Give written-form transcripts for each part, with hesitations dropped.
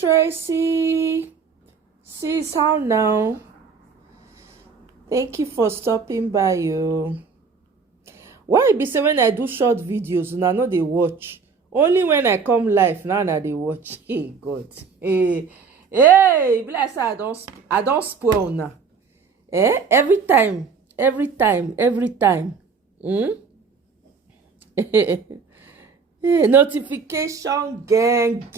Tracy. Sis, how now? Thank you for stopping by you. Why be say when I do short videos, una no dey watch? Only when I come live, now na dey watch. Hey God. Hey, be like say I don't spoil una. Every time. Notification gang.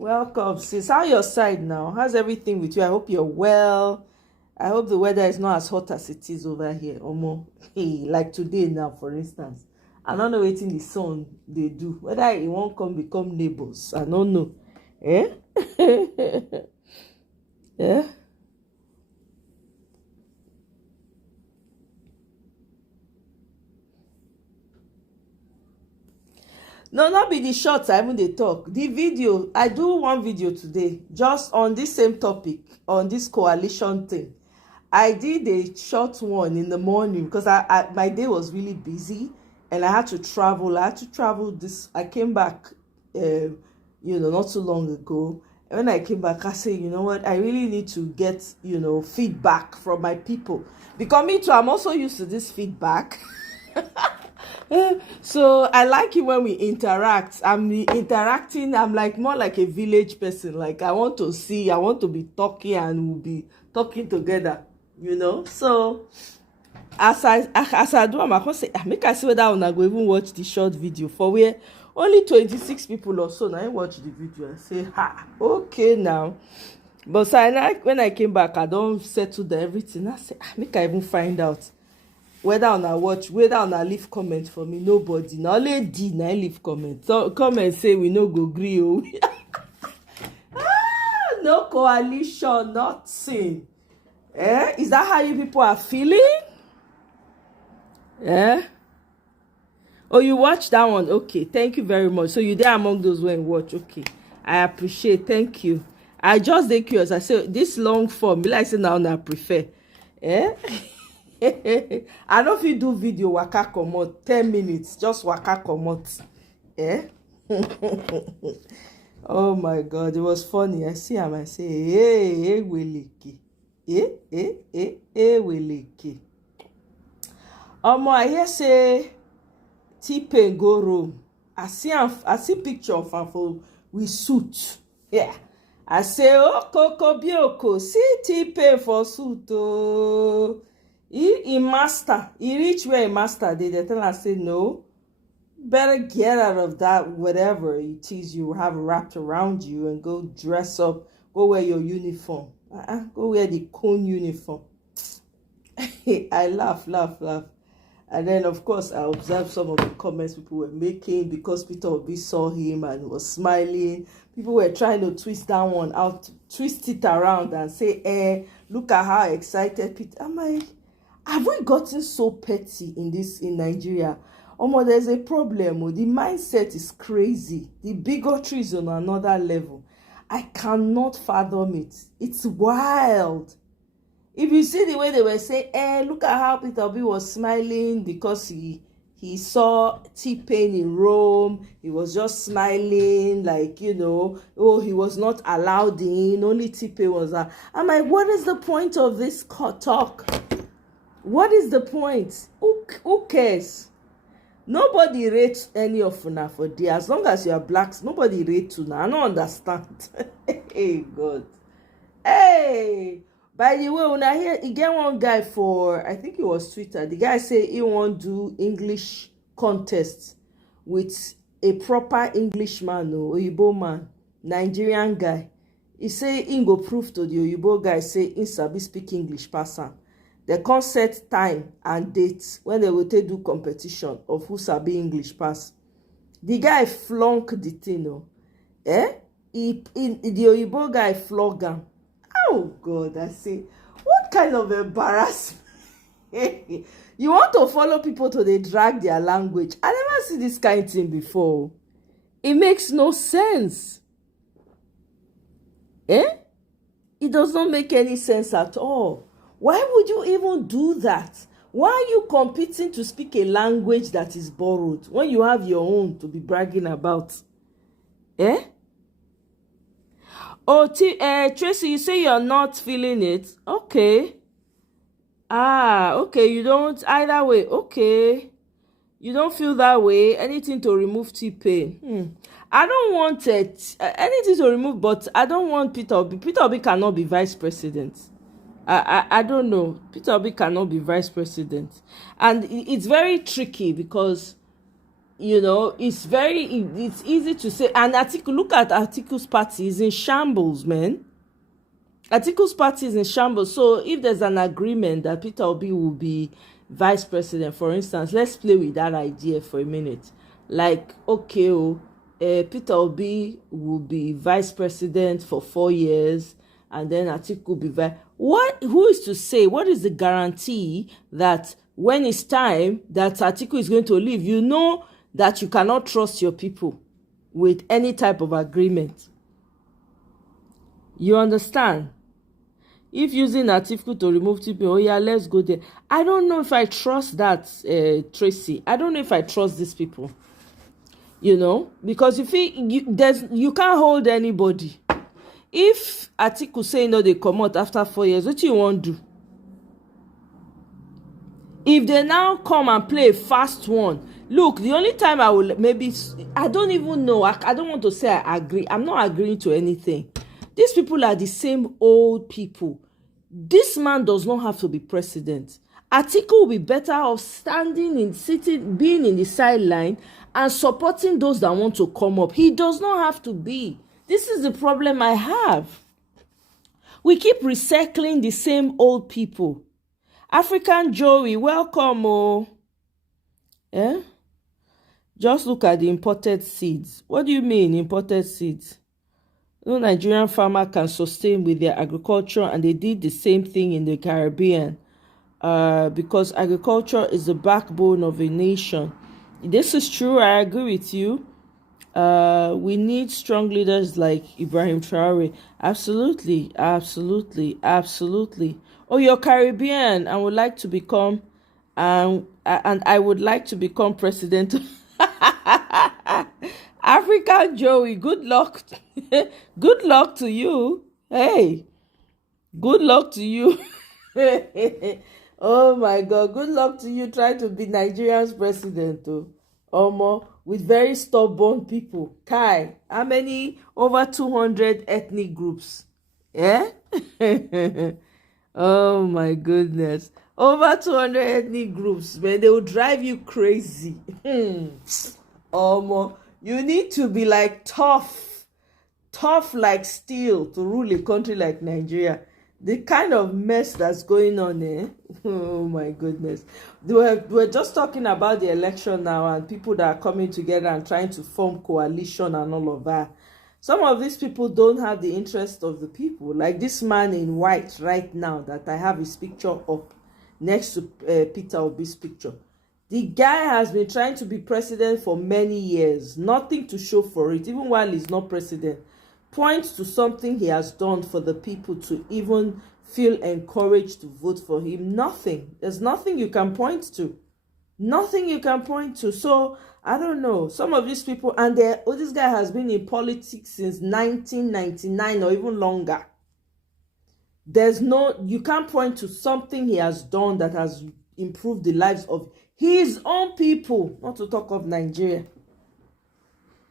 Welcome, sis. How your side now? How's everything with you? I hope you're well. I hope the weather is not as hot as it is over here. Omo, like today now, for instance. I don't know wetin the sun they do. Whether it won't become neighbors. I don't know. Yeah. No, not be the shorts I even dey talk. The video, I do one video today just on this same topic, on this coalition thing. I did a short one in the morning because my day was really busy and I had to travel. I came back not too long ago. And when I came back, I said, you know what, I really need to get feedback from my people, because me too, I'm also used to this feedback. So I like it when we interact. I'm like more like a village person. Like I want to be talking and we'll be talking together, So as I do, I'm going to say, make I see whether I'm go even watch the short video for where only 26 people or so now I watch the video and say, okay now. But so when I came back, I don't settle the everything. I say, make I even find out whether on leave comment for me. Nobody na only D na leave comment. So comment say we no go gree. No coalition, nothing. Is that how you people are feeling? Oh, you watched that one? Okay, thank you very much. So you there among those who watch? Okay, I appreciate. Thank you. I just dey curious. I say this long form, be like say now I prefer. I know if you do video waka comot 10 minutes, just waka comot. Oh my God, it was funny. I see him, I say, hey, weleke. Weleke. I hear say T-Pain go Rome. I see picture of him for with suit. Yeah. I say, oh, Coco Bioko, see T-Pain for suit. Oh. He master. He reach where he master. They tell us, say, no, better get out of that, whatever it is you have wrapped around you, and go dress up. Go wear your uniform. Go wear the cone uniform. I laugh. And then, of course, I observed some of the comments people were making because Peter Obi saw him and was smiling. People were trying to twist that one out, twist it around and say, look at how excited Peter. I'm like, have we gotten so petty in Nigeria? There's a problem. The mindset is crazy. The bigotry is on another level. I cannot fathom it. It's wild. If you see the way they were saying, look at how Peter Obi was smiling because he saw T-Pain in Rome. He was just smiling like, he was not allowed in. Only T-Pain was there. I'm like, what is the point of this talk? What is the point? Who cares? Nobody rates any of una for there. As long as you are blacks, nobody rates una. I don't understand. Hey, God. Hey! By the way, una hear, you get one guy for, I think it was Twitter. The guy say he won't do English contest with a proper Englishman or Oyibo man, Nigerian guy. He say he go prove to the Oyibo guy say he sabi speak English person. They can't set time and date when they will do competition of who sabi English pass. The guy flunk the thing, the Oyibo guy flog him. Oh God, I say, what kind of embarrassment? You want to follow people to they drag their language? I never see this kind of thing before. It makes no sense. It does not make any sense at all. Why would you even do that? Why are you competing to speak a language that is borrowed when you have your own to be bragging about? Oh, Tracy, you say you're not feeling it. Okay. Okay. You don't either way. Okay. You don't feel that way. Anything to remove T-Pain. I don't want it. Anything to remove, but I don't want Peter Obi. Peter Obi cannot be vice president. I don't know. Peter Obi cannot be vice president. And it's very tricky because, it's easy to say. And look at Atiku's party is in shambles, man. Atiku's party is in shambles. So if there's an agreement that Peter Obi will be vice president, for instance, let's play with that idea for a minute. Like, okay, Peter Obi will be vice president for 4 years, and then Atiku will be vice. Who is to say? What is the guarantee that when it's time that Atiku is going to leave, you know that you cannot trust your people with any type of agreement? You understand? If using Atiku to remove TP, oh yeah, let's go there. I don't know if I trust that, Tracy. I don't know if I trust these people. Because you can't hold anybody. If Atiku say they come out after 4 years, what you want to do? If they now come and play a fast one, look, the only time I will I don't even know. I don't want to say I agree. I'm not agreeing to anything. These people are the same old people. This man does not have to be president. Atiku will be better off being in the sideline and supporting those that want to come up. He does not have to be. This is the problem I have. We keep recycling the same old people. African Joey, welcome. Just look at the imported seeds. What do you mean, imported seeds? No Nigerian farmer can sustain with their agriculture, and they did the same thing in the Caribbean because agriculture is the backbone of a nation. This is true. I agree with you. We need strong leaders like Ibrahim Traore. Absolutely, absolutely, absolutely. Oh, you're Caribbean and would like to become, and I would like to become president. African Joey, good luck. Good luck to you. Hey, good luck to you. Oh my God, good luck to you trying to be Nigeria's president. With very stubborn people. Kai, how many? Over 200 ethnic groups. Yeah? Oh my goodness. Over 200 ethnic groups, man. They will drive you crazy. You need to be like tough like steel to rule a country like Nigeria. The kind of mess that's going on there. Oh my goodness. We're just talking about the election now and people that are coming together and trying to form coalition and all of that. Some of these people don't have the interest of the people. Like this man in white right now that I have his picture up next to Peter Obi's picture. The guy has been trying to be president for many years. Nothing to show for it, even while he's not president. Points to something he has done for the people to even feel encouraged to vote for him. Nothing. There's nothing you can point to. Nothing you can point to. So, I don't know. Some of these people, and this guy has been in politics since 1999 or even longer. You can't point to something he has done that has improved the lives of his own people, not to talk of Nigeria.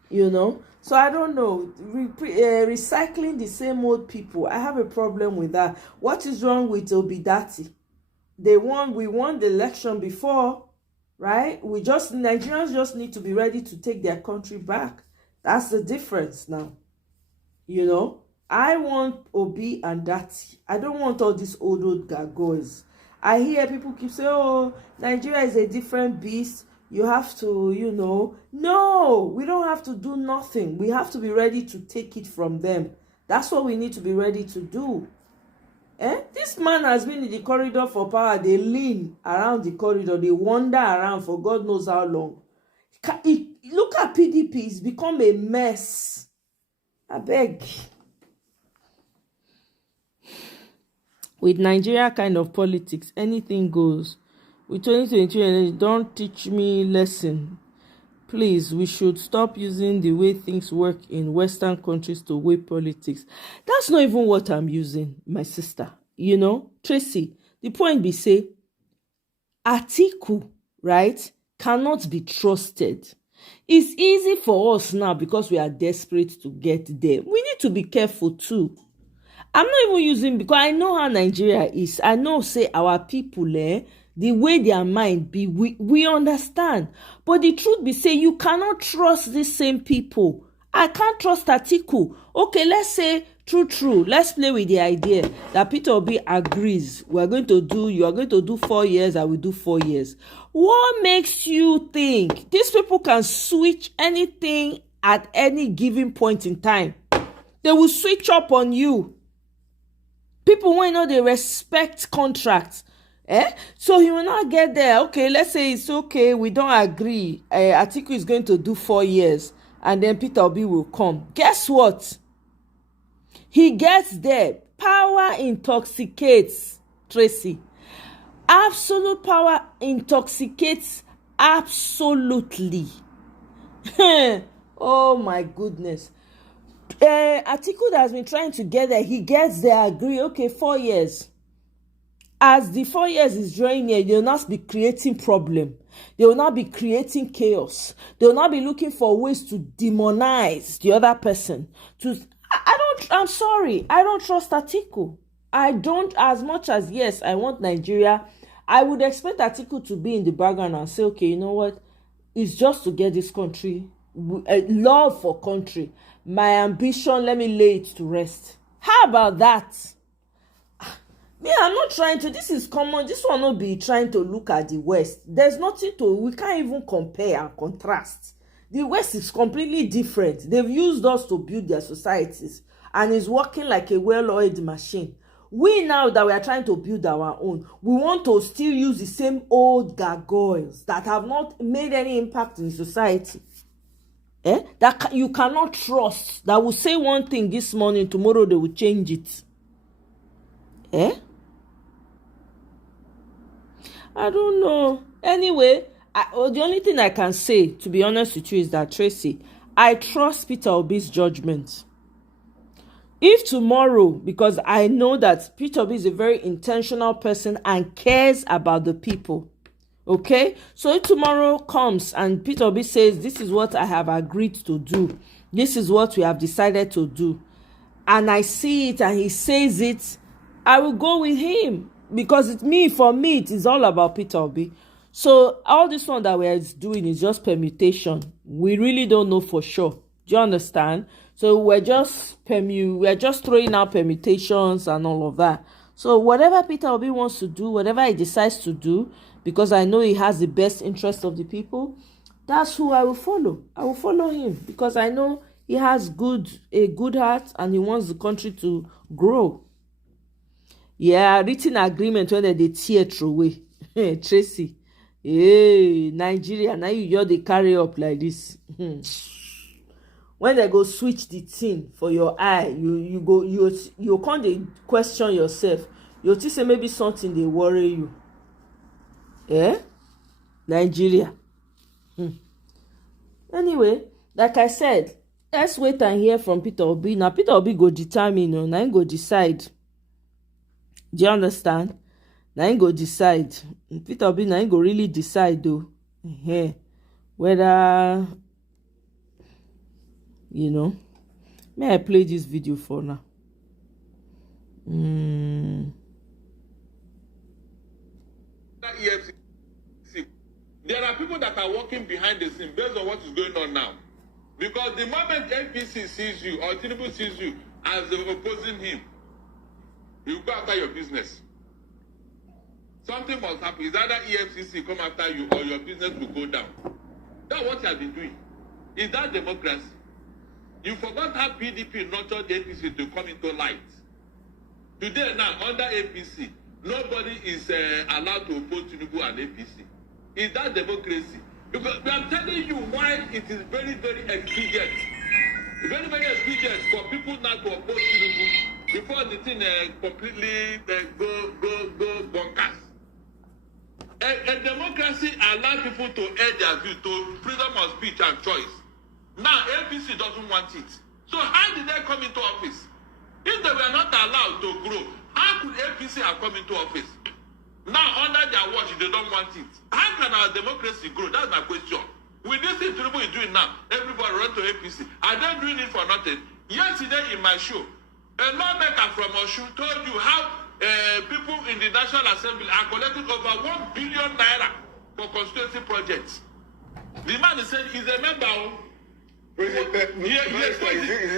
So I don't know. Recycling the same old people, I have a problem with that. What is wrong with Obidati? We won the election before, right? Nigerians just need to be ready to take their country back. That's the difference now. I want Obi and Dati. I don't want all these old gargoyles. I hear people keep saying, oh, Nigeria is a different beast. You have to, No, we don't have to do nothing. We have to be ready to take it from them. That's what we need to be ready to do. This man has been in the corridor for power. They lean around the corridor. They wander around for God knows how long. Look at PDP. It's become a mess. I beg. With Nigeria kind of politics, anything goes. With 2023, don't teach me lesson. Please, we should stop using the way things work in Western countries to weigh politics. That's not even what I'm using, my sister. Tracy, the point be say, Atiku, right, cannot be trusted. It's easy for us now because we are desperate to get there. We need to be careful too. I'm not even using, because I know how Nigeria is. I know, say, our people, the way their mind be, we understand. But the truth be, say, you cannot trust these same people. I can't trust Atiku. Okay, let's say, true. Let's play with the idea that Peter Obi agrees. You are going to do 4 years, I will do 4 years. What makes you think these people can switch anything at any given point in time? They will switch up on you. People wey they respect contracts. So he will not get there. Okay, let's say it's okay, we don't agree. Atiku is going to do 4 years, and then Peter Obi will come. Guess what? He gets there. Power intoxicates, Tracy. Absolute power intoxicates absolutely. Oh my goodness. Atiku that has been trying to get there, he gets there, agree, okay, 4 years. As the 4 years is drawing near, they will not be creating problem. They will not be creating chaos. They will not be looking for ways to demonize the other person. I'm sorry, I don't trust Atiku. I don't, as much as, yes, I want Nigeria. I would expect Atiku to be in the background and say, okay, you know what? It's just to get this country, love for country. My ambition, let me lay it to rest. How about that? Me, I'm not trying to, this is common. This one not be trying to look at the West. There's nothing we can't even compare and contrast. The West is completely different. They've used us to build their societies, and it's working like a well-oiled machine. We, now that we are trying to build our own, we want to still use the same old gargoyles that have not made any impact in society. That you cannot trust, that will say one thing this morning, tomorrow they will change it. I don't know. Anyway, the only thing I can say, to be honest with you, is that, Tracy, I trust Peter Obi's judgment. If tomorrow, because I know that Peter Obi is a very intentional person and cares about the people, okay? So if tomorrow comes and Peter Obi says, this is what I have agreed to do, this is what we have decided to do, and I see it and he says it, I will go with him, because for me it is all about Peter Obi. So all this one that we are doing is just permutation. We really don't know for sure. Do you understand? So we're just throwing out permutations and all of that. So whatever Peter Obi wants to do, whatever he decides to do, because I know he has the best interest of the people, that's who I will follow. I will follow him because I know he has a good heart and he wants the country to grow. Yeah, written agreement when they tear through away. Tracy. Hey, Nigeria, now you just dey carry up like this. When they go switch the thing for your eye, you can't dey question yourself. You think say maybe something dey worry you. Nigeria. Anyway, like I said, let's wait and hear from Peter Obi. Now Peter Obi go determine, now he go decide. Do you understand? Now he go decide. Peter Obi now he go really decide though. Whether, may I play this video for now? EFCC. There are people that are working behind the scene based on what is going on now. Because the moment NPC sees you or Tinubu sees you as opposing him, you go after your business. Something must happen. Is either EFCC come after you or your business will go down. That's what you have been doing. Is that democracy? You forgot how PDP nurtured the APC to come into light. Today now, under APC, nobody is allowed to oppose Tinubu and APC. Is that democracy? Because I'm telling you why it is very, very expedient. Very, very expedient for people now to oppose Tinubu before the thing completely go bonkers. A democracy allow people to air their view, to freedom of speech and choice. Now, APC doesn't want it. So how did they come into office? If they were not allowed to grow, how could APC have come into office? Now, under their watch, they don't want it. How can our democracy grow? That's my question. With this thing Tinubu is doing now, everybody run to APC. Are they doing it for nothing? Yesterday in my show, a lawmaker from Osun told you how people in the National Assembly are collecting over 1 billion naira for constituency projects. The man is saying he's a member of... Is it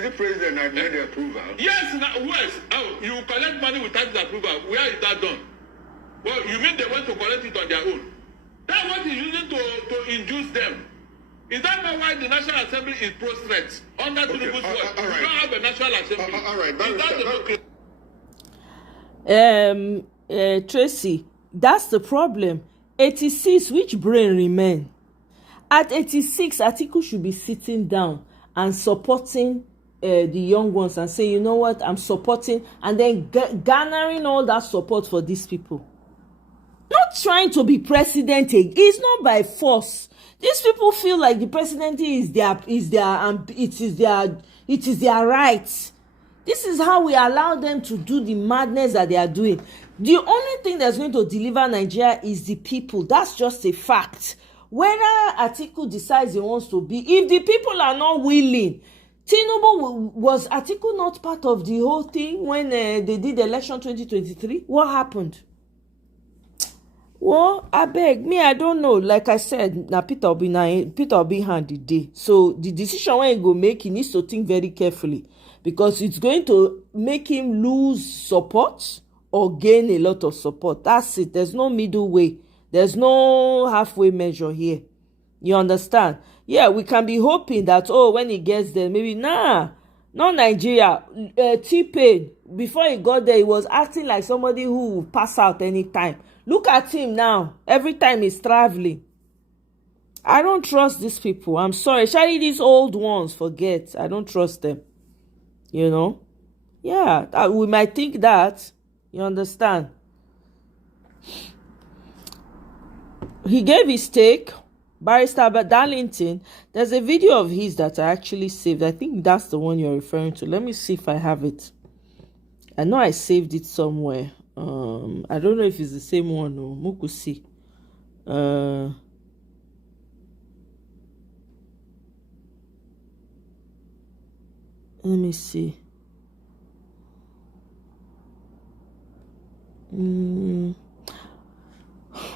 the president that made the approval? Yes, yes. Oh, you collect money without his approval. Where is that done? Well, you mean they want to collect it on their own? That's what he's using to induce them. Is that not why the National Assembly is prostrate under Tinubu's watch? We don't have a National Assembly. All right, is that Tracy, that's the problem. 86, which brain remain? At 86, Atiku should be sitting down and supporting the young ones and saying, you know what, I'm supporting, and then garnering all that support for these people. Not trying to be president. It's not by force. These people feel like the presidency is their right. This is how we allow them to do the madness that they are doing. The only thing that's going to deliver Nigeria is the people. That's just a fact. Whether Atiku decides he wants to be, if the people are not willing, Tinubu, was Atiku not part of the whole thing when they did the election 2023? What happened? Well, I beg me, I don't know. Like I said, now Peter Obi hand the day. So the decision when he go make, he needs to think very carefully, because it's going to make him lose support or gain a lot of support. That's it. There's no middle way. There's no halfway measure here. You understand? Yeah, we can be hoping that, oh, when he gets there, maybe, not Nigeria. T-Pain, before he got there, he was acting like somebody who will pass out anytime. Look at him now. Every time he's traveling. I don't trust these people. I'm sorry. Shall these old ones forget? I don't trust them. You know? Yeah, we might think that. You understand? He gave his take. Barrister Darlington, there's a video of his that I actually saved. I think that's the one you're referring to. Let me see if I have it. I know I saved it somewhere. I don't know if it's the same one or Mukusi. Let me see.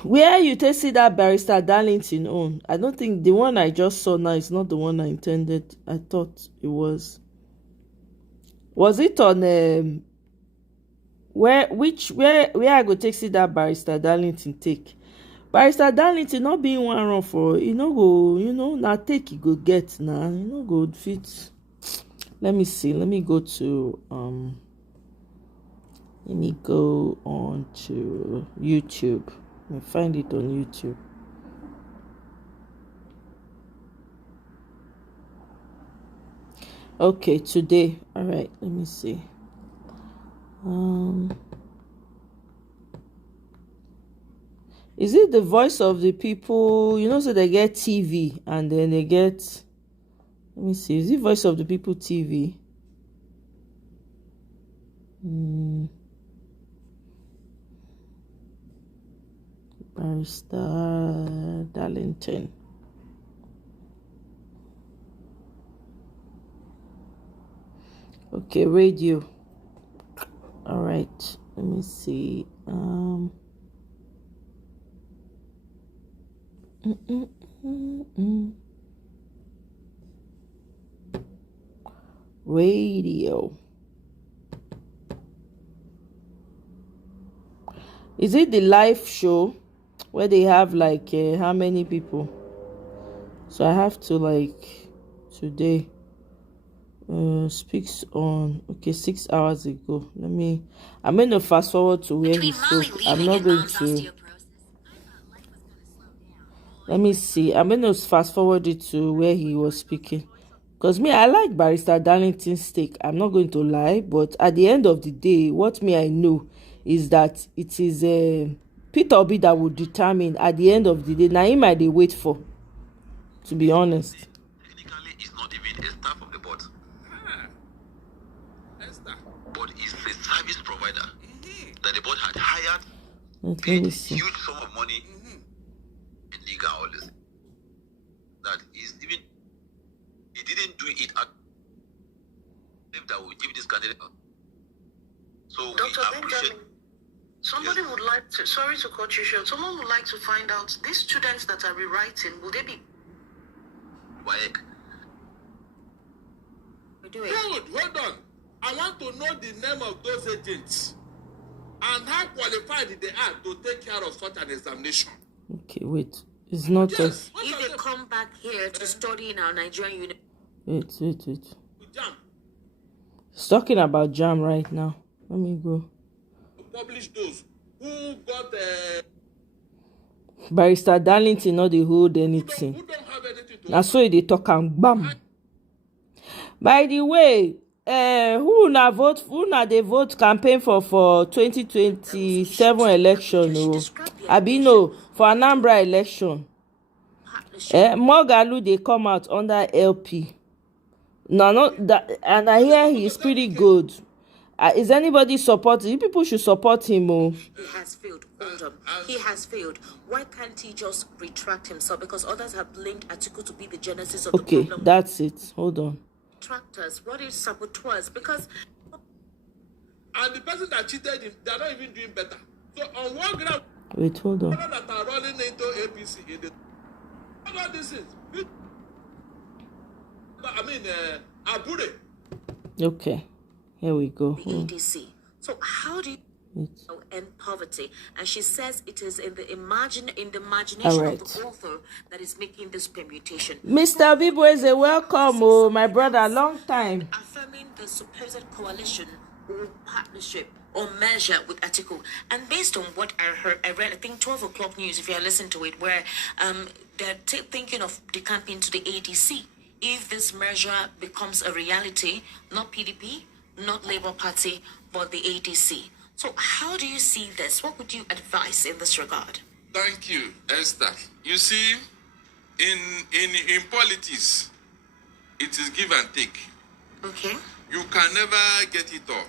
Where you see that Barrister Darlington on? I don't think the one I just saw now is not the one I intended. I thought it was. Was it on where I go take see that Barrister Darlington take? Barrister Darlington not being one run for, go, now take he go get now, go fit. Let me see. Let me go to let me go on to YouTube. Let me find it on YouTube. Okay, today. All right, let me see. Is it the Voice of the People? So they get TV and then they get, let me see, is it Voice of the People TV? Barrister Darlington. Okay, radio. All right, let me see. Radio. Is it the live show where they have like how many people? So I have to today speaks on 6 hours ago. I'm going to fast forward to where he spoke. I'm not going to. Let me see. I'm going to fast forward it to where he was speaking. Because I like Barrister Darlington's take. I'm not going to lie. But at the end of the day, what I know is that it is Peter Obi that will determine at the end of the day. Now him I dey wait for, to be honest. Technically, it's not even a staff of the board. But it's a service provider that the board had hired, Let paid me a see. huge sum of money in legal all this. That is even, he didn't do it at that will give this candidate. So we Dr. appreciate. Benjamin, somebody would like to, sorry to cut you short, someone would like to find out, these students that are rewriting, will they be? WAEC. Good, hold on. I want to know the name of those agents and how qualified they are to take care of such an examination. Okay, wait. It's not Yes. If they come back here to study in our Nigerian university, wait. Jam, He's talking about JAM right now. Let me go. publish those who got Barrister Darlington no dey hold who anything. don't have anything to Na so e dey talk am gbam. By the way, who na dey vote campaign for 2027 election o? Abi no, for Anambra election. Moghalu dey come out under LP. No, that, and I hear he is pretty good. Is anybody supporting? You people should support him. Oh, he has failed. Hold on. He has failed. Why can't he just retract himself? Because others have blamed Atiku to be the genesis of okay, the problem. that's it. Hold on. Detractors, what is saboteurs? Because and the person that cheated him, they're not even doing better. So on one ground, Wait, hold on. people that are rolling into APC in the what this is. I mean, Abure. Okay, here we go. the ADC. So how do you Wait. end poverty? And she says it is in the imagination Alright. of the author that is making this permutation. Mr. Biboeze, welcome. Oh, my brother, long time. Affirming the supposed coalition or partnership or measure with Atiku. And based on what I read, I think 12 o'clock news, if you are listening to it, where they're thinking of decamping to the ADC. If this measure becomes a reality, not PDP, not Labour Party, but the ADC. So how do you see this? What would you advise in this regard? Thank you, Esther. You see, in politics, it is give and take. Okay. You can never get it all.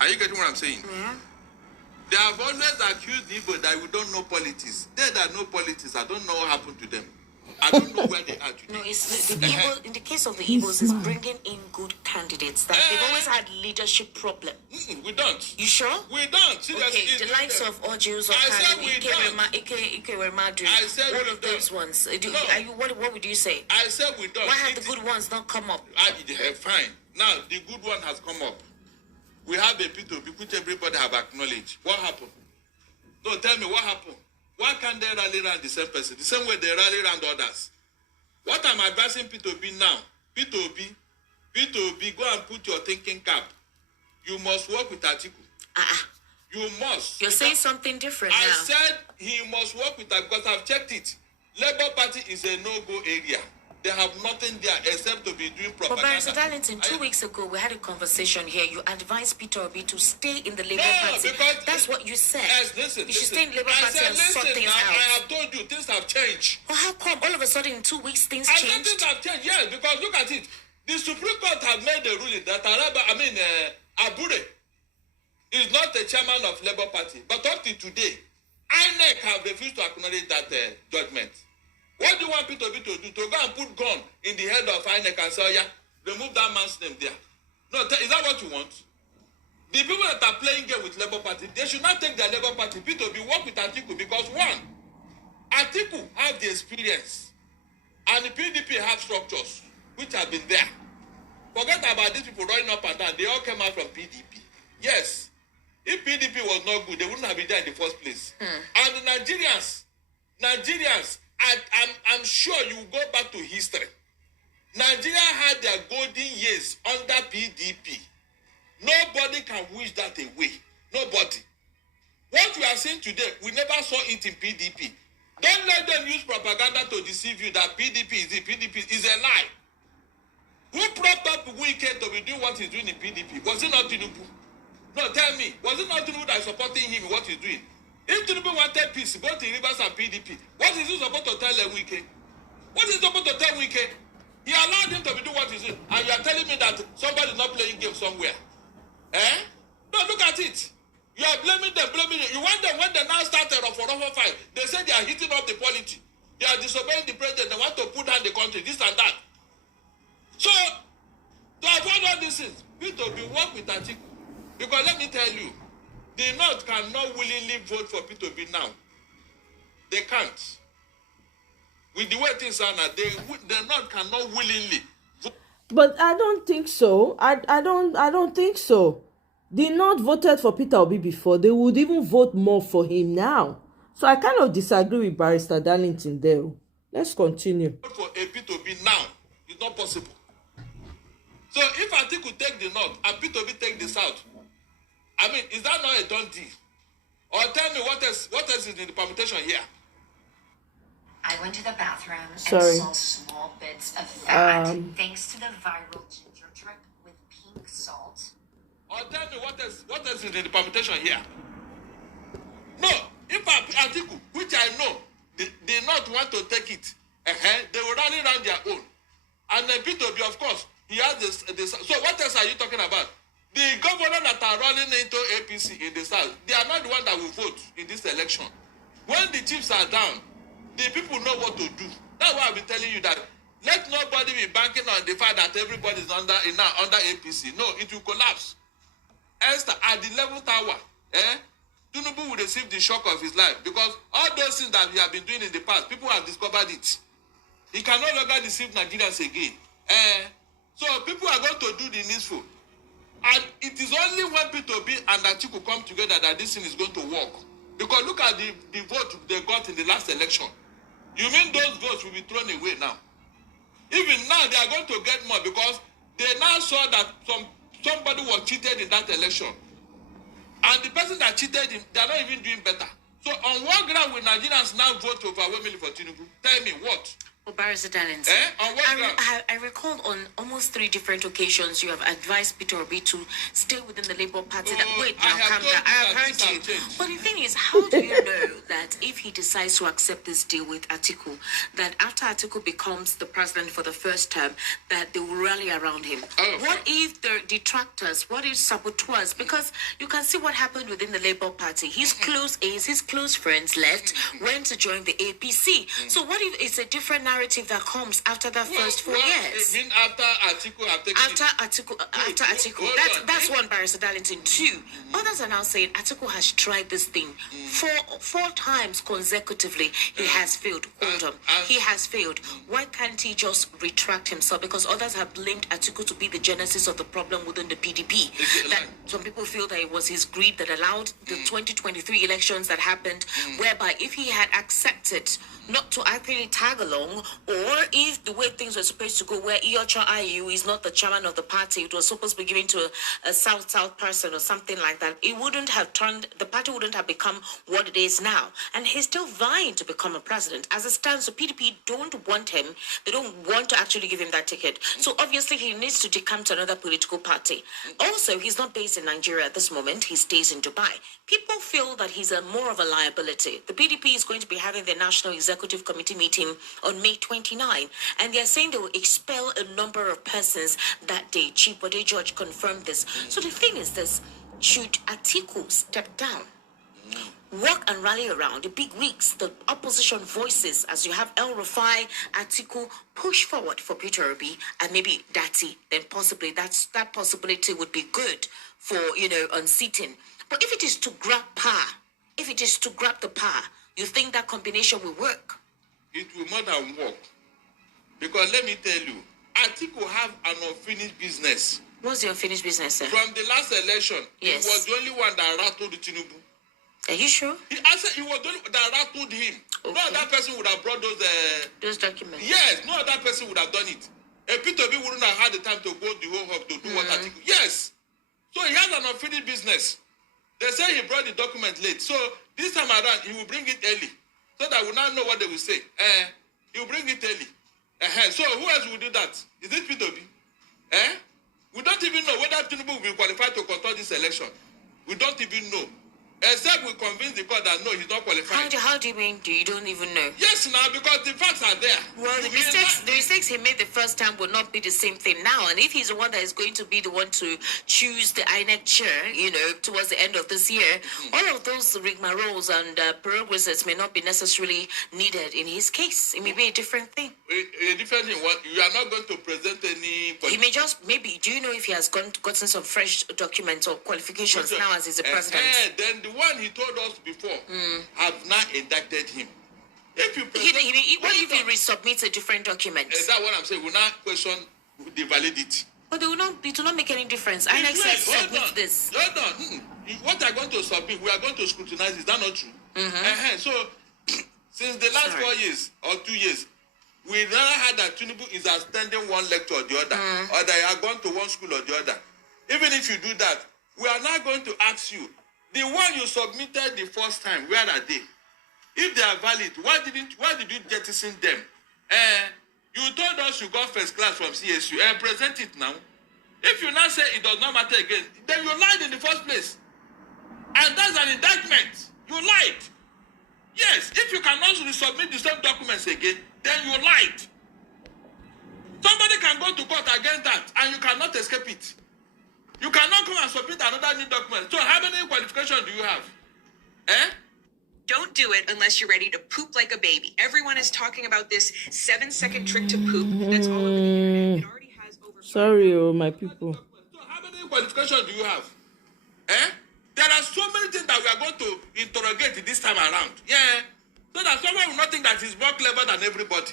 Are you getting what I'm saying? Yeah. They have always accused people that we don't know politics. They that know politics, I don't know what happened to them. I don't know where they are today. No, it's the Igbo, in the case of the Igbos, is bringing in good candidates. That they've always had leadership problem. We don't. You sure? We don't. Seriously. Okay, the likes of Ojus or I said we Ike Remadu, I said all we of those don't. ones. No. What would you say? I said we don't. Why have It the good ones not come up? Fine. Now, the good one has come up. We have a P2P, which everybody have acknowledged. What happened? No, tell me what happened. Why can't they rally around the same person? The same way they rally around others. What I'm advising P2B now, P2B, go and put your thinking cap. You must work with Atiku. You must. You're saying something different I now. said he must work with Atiku because I've checked it. Labour Party is a no-go area. They have nothing there except to be doing But propaganda. Barrister Darlington, 2 weeks ago, we had a conversation here. You advised Peter Obi to stay in the Labour No, Party. because That's what you said. Yes, listen. You should listen. stay in Labour I Party said, and sort listen, things now, out. I have told you things have changed. Well, how come all of a sudden in 2 weeks things I said changed? things have changed, yes, because look at it. The Supreme Court has made a ruling that Abure is not a chairman of Labour Party. But up to today, INEC have refused to acknowledge that judgment. What do you want Peter Obi to do? To go and put gun in the head of INEC and say, oh, yeah, remove that man's name there. No, is that what you want? The people that are playing game with Labour Party, they should not take their Labour Party. Peter Obi work with Atiku because one, Atiku have the experience and the PDP have structures which have been there. Forget about these people running up and down. They all came out from PDP. Yes. If PDP was not good, they wouldn't have been there in the first place. And the Nigerians, I'm sure you go back to history. Nigeria had their golden years under PDP. Nobody can wish that away. Nobody. What we are seeing today, we never saw it in PDP. Don't let them use propaganda to deceive you that PDP is a lie. Who propped up Wike to be doing what he's doing in PDP? Was it not Tinubu? No, tell me. Was it not Tinubu that is supporting him in what he's doing? If Tinubu wanted peace, both in Rivers and PDP, what is he supposed to tell Wike? What is he supposed to tell Wike? He allowed him to be doing what he's doing, and you are telling me that somebody is not playing game somewhere. Eh? No, look at it. You are blaming them. You want them when they now started for over fight. They say they are hitting up the polity. They are disobeying the president. They want to put down the country, this and that. So, to avoid all these things, we to be work with Atiku. Because let me tell you, the North cannot willingly vote for P2B now. They can't. With the way things are now, the North cannot willingly vote. But I don't think so. I don't think so. The North voted for Peter Obi before. They would even vote more for him now. So I kind of disagree with Barrister Darlington there. Let's continue. For a P2B now, it's not possible. So if Atiku take the North and P2B take the South, I mean, is that not a done deal? Or tell me what else is in the permutation here? I went to the bathroom Sorry. and saw small bits of fat thanks to the viral ginger drip with pink salt. Or tell me what else is in the permutation here? No, if Atiku, which I know, they not want to take it, they will rally around their own. And then P2B, of course, he has this. So what else are you talking about? The governors that are running into APC in the South, they are not the ones that will vote in this election. When the chiefs are down, the people know what to do. That's why I've been telling you that let nobody be banking on the fact that everybody is under APC. No, it will collapse. Esther, at the 11th hour, Tinubu will receive the shock of his life because all those things that we have been doing in the past, people have discovered it. He can no longer deceive Nigerians again. So people are going to do the needful. And it is only when P2B and Atiku come together that this thing is going to work. Because look at the vote they got in the last election. You mean those votes will be thrown away now? Even now, they are going to get more because they now saw that somebody was cheated in that election. And the person that cheated him, they are not even doing better. So on what ground will Nigerians now vote overwhelmingly for Tinubu? Tell me what? Well, Barrister Darlington, On what ground? I recall on almost 3 different occasions you have advised Peter Obi to stay within the Labour Party. Wait, now calm down. I have heard you. But the thing is, how do you know that if he decides to accept this deal with Atiku, that after Atiku becomes the president for the first term, that they will rally around him? What if the detractors, what if saboteurs? Because you can see what happened within the Labour Party. His close aides, his close friends left, went to join the APC. So what if it's a different narrative that comes after the first 4 years? Even after Atiku have taken After Atiku. That's one, Barrister Darlington. 2, others are now saying Atiku has tried this thing four times consecutively. He has failed. Hold on. He has failed. Why can't he just retract himself? Because others have blamed Atiku to be the genesis of the problem within the PDP. That some people feel that it was his greed that allowed the 2023 elections that happened, whereby if he had accepted not to actually tag along, or if the way things were supposed to go, where Iyocha Ayu is not the chairman of the party, it was supposed to be given to a South person or something like that, it wouldn't have the party wouldn't have become what it is now. And he's still vying to become a president. As it stands, the PDP don't want him. They don't want to actually give him that ticket. So obviously he needs to decamp to another political party. Also, he's not based in Nigeria at this moment. He stays in Dubai. People feel that he's more of a liability. The PDP is going to be having their National Executive Committee meeting on May 29, and they're saying they will expel a number of persons that day. Chief Bode George confirmed this. So the thing is this: should Atiku step down, walk and rally around the big wigs, the opposition voices, as you have El Rufai, Atiku, push forward for Peter Obi and maybe Dati, then possibly that possibility would be good for unseating. But if it is to grab power, if it is to grab the power, you think that combination will work? It will more than work. Because let me tell you, Atiku have an unfinished business. What's the unfinished business, sir? From the last election, Yes. he was the only one that rattled Tinubu. Are you sure? He was the only one that rattled him. Okay. No other person would have brought Those documents. Yes, no other person would have done it. A P2B wouldn't have had the time to go the whole hub to do what Atiku. Yes. So he has an unfinished business. They say he brought the document late. So this time around, he will bring it early. So that we now know what they will say. He will bring it early. So who else will do that? Is it P2B? We don't even know whether Tinubu will be qualified to control this election. We don't even know. Except we convince the court that no, he's not qualified. How do you mean you don't even know? Yes, now, because the facts are there. Well, the You may mistakes he made the first time will not be the same thing now. And if he's the one that is going to be the one to choose the INEC chair, towards the end of this year, all of those rigmaroles and prerequisites may not be necessarily needed in his case. It may be a different thing. A different thing. What you are not going to present any. He may just maybe. Do you know if he has gotten some fresh documents or qualifications now as he's a president? Then the one he told us before have now indicted him. If you present, what if he resubmits a different document? Is that what I'm saying? We now question the validity. But it will not make any difference. INEC says submit this. Hold on. What they are going to submit, we are going to scrutinize. Is that not true? So, since the last 4 years or 2 years, we never had that Tinubu is attending one lecture or the other, or they are going to one school or the other. Even if you do that, we are now going to ask you, the one you submitted the first time, where are they? If they are valid, why did you jettison them? You told us you got first class from CSU and present it now. If you now say it does not matter again, then you lied in the first place. And that's an indictment. You lied. Yes, if you cannot resubmit the same documents again, then you lied. Somebody can go to court against that and you cannot escape it. You cannot come and submit another new document. So how many qualifications do you have? Don't do it unless you're ready to poop like a baby. Everyone is talking about this 7-second trick to poop. That's all over the internet. It already has over. Sorry, my people. So how many qualifications do you have? There are so many things that we are going to interrogate this time around. Yeah. So that someone will not think that he's more clever than everybody.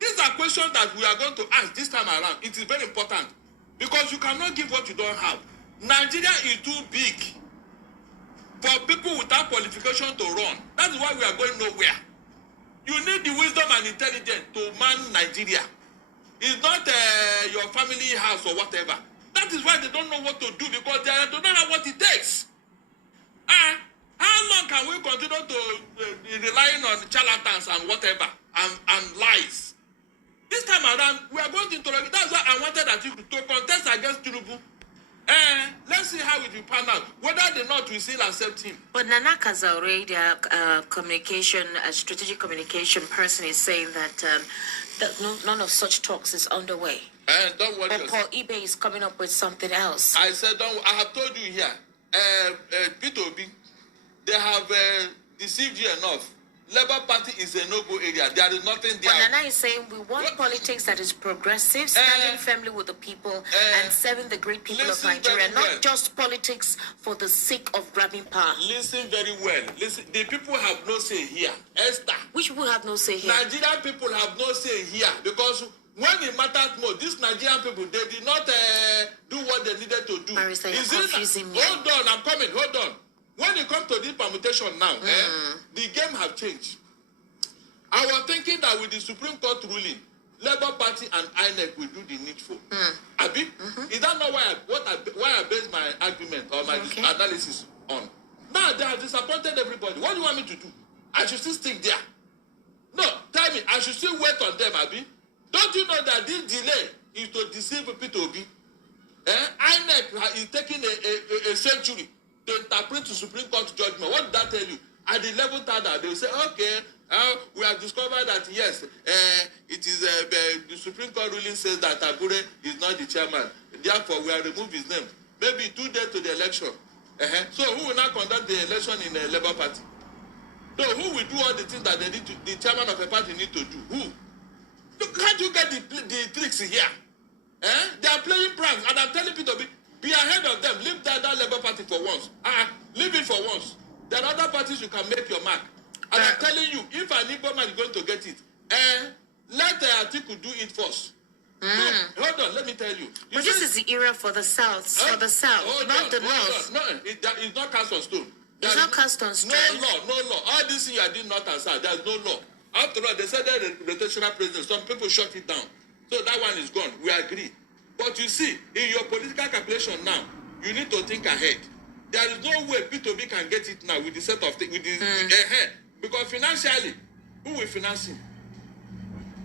These are questions that we are going to ask this time around. It is very important. Because you cannot give what you don't have. Nigeria is too big for people without qualification to run. That is why we are going nowhere. You need the wisdom and intelligence to man Nigeria. It's not your family house or whatever. That is why they don't know what to do, because they don't know what it takes. How long can we continue to be relying on charlatans and whatever and lies? This time around, we are going to interrogate. That's why I wanted that you to contest against Tinubu. Let's see how it will pan out. Whether or not we still accept him. But Nana Kazaure, their strategic communication person, is saying that none of such talks is underway. Don't worry. But Paul Ibe is coming up with something else. I said, I have told you here, Peter Obi, they have deceived you enough. Labour Party is a no-go area. There is nothing there. But Nana is saying we want politics that is progressive, standing firmly with the people and serving the great people of Nigeria, not just politics for the sake of grabbing power. Listen very well. Listen, the people have no say here. Esther. Which people have no say here? Nigerian people have no say here, because when it matters more, these Nigerian people, they did not do what they needed to do. Marisa, you're confusing me. Hold on, I'm coming. Hold on. When it comes to this permutation now, the game have changed. I was thinking that with the Supreme Court ruling, Labour Party and INEC will do the needful. Abi? Is that not why I based my argument or my analysis on? Now they have disappointed everybody. What do you want me to do? I should still stick there. No, tell me, I should still wait on them, Abi. Don't you know that this delay is to deceive Peter Obi? INEC is taking a century to interpret the Supreme Court judgment. What did that tell you? At the 11th hour, they will say, okay, we have discovered that, yes, it is the Supreme Court ruling says that Abure is not the chairman. Therefore, we have removed his name. Maybe 2 days to the election. So who will now conduct the election in the Labour Party? So who will do all the things that the chairman of a party need to do? Who? Can't you get the tricks here? They are playing pranks, and I'm telling people, be ahead of them. Leave that Labour Party for once. Leave it for once. There are other parties you can make your mark. And I'm telling you, if an Igbo man is going to get it, let the article do it first. Hold on, let me tell you. But this is the era for the South, not the North. No, it's not cast on stone. It's not cast on stone. No law. All this thing you are doing North and South, there's no law. After all, they said that the rotational president, some people shut it down. So that one is gone. We agree. But you see, in your political calculation now, you need to think ahead. There is no way P2B can get it now with the set of things, with the because financially, who will finance him?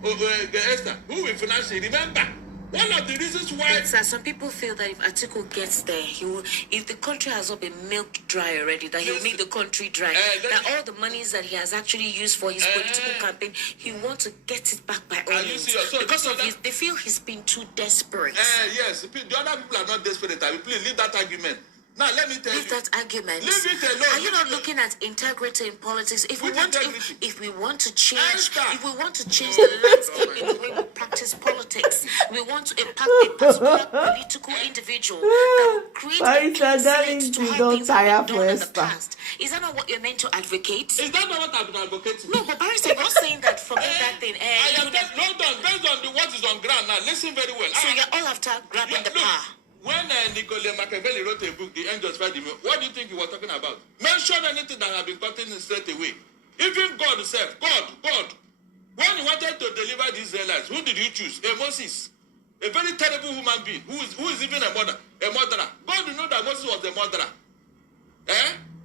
Esther, who will finance him? Remember, One of the reasons why. Sir, some people feel that if Atiku gets there, he will, if the country has not been milked dry already, that he'll make the country dry. That all the monies that he has actually used for his political campaign, he wants to get it back by all means. So because of they feel he's been too desperate. Yes, the other people are not desperate. I mean, please leave that argument. Now let me tell you. Leave that argument. Leave it alone. Are you not looking at integrity in politics? If we want to change, if we want to change the landscape in the way we practice politics, we want to impact a particular political individual that will create a clean slate to how things have been done in the past. Is that not what you're meant to advocate? Is that not what I've been advocating? No, but Barrister, you're saying that forget that thing. I am just hold on, based on what is on ground now. Listen very well. So you're all after grabbing the power. When Nicolas Machiavelli wrote a book, The End Justifies the Means, what do you think he was talking about? Mention anything that had been gotten straight away. Even God himself, God, when he wanted to deliver the Israelites, who did you choose? A Moses, a very terrible human being, who is even a murderer. God knew that Moses was a murderer.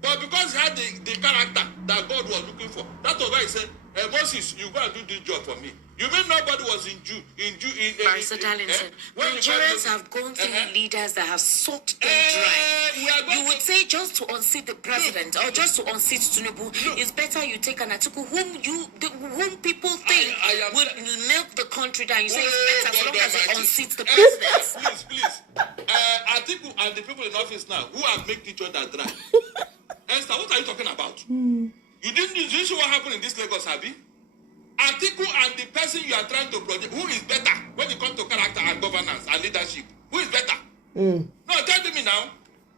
But because he had the character that God was looking for, that was why he said, Moses, you go and do this job for me. You mean nobody was in Barrister Darlington, Nigerians have gone through leaders that have sucked them dry. You would say just to unseat the president or just to unseat Tinubu, it's better you take an article whom people think would milk the country down. You say it's better as long as it unseats the president. Please. Atiku and the people in office now who have made each other dry. Esther, what are you talking about? You didn't see what happened in this Lagos, Abi? Atiku and the person you are trying to project, who is better when it comes to character and governance and leadership? Who is better? No, tell me now.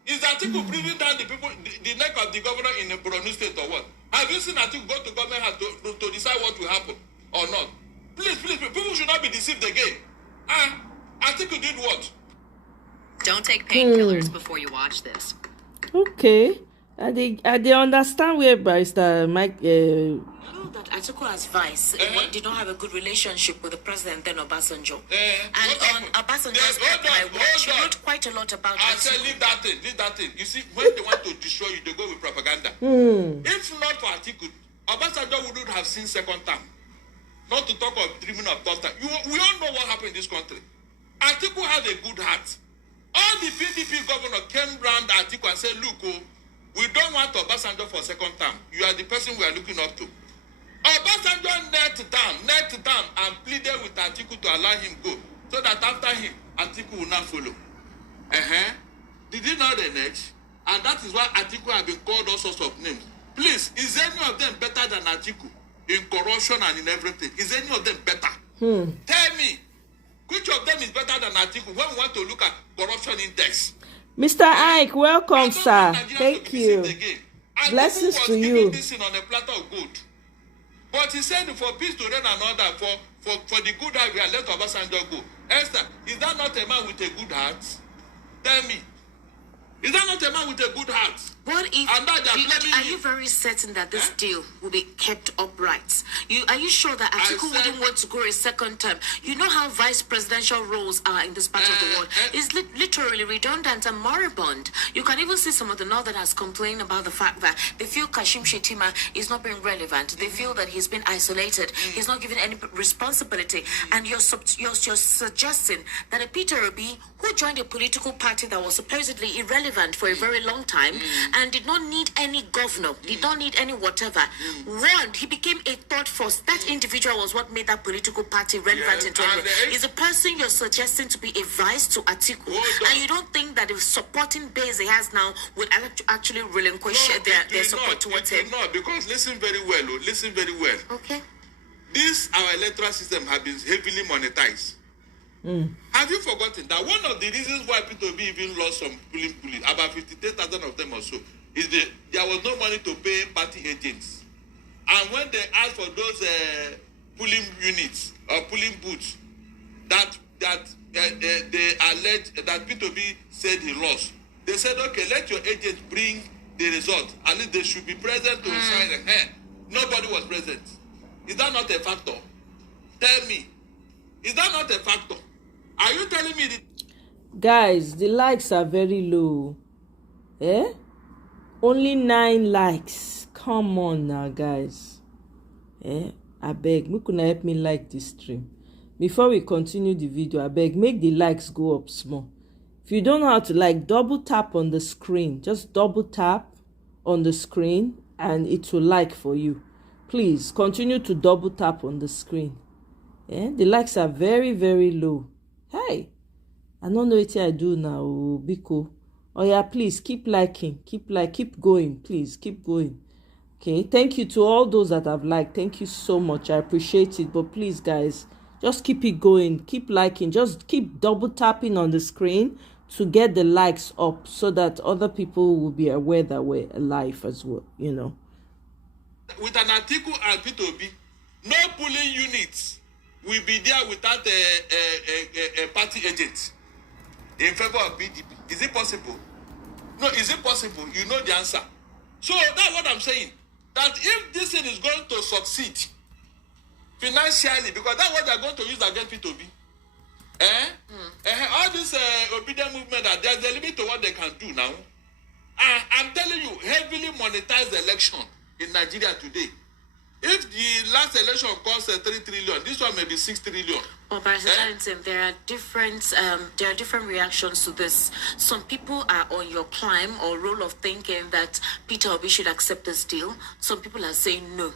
Is Atiku breathing down the people, the neck of the governor in the Borno state or what? Have you seen Atiku go to government house to decide what will happen or not? Please, people should not be deceived again. Atiku did what? Don't take painkillers before you watch this. Okay. They understand where Barrister Mike. I know that Atiku as vice did not have a good relationship with the president then Obasanjo. And on Obasanjo's watch, he wrote quite a lot about I Atiku. said, leave that thing. You see, when they want to destroy you, they go with propaganda. If not for Atiku, Obasanjo wouldn't have seen second term. Not to talk of dreaming of third term. We all know what happened in this country. Atiku had a good heart. All the PDP governors came round Atiku and said, look, we don't want Obasanjo for second term. You are the person we are looking up to. Obasanjo knelt down and pleaded with Atiku to allow him go. So that after him, Atiku will not follow. Did you know the next? And that is why Atiku has been called all sorts of names. Please, is any of them better than Atiku? In corruption and in everything. Is any of them better? Tell me, which of them is better than Atiku when we want to look at corruption index? Mr. Ike, welcome, sir. Thank you. Blessings to you. This on a platter of gold. But he said for peace to reign and order, for the good heart, we are let Obasanjo go. Esther, is that not a man with a good heart? Tell me. Is that not a man with a good heart? What if, are you very certain that this deal will be kept upright? Are you sure that Atiku wouldn't want to go a second term? You know how vice presidential roles are in this part of the world. It's literally redundant and moribund. You can even see some of the Northerners complain about the fact that they feel Kashim Shettima is not being relevant. They feel that he's been isolated. He's not given any responsibility. And you're suggesting that a Peter Obi, who joined a political party that was supposedly irrelevant for a very long time, and did not need any governor, did not need any whatever. One, he became a third force. That individual was what made that political party relevant in 2020. Is the person you're suggesting to be a vice to Atiku, and you don't think that the supporting base he has now would actually relinquish their support towards him? No, because listen very well. Okay. This, our electoral system has been heavily monetized. Have you forgotten that one of the reasons why P2B even lost some polling, about 53,000 of them or so, is there was no money to pay party agents. And when they asked for those polling units or polling booths that they alleged that P2B said he lost, they said, okay, let your agent bring the result. At least they should be present to sign a hand. Nobody was present. Is that not a factor? Tell me. Is that not a factor? Are you telling me Guys, the likes are very low. Only 9 likes. Come on now, guys. I beg, you can help me like this stream. before we continue the video, I beg, make the likes go up small. If you don't know how to like, double tap on the screen. Just double tap on the screen and it will like for you. Please continue to double tap on the screen. The likes are very, very low. Hey, I don't know what I do now, Biko. Oh yeah, please keep liking, keep going, please keep going. Okay, thank you to all those that have liked. Thank you so much. I appreciate it. But please, guys, just keep it going, keep liking, just keep double tapping on the screen to get the likes up so that other people will be aware that we're alive as well, you know. With an article and P2B, no polling units will be there without a party agent in favor of PDP. Is it possible? No, is it possible? You know the answer. So that's what I'm saying. That if this thing is going to succeed financially, because that's what they're going to use against P2B. All this obedient movement, there's a limit to what they can do now. I'm telling you, heavily monetized election in Nigeria today. If the last election cost 3 trillion, this one may be 6 trillion. Well, there are different reactions to this. Some people are on your climb or role of thinking that Peter Obi should accept this deal. Some people are saying no.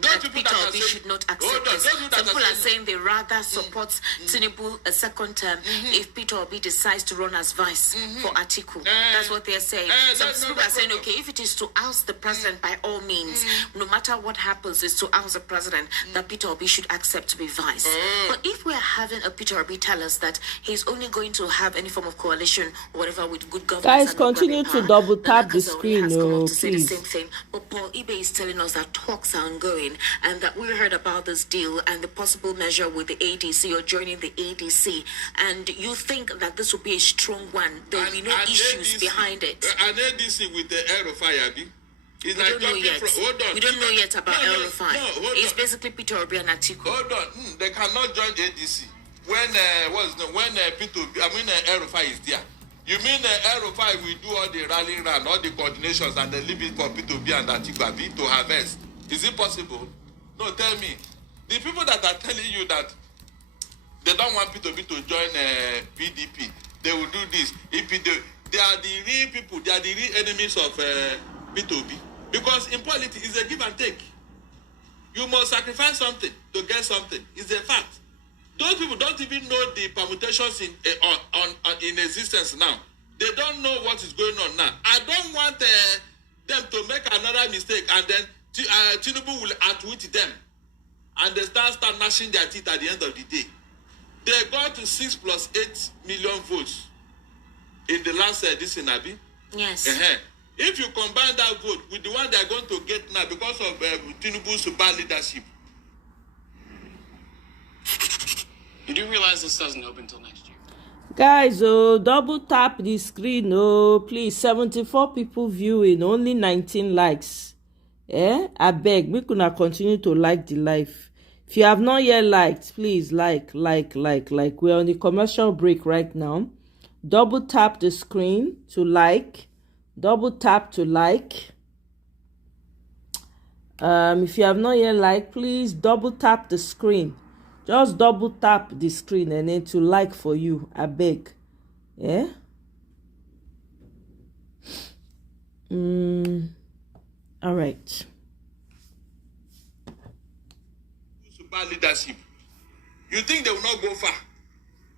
That Peter Obi should not accept this. Some people are saying they rather support Tinubu a second term if Peter Obi decides to run as vice for Atiku. That's what they're saying. Some people are saying, okay, if it is to oust the president, by all means, no matter what happens, is to oust the president, that Peter Obi should accept to be vice. But if we are having a Peter Obi tell us that he's only going to have any form of coalition or whatever with good governance, guys, continue to double tap the screen, please. The same thing. But Paul Ibe is telling us that talks are ongoing, and that we heard about this deal and the possible measure with the ADC or joining the ADC, and you think that this will be a strong one. There will be no issues behind it. An ADC with the Aerofire, Abi. We don't know yet. We don't know yet about Aerofire. It's basically Peter Obi and Atiku. Hold on. They cannot join ADC when Aerofire is there. You mean Aerofire will do all the rallying around, all the coordinations, and they leave it for Peter Obi and Atiku Abi to harvest? Is it possible? No, tell me. The people that are telling you that they don't want P2B to join PDP, they will do this. They are the real people, they are the real enemies of P2B. Because in politics, it's a give and take. You must sacrifice something to get something. It's a fact. Those people don't even know the permutations in existence now. They don't know what is going on now. I don't want them to make another mistake and then Tinubu will outwit them, and they start gnashing their teeth at the end of the day. They got to 6 + 8 million votes in the last this in Abi. Yes. If you combine that vote with the one they are going to get now because of Tinubu's bad leadership. You do realize this doesn't open until next year? Guys, double tap the screen, please. 74 people viewing, only 19 likes. I beg, we could not continue to like the live. If you have not yet liked, please like. We're on the commercial break right now. Double tap the screen to like. Double tap to like. If you have not yet liked, please double tap the screen. Just double tap the screen and then to like for you. I beg. All right. Bad leadership. You think they will not go far?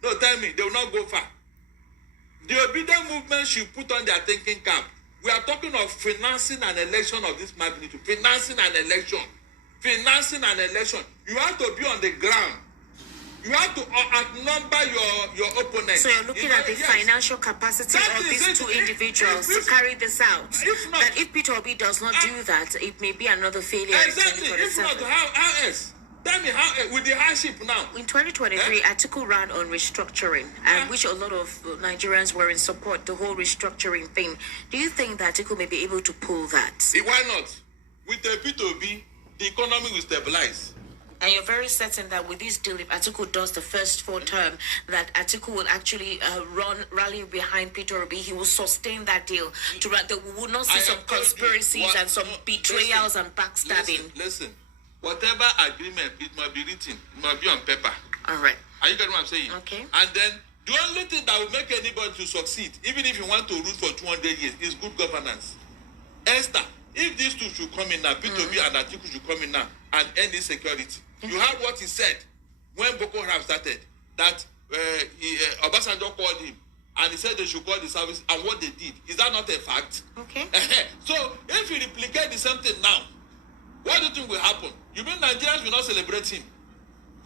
No, tell me, they will not go far. The obedient movement should put on their thinking cap. We are talking of financing an election of this magnitude. Financing an election. You have to be on the ground. You have to outnumber your opponent. So you're looking at the financial capacity of these two individuals to carry this out. That if Peter Obi does not do that, it may be another failure. Exactly. If not, how else? Tell me how with the hardship now. In 2023, Atiku ran on restructuring, and which a lot of Nigerians were in support. The whole restructuring thing. Do you think that Atiku may be able to pull that? Why not? With the P2B, the economy will stabilize. And you're very certain that with this deal, if Atiku does the first 4 term, that Atiku will actually rally behind Peter Obi. He will sustain that deal. That we will not see some conspiracies and some betrayals and backstabbing. Listen. Whatever agreement, it must be written. It must be on paper. All right. Are you getting what I'm saying? Okay. And then the only thing that will make anybody to succeed, even if you want to rule for 200 years, is good governance. Esther, if these two should come in now, P2B and Atiku should come in now and end insecurity. You have what he said when Boko Haram started, that Obasanjo called him and he said they should call the service, and what they did. Is that not a fact? Okay. So if you replicate the same thing now, what do you think will happen? You mean Nigerians will not celebrate him?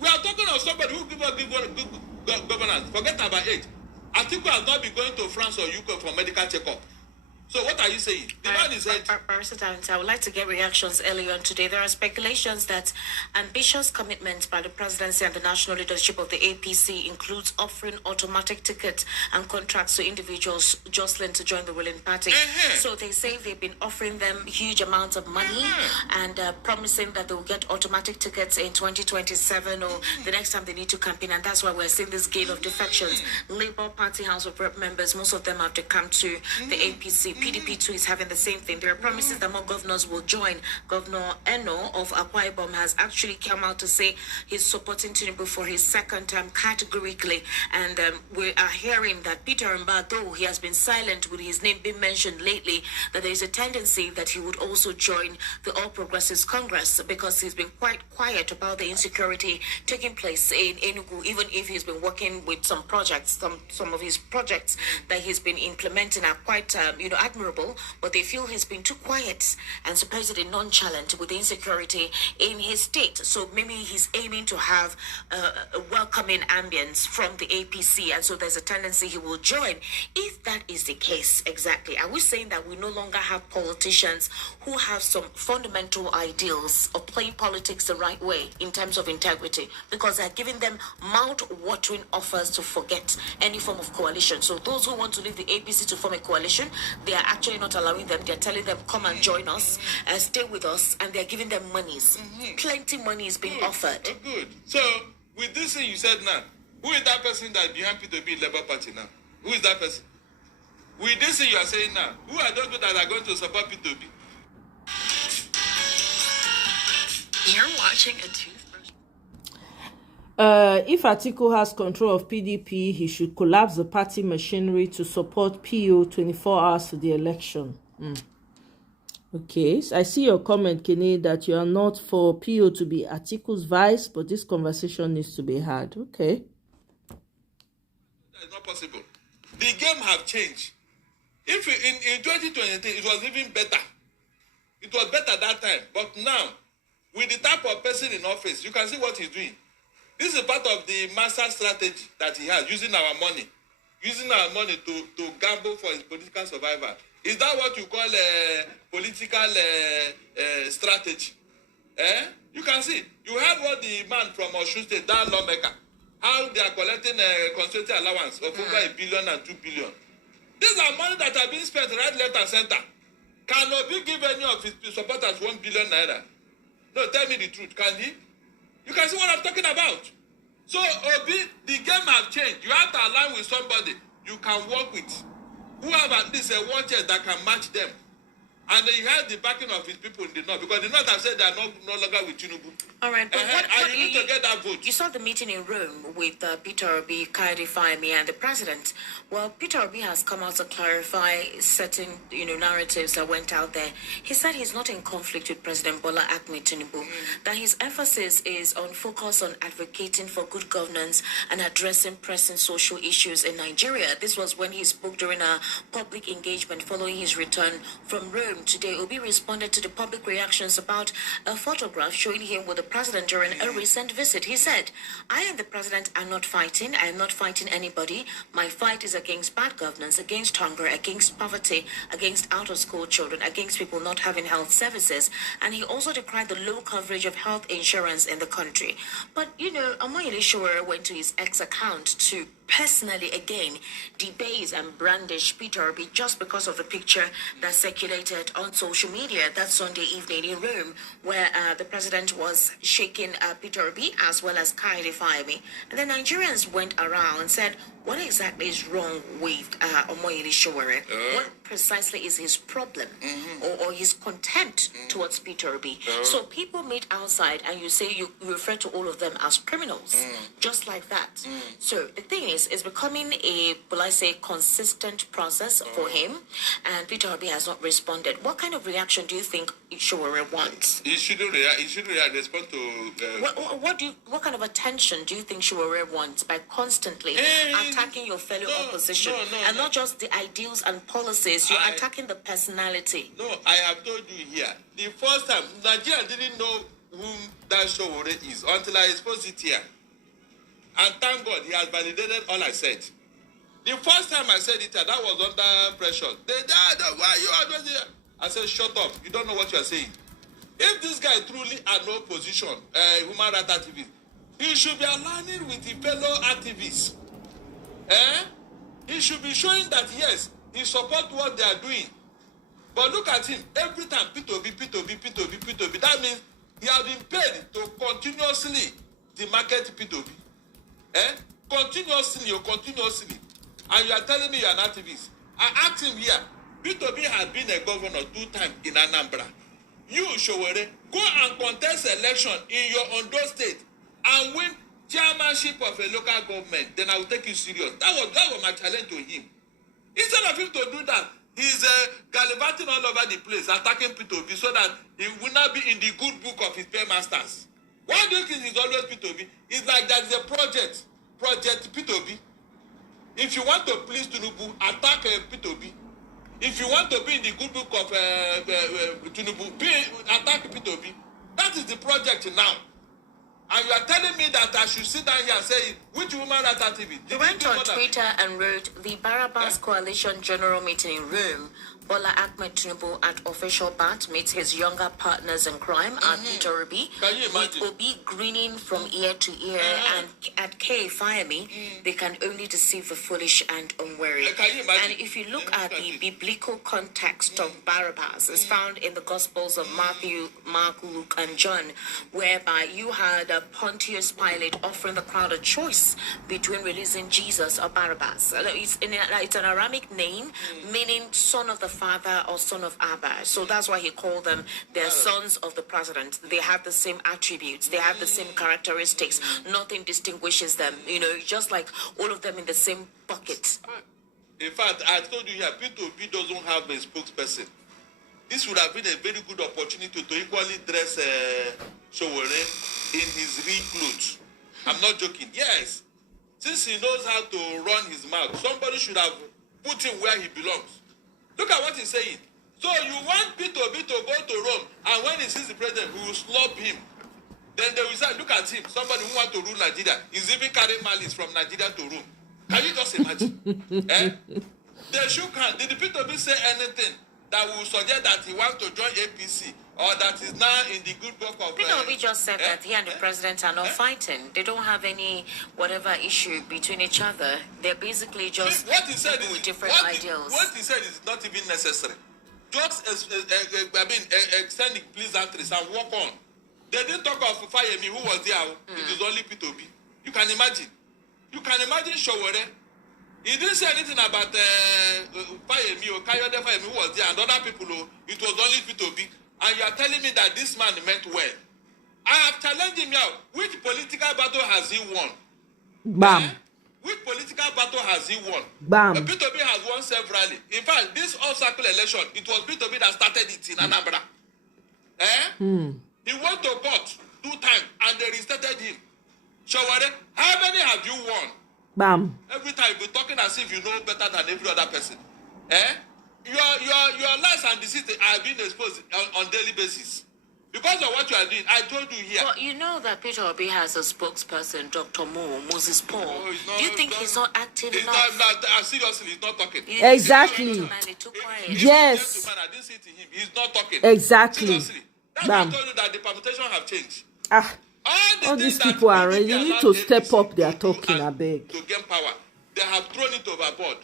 We are talking of somebody who give us good governance. Forget about age. Atiku has not been going to France or UK for medical checkup. So what are you saying? The man is said. Barrister Darrington, I would like to get reactions earlier on today. There are speculations that ambitious commitments by the presidency and the national leadership of the APC includes offering automatic tickets and contracts to individuals jostling to join the ruling party. So they say they've been offering them huge amounts of money and promising that they'll get automatic tickets in 2027 or the next time they need to campaign. And that's why we're seeing this gale of defections. Labour Party House of Rep members, most of them have to come to the APC. PDP too is having the same thing. There are promises that more governors will join. Governor Eno of Akwa Ibom has actually come out to say he's supporting Tinubu for his second term categorically. And we are hearing that Peter Mba, though he has been silent with his name being mentioned lately, that there is a tendency that he would also join the All Progressives Congress because he's been quite quiet about the insecurity taking place in Enugu, even if he's been working with some projects. Some of his projects that he's been implementing are quite, admirable, but they feel he's been too quiet and supposedly nonchalant with the insecurity in his state. So maybe he's aiming to have a welcoming ambience from the APC, and so there's a tendency he will join. If that is the case, exactly, are we saying that we no longer have politicians who have some fundamental ideals of playing politics the right way in terms of integrity, because they're giving them mouth-watering offers to forget any form of coalition? So those who want to leave the APC to form a coalition, they are actually not allowing them. They're telling them, come and join us, stay with us, and they're giving them monies. Plenty money is being offered. Oh, good. So, with this thing you said now, who is that person that behind P2B Labour Party now? Who is that person? With this thing you are saying now, who are those people that are going to support P2B? You're watching a toothbrush. If Atiku has control of PDP, he should collapse the party machinery to support PO 24 hours to the election. Okay, so I see your comment, Kenny, that you are not for PO to be Atiku's vice, but this conversation needs to be had. Okay. That is not possible. The game have changed. If in 2023, it was even better. It was better that time. But now, with the type of person in office, you can see what he's doing. This is part of the master strategy that he has, using our money to gamble for his political survival. Is that what you call a political strategy? You can see. You heard what the man from Osun State, that lawmaker, how they are collecting a constituency allowance of over 1 billion and 2 billion. These are money that are being spent right, left, and center. Can Obi give any of his supporters 1 billion naira? No, tell me the truth. Can he? You can see what I'm talking about. So, Obi, the game have changed. You have to align with somebody you can work with. Who have at least a watcher that can match them. And then you have the backing of his people in the north, because the north have said they are no longer with Tinubu. All right, but and you need to get that vote. You saw the meeting in Rome with Peter Obi, Kayode Fayemi, and the president. Well, Peter Obi has come out to clarify certain, narratives that went out there. He said he's not in conflict with President Bola Ahmed Tinubu. That his emphasis is on focus on advocating for good governance and addressing pressing social issues in Nigeria. This was when he spoke during a public engagement following his return from Rome. Today, Obi responded to the public reactions about a photograph showing him with the president during a recent visit. He said, "I and the president are not fighting. I am not fighting anybody. My fight is against bad governance, against hunger, against poverty, against out-of-school children, against people not having health services." And he also decried the low coverage of health insurance in the country. But, Omoyele Sowore went to his X account to personally again debase and brandish Peter Obi just because of the picture that circulated on social media that Sunday evening in Rome, where the president was shaking Peter Obi as well as Kayode Fayemi. And the Nigerians went around and said, what exactly is wrong with Omoyele Sowore? What precisely is his problem? Or his contempt towards Peter Obi. So people meet outside and you say you refer to all of them as criminals, just like that. So the thing is, it's becoming a, will I say, consistent process for him, and Peter Obi has not responded. What kind of reaction do you think Showore wants? He shouldn't react. He shouldn't react. Respond to. What kind of attention do you think Showore wants by constantly attacking your fellow opposition, and not just the ideals and policies? You're attacking the personality. No, I have told you here. The first time Nigeria didn't know whom that Showore is until I exposed it here. And thank God he has validated all I said. The first time I said it, that was under pressure. Why you always here? I said, shut up. You don't know what you are saying. If this guy truly had no position, human rights activist, he should be aligning with the fellow activists. He should be showing that, yes, he supports what they are doing. But look at him. Every time, P2B. That means he has been paid to continuously demarket P2B. Continuously. And you are telling me you are an activist. I asked him here, P2B has been a governor 2 times in Anambra. You, Showore, go and contest election in your Ondo state and win chairmanship of a local government. Then I will take you serious. That was my challenge to him. Instead of him to do that, he's gallivanting all over the place, attacking P2B so that he will not be in the good book of his paymasters. Why do you think he's always P2B? It's like there is a project P2B. If you want to please Tinubu, attack P2B. If you want to be in the good book of Tinubu, attack P2B. That is the project now. And you are telling me that I should sit down here and say, which woman rights activist? He went on Twitter and wrote, the Barabbas Coalition General Meeting in Rome. Bola Ahmed Tinubu at official bat meets his younger partners in crime at Peter Obi. With Obi grinning from ear to ear, and at K Fayemi, they can only deceive the foolish and unwary. And if you look at the biblical context of Barabbas, it's found in the Gospels of Matthew, Mark, Luke, and John, whereby you had Pontius Pilate offering the crowd a choice between releasing Jesus or Barabbas. It's an Aramaic name, meaning son of the father or son of Abba. So that's why he called them their sons of the president. They have the same attributes. They have the same characteristics. Nothing distinguishes them. Just like all of them in the same bucket. In fact, I told you here, P2B doesn't have a spokesperson. This would have been a very good opportunity to equally dress Showore in his real clothes. I'm not joking. Yes. Since he knows how to run his mouth, somebody should have put him where he belongs. Look at what he's saying. So you want P2B to go to Rome, and when he sees the president, he will slap him. Then they will say, look at him, somebody who wants to rule Nigeria. He's even carrying malice from Nigeria to Rome. Can you just imagine? They shook hands. Did the P2B say anything that will suggest that he wants to join APC, or that he's now in the good book of... Peter Obi just said that he and the president are not fighting. They don't have any whatever issue between each other. They're basically just what he said people is, with different ideals. What he said is not even necessary. Just extend the pleasantries and walk on. They didn't talk of Fayemi, who was there. It is only P2B. You can imagine. Showore. He didn't say anything about Fayemi or Kayode Fayemi, who was there, and other people. It was only P2B. And you are telling me that this man meant well. I have challenged him now. Which political battle has he won? Bam. Which political battle has he won? Bam. P2B has won severally. In fact, this all-circle election, it was P2B that started it in Anambra. He went to court 2 times and they restarted him. Showore, how many have you won? Bam. Every time you're talking as if you know better than every other person. Your lies and deceit are being exposed on daily basis. Because of what you are doing, I told you here. Well, you know that Peter Obi has a spokesperson, Dr. Moses Paul. Do you think he's not active enough? Seriously, he's not talking. Exactly. Yes. I didn't see it to him. He's not talking. Exactly. Seriously. That's why I told you that the permutation have changed. All these people are ready. You need to step up their talking, I beg. To gain power. They have thrown it overboard.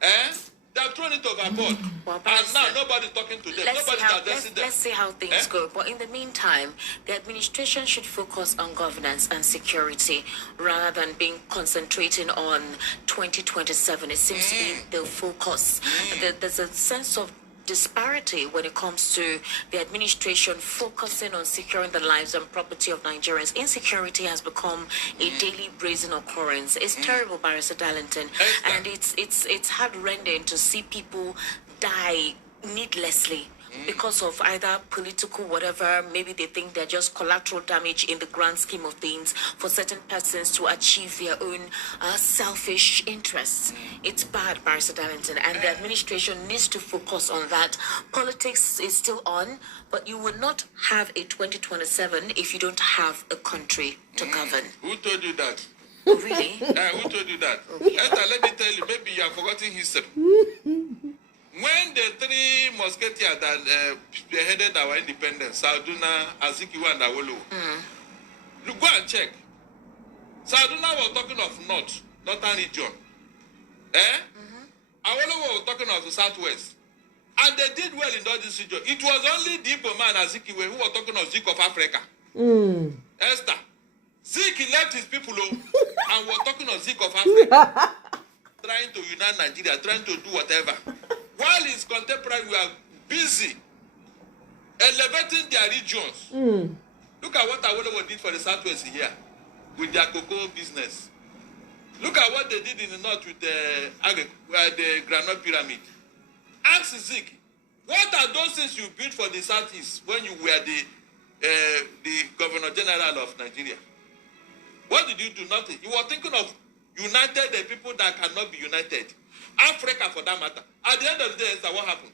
They have thrown it overboard. Well, and now nobody's talking to them. Nobody's addressing them. Let's see how things go. But in the meantime, the administration should focus on governance and security rather than being concentrating on 2027. It seems to be the focus. There's a sense of disparity when it comes to the administration focusing on securing the lives and property of Nigerians. Insecurity has become a daily brazen occurrence. It's terrible, Barrister Darlington, and it's heart-rending to see people die needlessly because of either political whatever. Maybe they think they're just collateral damage in the grand scheme of things for certain persons to achieve their own selfish interests. It's bad, Barrister Darlington, and the administration needs to focus on that. Politics is still on, but you will not have a 2027 if you don't have a country to govern. Who told you that? Oh, really? Who told you that? Esther, let me tell you, maybe you are forgetting history. When the three musketeers that spearheaded our independence, Sardauna, Azikiwe, and Awolowo, you go and check. Sardauna was talking of northern region. Awolowo was talking of the southwest. And they did well in all this region. It was only the Igbo man, Azikiwe, who was talking of Zik of Africa. Esther, Zik left his people and was talking of Zik of Africa. Trying to unite Nigeria, trying to do whatever. While his contemporaries were busy elevating their regions. Look at what Awolowo did for the Southwest here with their cocoa business. Look at what they did in the North with the Granite Pyramid. Ask Zik, what are those things you built for the Southeast when you were the Governor General of Nigeria? What did you do? Nothing. You were thinking of united the people that cannot be united. Africa, for that matter. At the end of the day, what happened?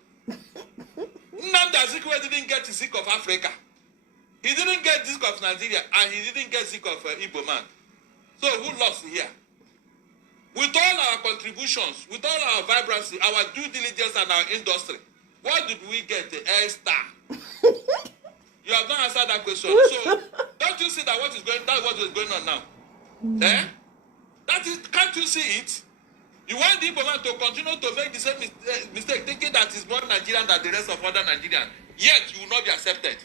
Nnamdi Azikiwe didn't get the Zik of Africa. He didn't get Zik of Nigeria, and he didn't get Zik of Igbo man. So who lost here? With all our contributions, with all our vibrancy, our due diligence, and our industry, what did we get? A star. You have not answered that question. So don't you see that what is going on now? That is, can't you see it? You want the Igbo man to continue to make the same mistake, thinking that he's more Nigerian than the rest of other Nigerians. Yet you will not be accepted.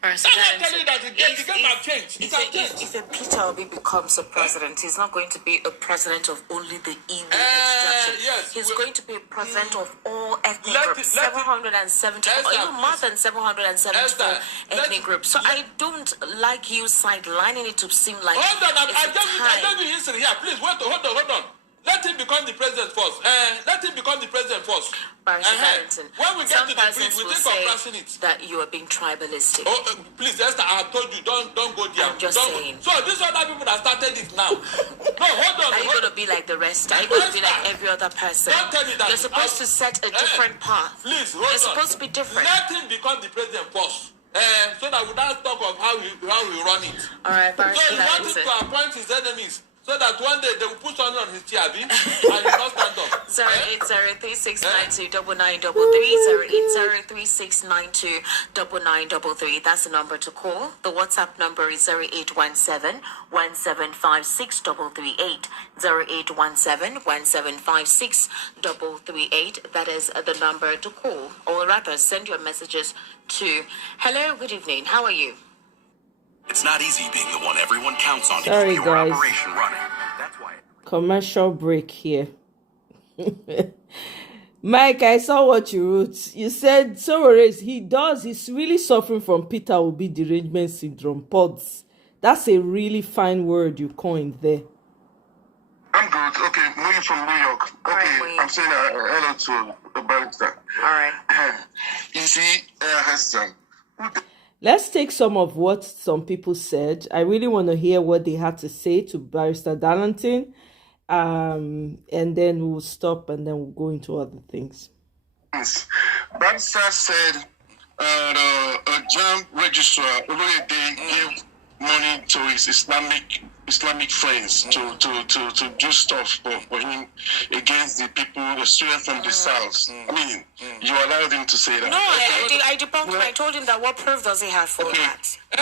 I'm not telling you that the game have changed. If a Peter Obi becomes a president, he's not going to be a president of only the Igbo extraction. Yes, he's going to be a president of all ethnic groups, 770, or even more than 774 ethnic groups. So I don't like you sidelining it to seem like hold on, I tell you history here. Please, hold on. Let him become the president first. Let him become the president first. When we get to the bridge, we think of crossing it. That you are being tribalistic. Please, Esther, I have told you, don't go there. I'm just saying. So these other people that started it now. No, hold on. Are you going to be like the rest? Are you going to be like every other person? Don't tell me that. You're supposed to set a different path. Please, hold on. You're supposed to be different. Let him become the president first. So that we don't talk of how we run it. All right, so he wants to appoint his enemies. So that one day they will put something on his chair, and he will not stand up. 08036929933, 08036929933. That's the number to call. The WhatsApp number is 0817-1756338. 0817-1756338. That is the number to call. Or rather, send your messages to hello, good evening, how are you? It's not easy being the one everyone counts on to Sorry, keep your guys. operation running. That's why. Commercial break here. Mike, I saw what you wrote. You said he's really suffering from Peter Obi derangement syndrome. PODS. That's a really fine word you coined there. I'm good. Okay, moving from New York. Okay, I'm saying hello to the barrister. All right. You see, Heston. Let's take some of what some people said. I really want to hear what they had to say to Barrister Darlington. And then we'll stop and then we'll go into other things. Barrister said a JAMB registrar already gave money to his Islamic friends to do stuff for him against the people, the students from the South. I mean, you allowed him to say that. No, I debunked him. I told him that what proof does he have for that? I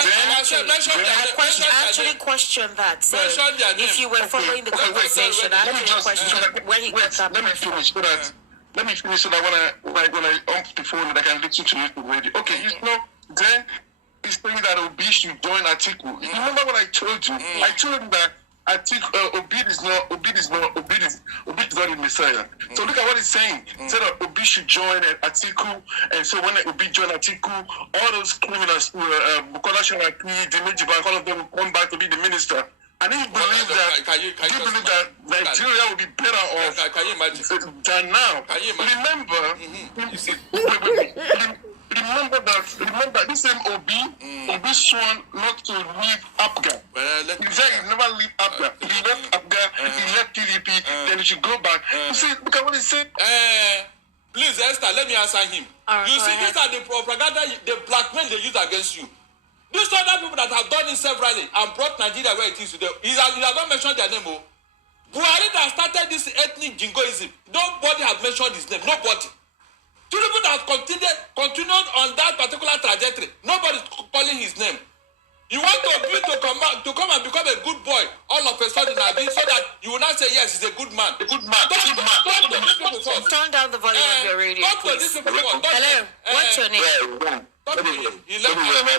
actually questioned that. So if you were following the conversation, I actually questioned where he got that proof. Let me finish so that when I off the phone, that I can listen to it already. Okay, then he's saying that Obi should join Atiku. You remember what I told you? I told him that Obi is not the Messiah. So look at what he's saying. He said that Obi should join Atiku, and so when Obi join Atiku, all those criminals, Bukola Saraki, Dimeji Bank, all of them will come back to be the minister. And then you believe that Nigeria will be better off than now. Remember that this same Obi sworn not to leave APGA. He said he never leave APGA. He left APGA, he left PDP, then he should go back. You see, look at what he said. Please, Esther, let me answer him. Right, you see, these are the propaganda, the blackmail they use against you. These other people that have done it severally and brought Nigeria where it is today, he has not mentioned their name. Buhari that started this ethnic jingoism, nobody has mentioned his name. Nobody. Tinubu that continued on that particular trajectory, nobody is calling his name. You want to come and become a good boy all of a sudden, so that you will not say yes, he's a good man. A good man. Turn down the volume of your radio, please. Hello, what's your name?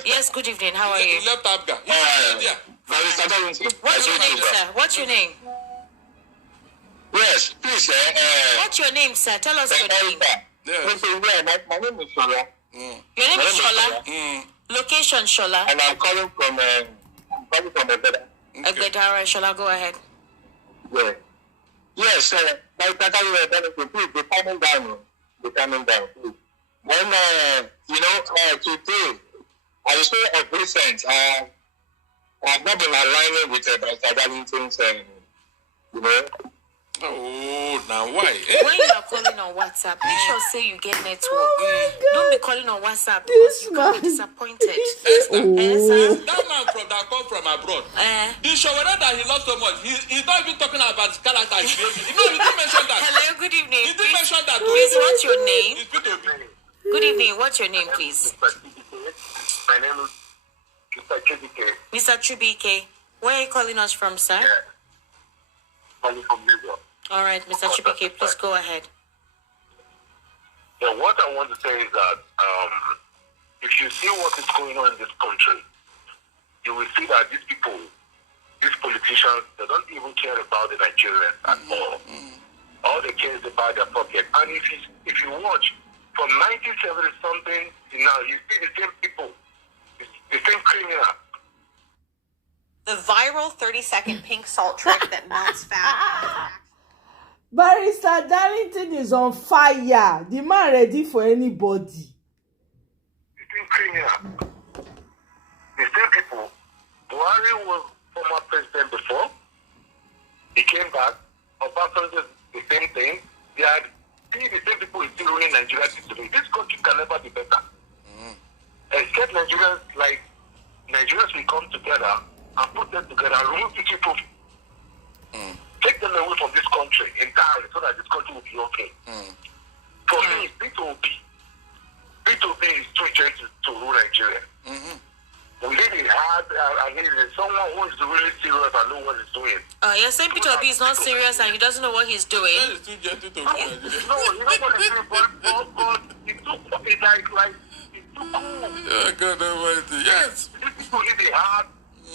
Yes, good evening. How are you? He left APGA. What's your name, sir? What's your name? Yes, please. What's your name, sir? Tell us your name. Yes. My name is Shola. Your name is Shola? Location, Shola? And I'm calling from Egbeda. Egbeda, all right, Shola, go ahead. Yeah. Yes, like I tell you, please, they're coming down, please. When, today, I say of recent, I've not been aligning with Mr. Darlington's, Oh, now why? When you are calling on WhatsApp, make sure say you get network. Don't be calling on WhatsApp This because you can be disappointed. That man that come from abroad. The show that he loves so much, he's not even talking about his character. He didn't mention that. Hello, good evening. He didn't mention that. Please, what's your name? It's P2B. Good evening. What's your name, please? My name is Mr. Chubike. Mr. Chubike. Where are you calling us from, sir? Calling from Lagos. All right, Mr. Chubike, please go ahead. Yeah, what I want to say is that if you see what is going on in this country, you will see that these people, these politicians, they don't even care about the Nigerians at all. All they care is about their pocket. And if you watch, from 1970 something to now, you see the same people, the same criminal. The viral 30-second pink salt trick that melts fat. Barrister Darlington is on fire. The man ready for anybody. The same criminal. The same people. Buhari was former president before. He came back. Obasanjo the same thing. They are the same people who still ruling Nigeria today. This country can never be better. Except Nigerians will come together and put them together and remove the people. Take them away from this country entirely so that this country will be okay. For me, P2B is too gentle to rule Nigeria. We really had, I mean, someone who is really serious and know what he's doing. You're saying P2B is not serious and he doesn't know what he's doing? He's too gentle to rule Nigeria. No, you know what he's doing, but it's too cool. God almighty, yes. This is really hard.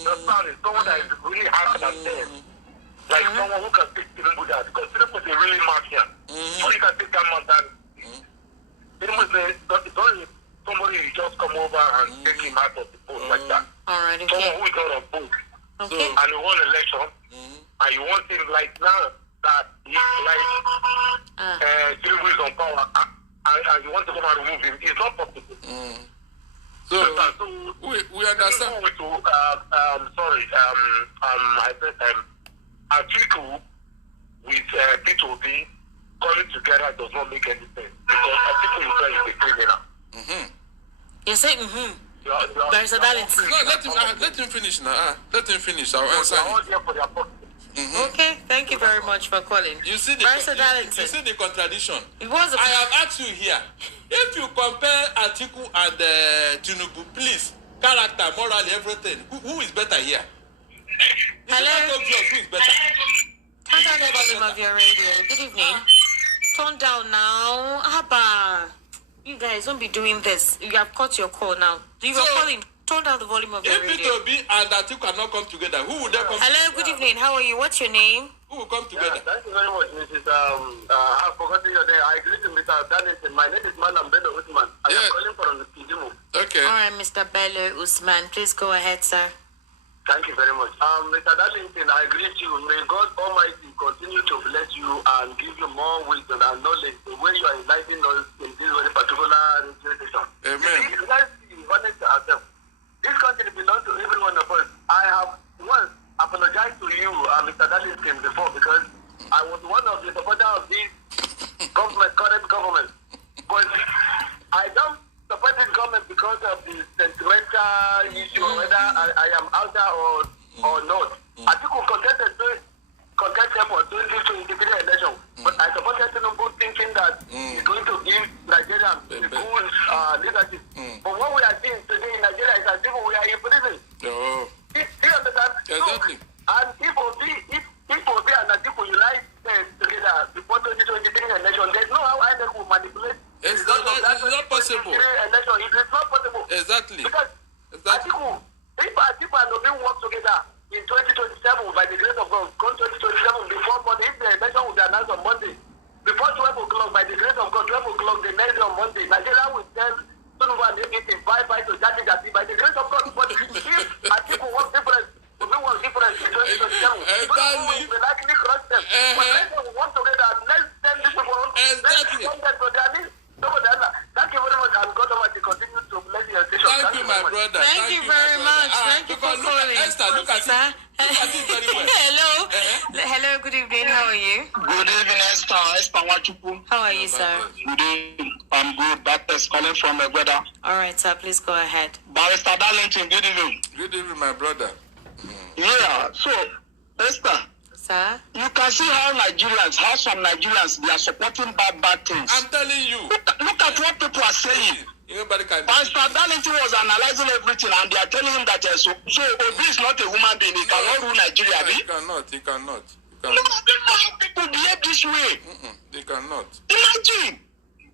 The son is someone that is really hard than them. Like someone who can take Tinubu down. Because Tinubu is a really Martian. So you can take that man down. Tinubu is somebody who just come over and take him out of the post like that. Alright, okay. Someone who is not on post. Okay. And you want election. And you want him like now that he's like Tinubu is on power. And you want to come and remove him. It's not possible. So we understand. I said Atiku with P2B coming together does not make any sense because Atiku himself is a criminal. You're saying Barrister Darlington. No, let him finish now. Let him finish. I'll answer him. Okay, thank you very much for calling. You see Barrister Darlington. You see the contradiction. I have asked you here. If you compare Atiku and Tinubu, please, character, morally, everything, who is better here? Hello? Who is better? Turn down the volume of your radio. Good evening. Turn down now. Haba. You guys don't be doing this. You have cut your call now. You were calling. Turn down the volume of your If radio. Obi and Atiku cannot come together, who will they come Hello, good evening. How are you? What's your name? Who will come together? Thank you very much, Mrs. I've forgotten your name. I agree to Mr. Darlington. My name is Malam Bello Usman. I am calling from the Kijimu. Okay. All right, Mr. Bello Usman. Please go ahead, sir. Thank you very much. Mr. Darlington, I agree with you. May God Almighty continue to bless you and give you more wisdom and knowledge the way you are enlightening us in this very particular situation. Amen. Let's be honest to ourselves. This country belongs to every one of us. I have once apologized to you, Mr. Darlington, before because I was one of the supporters of this current government. But I don't support this government because of the sentimental issue, whether I am out there or not. I think we contested them for 2023 election, but I supported Tinubu thinking that he's going to give Nigeria a good leadership. But what we are seeing today in Nigeria is as if we are in prison. Oh. Do you understand? Exactly. And if Obi and Atiku unite together before 2023 election, there's no how INEC will manipulate. It's not possible. Election. It is not possible. Exactly. Because Atiku, if Atiku and Obi work together in 2027 by the grace of God, come 2027 before Monday, if the election will be announced on Monday, before 12 o'clock, by the grace of God, 12 o'clock the next day on Monday, Nigeria will tell Tinubu and APC bye-bye to Jati by the grace of God. But if Atiku work different, Obi work different in 2027, Exactly. we will likely cross them. But let's say we work together, let's send these people, Exactly. let's send them to their knees. Thank you very much, and God Almighty continue to bless your station. Thank you, my brother. Thank you very much. Thank you for calling. Esther, look at it. Look at it very well. Hello. Hello, good evening. How are you? Good evening, Esther Wachupu. How are you, sir? Good evening. I'm good. That is calling from Egweda. All right, sir. Please go ahead. Barrister Darlington, good evening. Good evening, my brother. Yeah, so, Esther, Sir? you can see how some Nigerians, they are supporting bad things. I'm telling you. Look at what people are saying. Nobody can. Barrister Darlington was analyzing everything, and they are telling him that so Obi is not a human being. He cannot rule Nigeria. He cannot. Look at how people behave this way. They cannot. Imagine.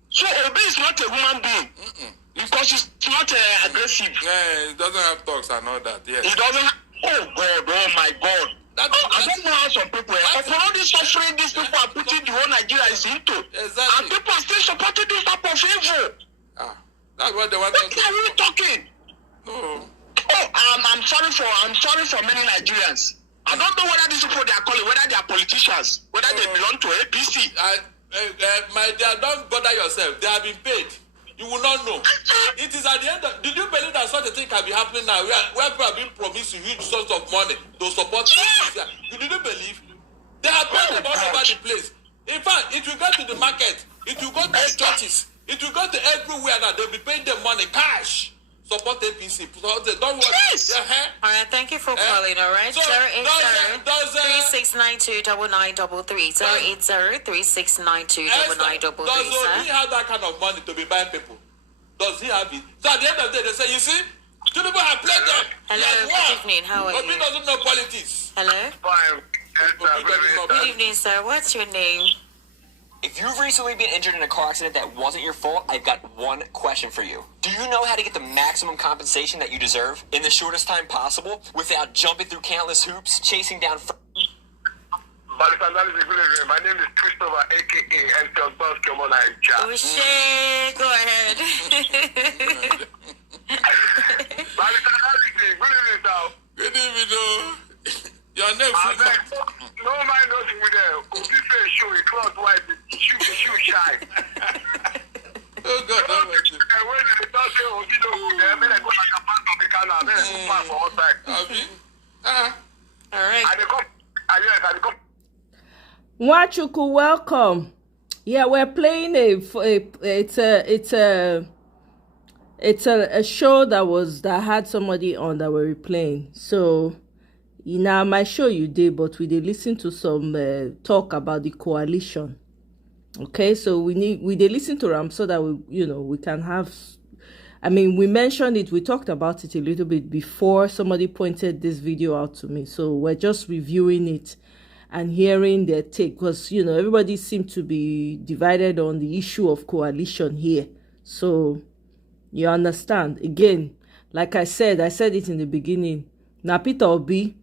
So Obi is not a human being. Because he's not aggressive. Yeah, he doesn't have talks and all that. Yes. He doesn't. Oh God! Oh my God! I don't know how some people. For all this suffering, these people are putting the whole Nigeria is into. Exactly. And people are still supporting this type of evil. That's what they want us to do. What are we talking? No. Oh, I'm sorry for many Nigerians. I don't know whether these people they are calling, whether they are politicians, whether they belong to APC. My dear, don't bother yourself. They have been paid. You will not know. It is at the end of... Did you believe that such a thing can be happening now where people are being promised huge sums of money to support this? You didn't believe? They have paid them all over the place. In fact, it will go to the market. It will go to the churches. It will go to everywhere now. They'll be paying them money, cash. Support APC. Don't worry. Yes. All right, thank you for calling, all right? So, 080-3692-9933. 080-3692-9933, Does he sir. have that kind of money to be buying people? Does he have it? So at the end of the day, they say, you see, two people have played them. Hello, good evening. How are Obi you? doesn't know politics. Hello? Fine. Good evening, sir. What's your name? If you've recently been injured in a car accident that wasn't your fault, I've got one question for you. Do you know how to get the maximum compensation that you deserve in the shortest time possible without jumping through countless hoops, chasing down... My name is Christopher, a.k.a. Anton Boskemona. Oh, shit. Go ahead. Good evening, though. Your name is no man knows with a official shoe, a cloth white, shoe shine. Oh, God. All right. Wachuku, welcome. Yeah, we're playing it's a show that had somebody on that we're replaying. So I might show you did, but we did listen to some talk about the coalition. Okay, so we did listen to them so that we can have. I mean, we mentioned it. We talked about it a little bit before somebody pointed this video out to me. So we're just reviewing it and hearing their take, because everybody seemed to be divided on the issue of coalition here. So you understand. Again, Like I said it in the beginning. Now Peter Obi,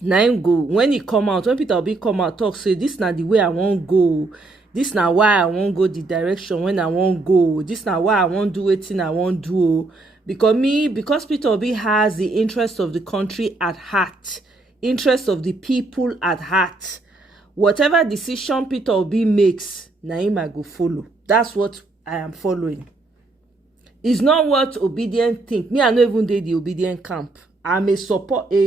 na him go when Peter Obi come out talk say this na the way I wan go, this na why I wan go the direction when I wan go, this na why I wan do wetin I wan do. Because Peter Obi has the interest of the country at heart, interest of the people at heart. Whatever decision Peter Obi makes, na him I go follow. That's what I am following. It's not what Obedient think. Me, I no even dey the Obedient camp. I'm a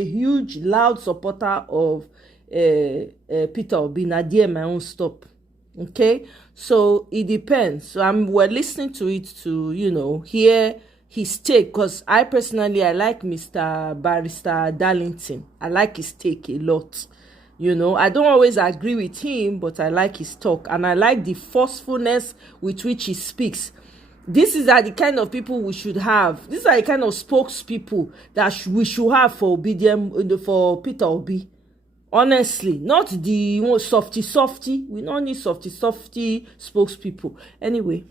huge, loud supporter of Peter Obi. Na there my own stop. Okay, so it depends. So we're listening to it to hear his take, because I personally like Mr. Barrister Darlington. I like his take a lot. I don't always agree with him, but I like his talk, and I like the forcefulness with which he speaks. These are the kind of people we should have. These are the kind of spokespeople that we should have for Peter Obi. Honestly, not the softy. We don't need softy spokespeople. Anyway,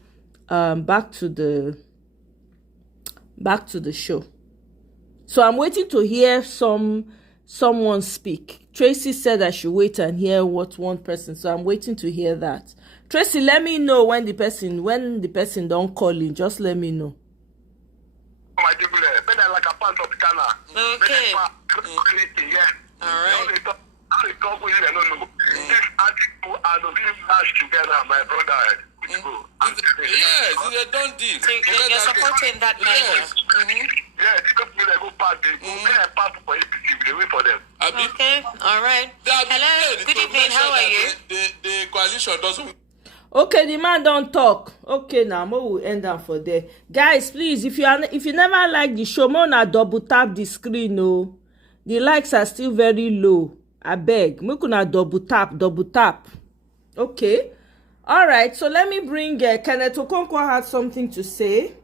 back to the show. So I'm waiting to hear someone speak. Tracy said I should wait and hear what one person. So I'm waiting to hear that. Tracy, let me know when the person don't call in. Just let me know. Okay. All right. Yes, it's a done deal. So you're supporting that measure. Okay, all right. Hello, good evening, how are you? The coalition doesn't. Okay, the man don't talk. Okay, now we'll end up for there. Guys, please, if you never like the show, na double tap the screen. No, the likes are still very low. I beg, we could double tap. Okay, all right. So let me bring Kenneth Okonkwo had something to say,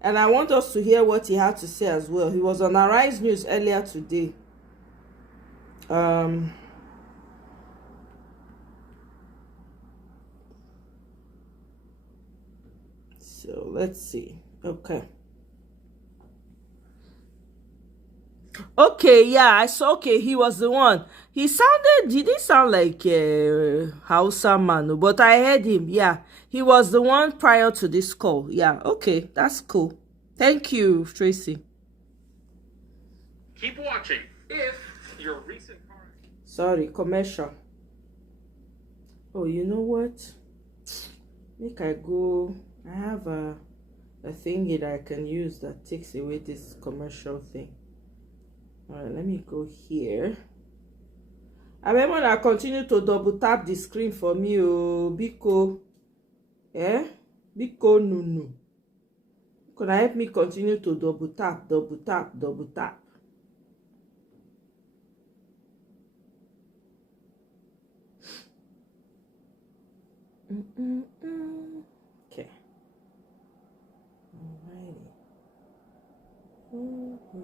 and I want us to hear what he had to say as well. He was on Arise News earlier today. So let's see. Okay, yeah, I saw. Okay, he was the one. He didn't sound like a Hausa man, but I heard him. Yeah, he was the one prior to this call. Yeah, okay, that's cool. Thank you, Tracy. Keep watching. If your recent Sorry, commercial. Oh, you know what? Make I go. I have a thingy that I can use that takes away this commercial thing. All right, let me go here. I remember I continue to double tap the screen for me. Oh, Biko. Biko Nunu. Can I help me continue to double tap? Okay. Alrighty.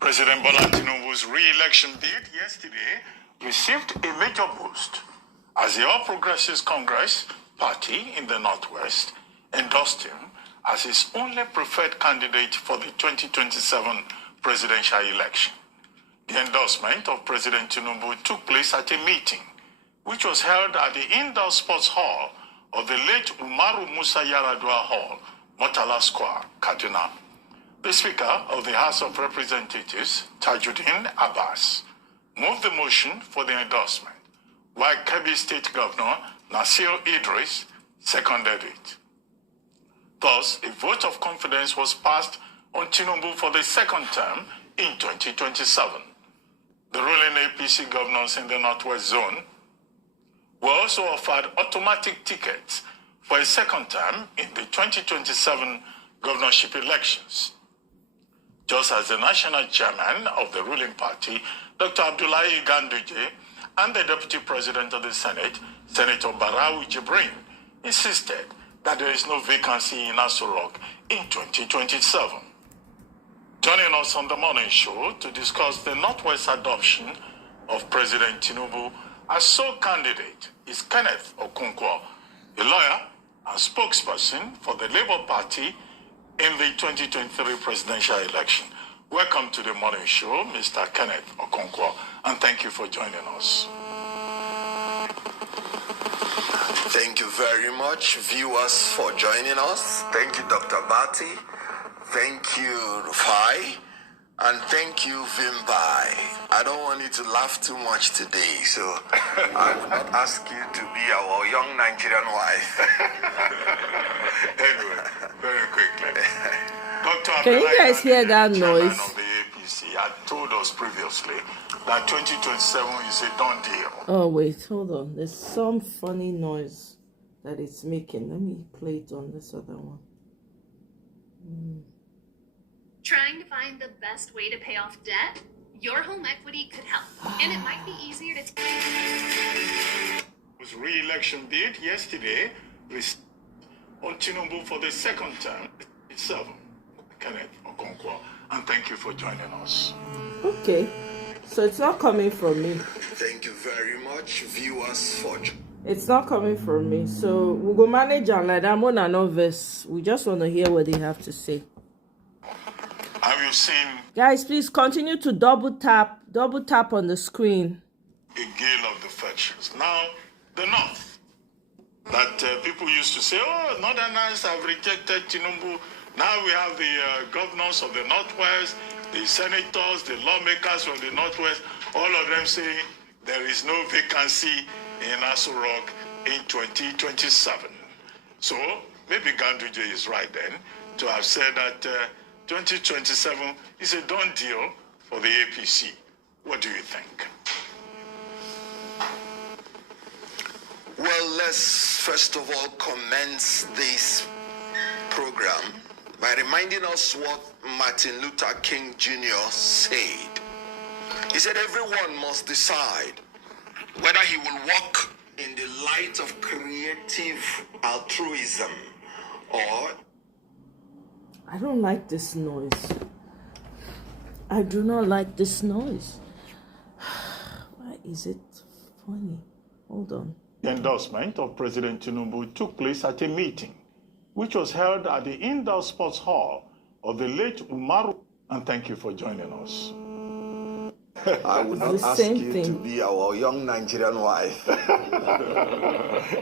President Bola Tinubu's re-election bid yesterday received a major boost as the All Progressives Congress party in the Northwest endorsed him as its only preferred candidate for the 2027 presidential election. The endorsement of President Tinubu took place at a meeting which was held at the indoor sports hall of the late Umaru Musa Yaradua Hall, Murtala Square, Kaduna. The Speaker of the House of Representatives, Tajuddin Abbas, moved the motion for the endorsement, while Kebbi State Governor Nasir Idris seconded it. Thus, a vote of confidence was passed on Tinubu for the second term in 2027. The ruling APC governors in the Northwest Zone were also offered automatic tickets for a second term in the 2027 governorship elections. Just as the national chairman of the ruling party, Dr. Abdullahi Ganduje, and the Deputy President of the Senate, Senator Barau Jibrin, insisted that there is no vacancy in Aso Rock in 2027. Joining us on the morning show to discuss the Northwest adoption of President Tinubu as sole candidate is Kenneth Okonkwo, a lawyer and spokesperson for the Labour Party in the 2023 presidential election. Welcome to the morning show, Mr. Kenneth Okonkwo, and thank you for joining us. Thank you very much, viewers, for joining us. Thank you, Dr. Bati. Thank you, Rufai. And thank you, Vimbai. I don't want you to laugh too much today, so I will not ask you to be our young Nigerian wife. Anyway, very quickly. Dr. Can you guys hear that noise? Of the APC had told us previously that 2027 is a done deal. Oh, wait, hold on. There's some funny noise that it's making. Let me play it on this other one. Trying to find the best way to pay off debt? Your home equity could help. And it might be easier to... Was re-election bid yesterday on Tinubu for the second term, 7. Kenneth Okonkwo, and thank you for joining us. Okay, so it's not coming from me. Thank you very much, viewers, for... It's not coming from me, so we'll go manage and like that. More than novice. We just want to hear what they have to say. Have you seen... Guys, please continue to double tap on the screen. A gale of defections. Now, the North, that people used to say, oh, Northerners have rejected Tinubu. Now we have the governors of the Northwest, the senators, the lawmakers from the Northwest, all of them saying there is no vacancy in Aso Rock in 2027. So maybe Ganduje is right then to have said that 2027 is a done deal for the APC. What do you think? Well, let's first of all commence this program by reminding us what Martin Luther King Jr. said. He said everyone must decide whether he will walk in the light of creative altruism or... I don't like this noise. I do not like this noise. Why is it funny? Hold on. The endorsement of President Tinubu took place at a meeting which was held at the Indoor Sports Hall of the late Umaru. And thank you for joining us. I would not ask you to be our young Nigerian wife.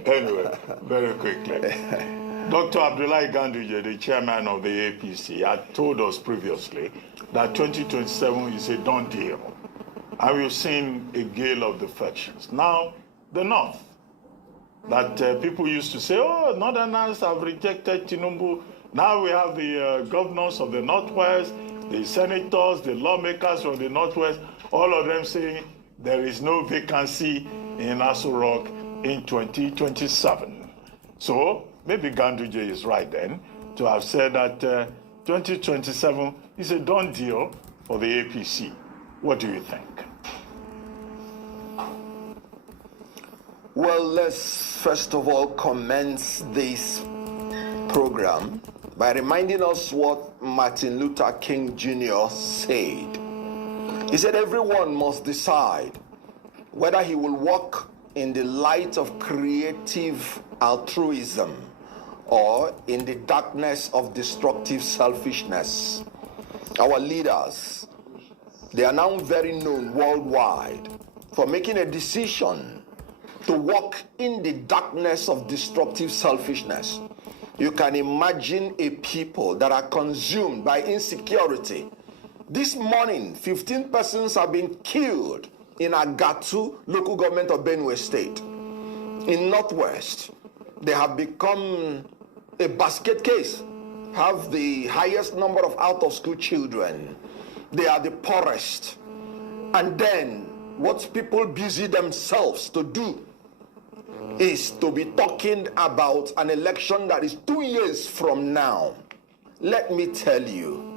Anyway, very quickly. Dr. Abdullahi Ganduje, the chairman of the APC, had told us previously that 2027 is a done deal. And we've seen a gale of defections. Now, the North, that people used to say, oh, Northerners have rejected Tinubu. Now we have the governors of the Northwest, the senators, the lawmakers from the Northwest, all of them saying there is no vacancy in Aso Rock in 2027. So maybe Ganduje is right then to have said that 2027 is a done deal for the APC. What do you think? Well, let's first of all commence this program by reminding us what Martin Luther King Jr. said. He said everyone must decide whether he will walk in the light of creative altruism or in the darkness of destructive selfishness. Our leaders, they are now very known worldwide for making a decision to walk in the darkness of destructive selfishness. You can imagine a people that are consumed by insecurity. This morning, 15 persons have been killed in Agatu, local government of Benue State. In Northwest, they have become a basket case, have the highest number of out-of-school children. They are the poorest. And then, what people busy themselves to do is to be talking about an election that is 2 years from now. Let me tell you,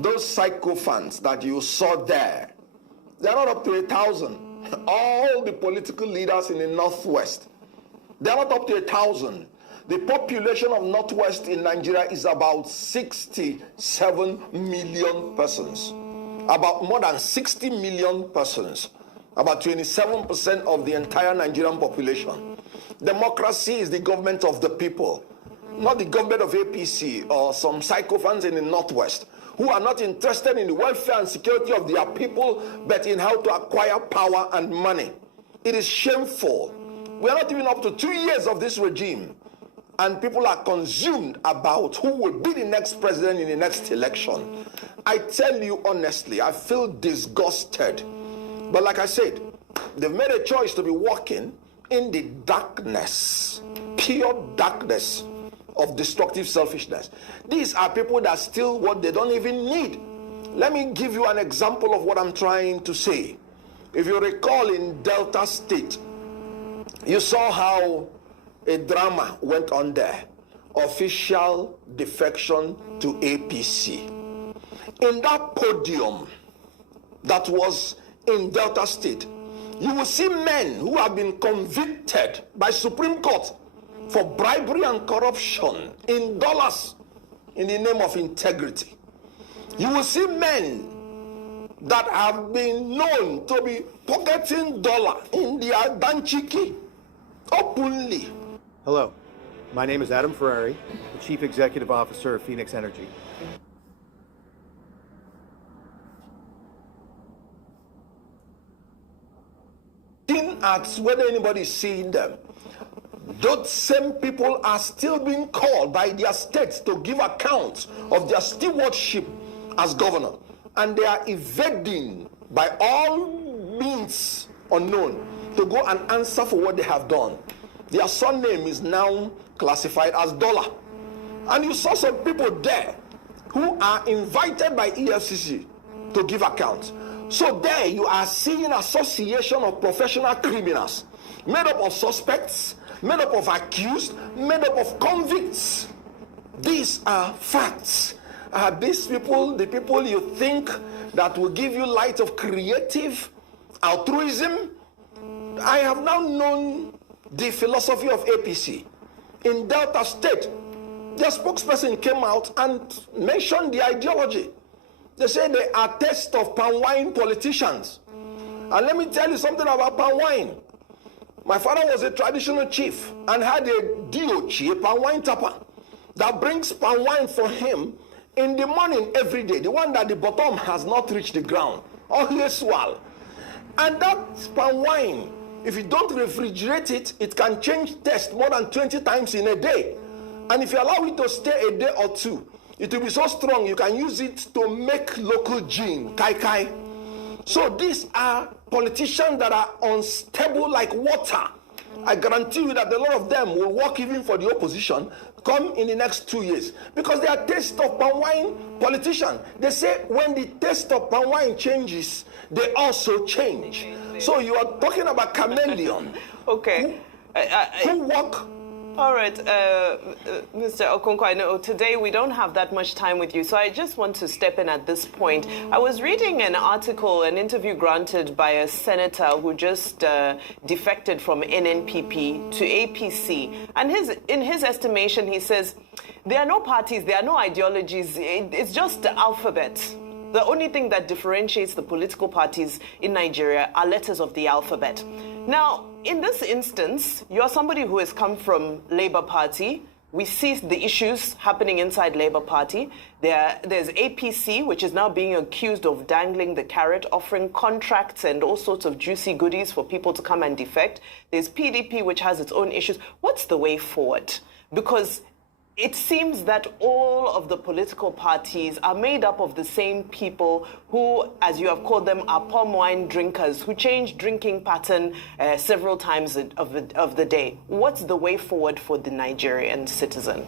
those sycophants that you saw there, they're not up to 1,000. all the political leaders in the Northwest. They're not up to 1,000. The population of Northwest in Nigeria is about 67 million persons. About more than 60 million persons. About 27% of the entire Nigerian population. Democracy is the government of the people, not the government of APC or some sycophants in the Northwest who are not interested in the welfare and security of their people, but in how to acquire power and money. It is shameful. We are not even up to 2 years of this regime, and people are consumed about who will be the next president in the next election. I tell you honestly, I feel disgusted. But like I said, they've made a choice to be walking in the darkness, pure darkness of destructive selfishness. These are people that steal what they don't even need. Let me give you an example of what I'm trying to say. If you recall, in Delta State, you saw how a drama went on there. Official defection to APC. In that podium that was in Delta State, you will see men who have been convicted by Supreme Court for bribery and corruption in dollars in the name of integrity. You will see men that have been known to be pocketing dollar in their danchiki openly. Hello, my name is Adam Ferrari, the Chief Executive Officer of Phoenix Energy. At whether anybody is seeing them, those same people are still being called by their states to give accounts of their stewardship as governor, and they are evading by all means unknown to go and answer for what they have done. Their surname is now classified as dollar, and you saw some people there who are invited by EFCC to give accounts. So there you are seeing an association of professional criminals made up of suspects, made up of accused, made up of convicts. These are facts. Are these people the people you think that will give you light of creative altruism? I have now known the philosophy of APC. In Delta State, their spokesperson came out and mentioned the ideology. They say they are taste of palm wine politicians. And let me tell you something about palm wine. My father was a traditional chief and had a DOC, a palm wine tapper, that brings palm wine for him in the morning every day. The one that the bottom has not reached the ground. Always swell. And that palm wine, if you don't refrigerate it, it can change taste more than 20 times in a day. And if you allow it to stay a day or two, it will be so strong you can use it to make local gin, kai kai. So these are politicians that are unstable like water. I guarantee you that a lot of them will work even for the opposition come in the next 2 years because they are taste of palm wine politicians. They say when the taste of palm wine changes, they also change. So you are talking about chameleon. Okay. Who work. All right, Mr. Okonkwo, I know today we don't have that much time with you, so I just want to step in at this point. I was reading an article, an interview granted by a senator who just defected from NNPP to APC. And in his estimation, he says, there are no parties, there are no ideologies, it's just the alphabet. The only thing that differentiates the political parties in Nigeria are letters of the alphabet. Now, in this instance, you're somebody who has come from Labour Party. We see the issues happening inside Labour Party. There's APC, which is now being accused of dangling the carrot, offering contracts and all sorts of juicy goodies for people to come and defect. There's PDP, which has its own issues. What's the way forward? Because it seems that all of the political parties are made up of the same people who, as you have called them, are palm wine drinkers who change drinking pattern several times of the day. What's the way forward for the Nigerian citizen?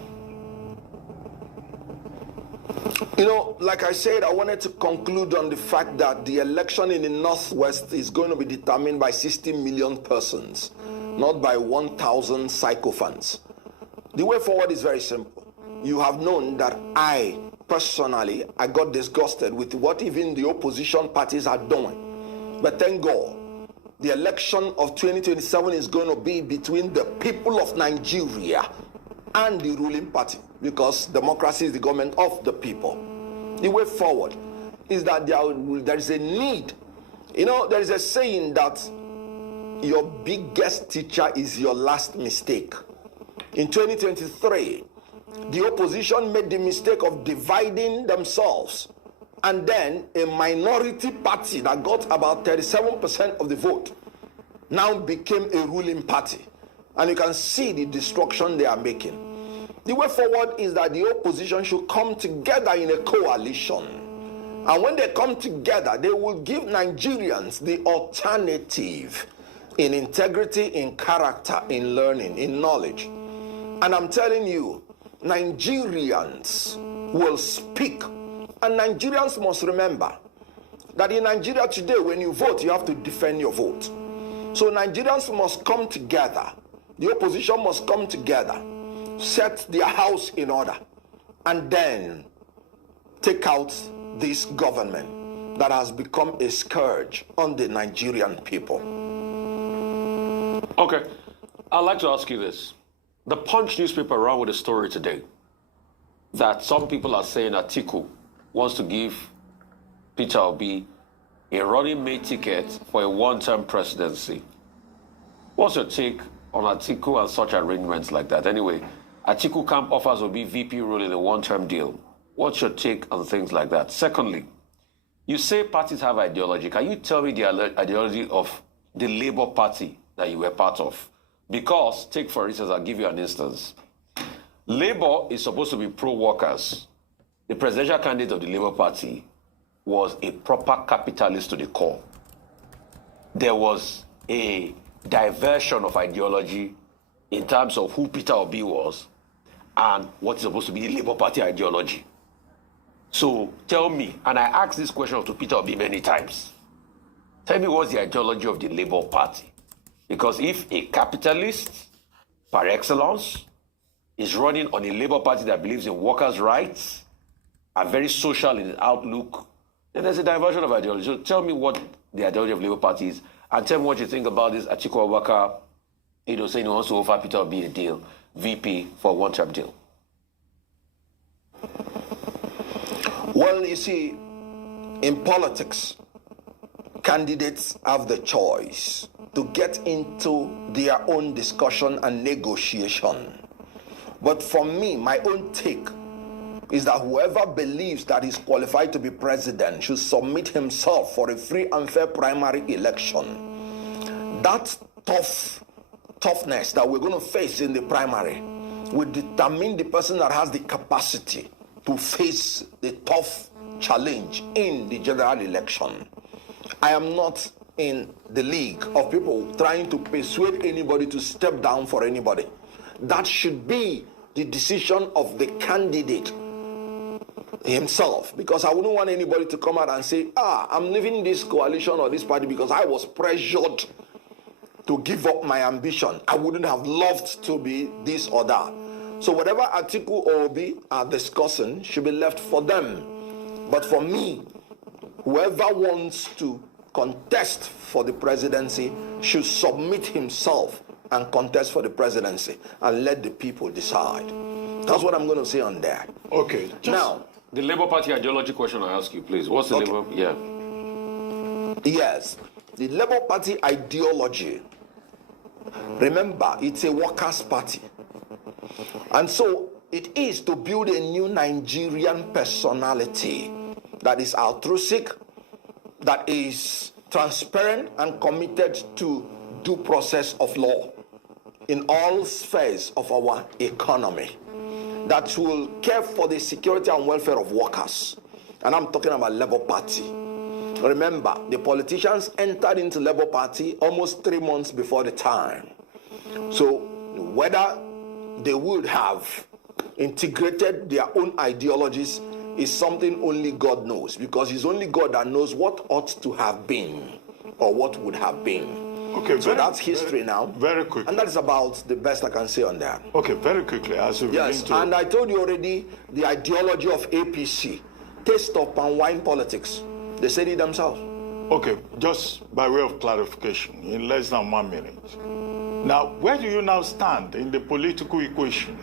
You know, like I said, I wanted to conclude on the fact that the election in the Northwest is going to be determined by 60 million persons, not by 1,000 sycophants. The way forward is very simple. You have known that I got disgusted with what even the opposition parties are doing. But thank God, the election of 2027 is going to be between the people of Nigeria and the ruling party, because democracy is the government of the people. The way forward is that there is a need. You know, there is a saying that your biggest teacher is your last mistake. In 2023, the opposition made the mistake of dividing themselves, and then a minority party that got about 37% of the vote now became a ruling party. And you can see the destruction they are making. The way forward is that the opposition should come together in a coalition. And when they come together, they will give Nigerians the alternative in integrity, in character, in learning, in knowledge. And I'm telling you, Nigerians will speak. And Nigerians must remember that in Nigeria today, when you vote, you have to defend your vote. So Nigerians must come together. The opposition must come together, set their house in order, and then take out this government that has become a scourge on the Nigerian people. Okay, I'd like to ask you this. The Punch newspaper ran with a story today that some people are saying Atiku wants to give Peter Obi a running mate ticket for a one-term presidency. What's your take on Atiku and such arrangements like that? Anyway, Atiku camp offers Obi VP role in a one-term deal. What's your take on things like that? Secondly, you say parties have ideology. Can you tell me the ideology of the Labour Party that you were part of? Because, take for instance, I'll give you an instance. Labour is supposed to be pro-workers. The presidential candidate of the Labour Party was a proper capitalist to the core. There was a diversion of ideology in terms of who Peter Obi was and what is supposed to be the Labour Party ideology. So tell me, and I asked this question to Peter Obi many times, tell me what's the ideology of the Labour Party? Because if a capitalist, par excellence, is running on a Labour Party that believes in workers' rights, are very social in its outlook, then there's a diversion of ideology. So tell me what the ideology of Labour Party is, and tell me what you think about this Atiku Abubakar, saying he wants to offer Peter Obi a deal, VP, for a one-term deal. Well, you see, in politics, candidates have the choice to get into their own discussion and negotiation. But for me, my own take is that whoever believes that he's qualified to be president should submit himself for a free and fair primary election. That toughness that we're going to face in the primary will determine the person that has the capacity to face the tough challenge in the general election. I am not in the league of people trying to persuade anybody to step down for anybody. That should be the decision of the candidate himself, because I wouldn't want anybody to come out and say, I'm leaving this coalition or this party because I was pressured to give up my ambition. I wouldn't have loved to be this or that. So whatever Atiku or Obi are discussing should be left for them. But for me, whoever wants to contest for the presidency should submit himself and contest for the presidency and let the people decide. That's what I'm going to say on that. Okay. Now, the Labour Party ideology question I ask you, please. What's the Labour? Yeah. Yes. The Labour Party ideology, remember, it's a workers' party. And so it is to build a new Nigerian personality that is altruistic, that is transparent and committed to due process of law in all spheres of our economy, that will care for the security and welfare of workers. And I'm talking about Labour Party. Remember, the politicians entered into Labour Party almost 3 months before the time. So whether they would have integrated their own ideologies is something only God knows, because it's only God that knows what ought to have been or what would have been. Okay, so that's history now. Very quickly. And that is about the best I can say on that. Okay, very quickly. As we yes, and I told you already the ideology of APC, taste of palm wine politics. They said it themselves. Okay, just by way of clarification, in less than 1 minute. Now, where do you now stand in the political equation?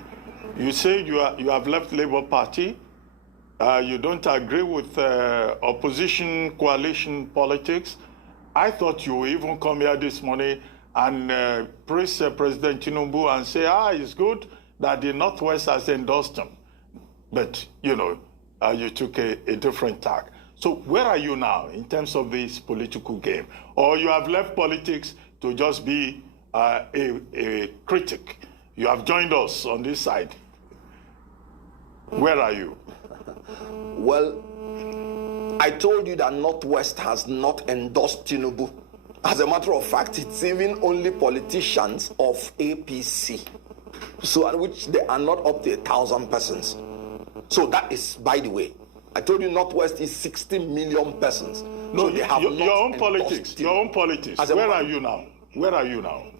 You say you have left Labour Party. You don't agree with opposition coalition politics. I thought you would even come here this morning and praise President Tinubu and say, it's good that the Northwest has endorsed him. But, you took a different tack. So where are you now in terms of this political game? Or you have left politics to just be a critic? You have joined us on this side. Where are you? Well, I told you that Northwest has not endorsed Tinubu. As a matter of fact, it's even only politicians of APC, so which they are not up to 1,000 persons. So that is, by the way, I told you Northwest is 60 million persons. No, so they have your own politics. Your own politics. Where are you now? Where are you now?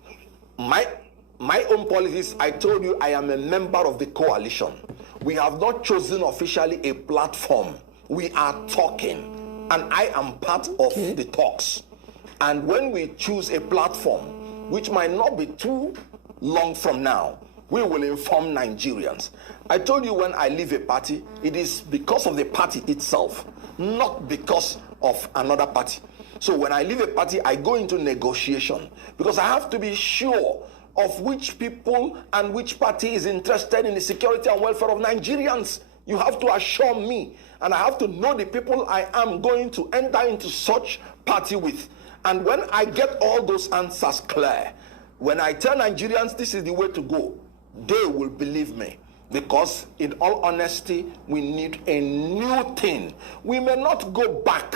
My own politics, I told you I am a member of the coalition. We have not chosen officially a platform. We are talking, and I am part of the talks. And when we choose a platform, which might not be too long from now, we will inform Nigerians. I told you when I leave a party, it is because of the party itself, not because of another party. So when I leave a party, I go into negotiation because I have to be sure of which people and which party is interested in the security and welfare of Nigerians. You have to assure me, and I have to know the people I am going to enter into such party with. And when I get all those answers clear, when I tell Nigerians this is the way to go, they will believe me. Because in all honesty, we need a new thing. We may not go back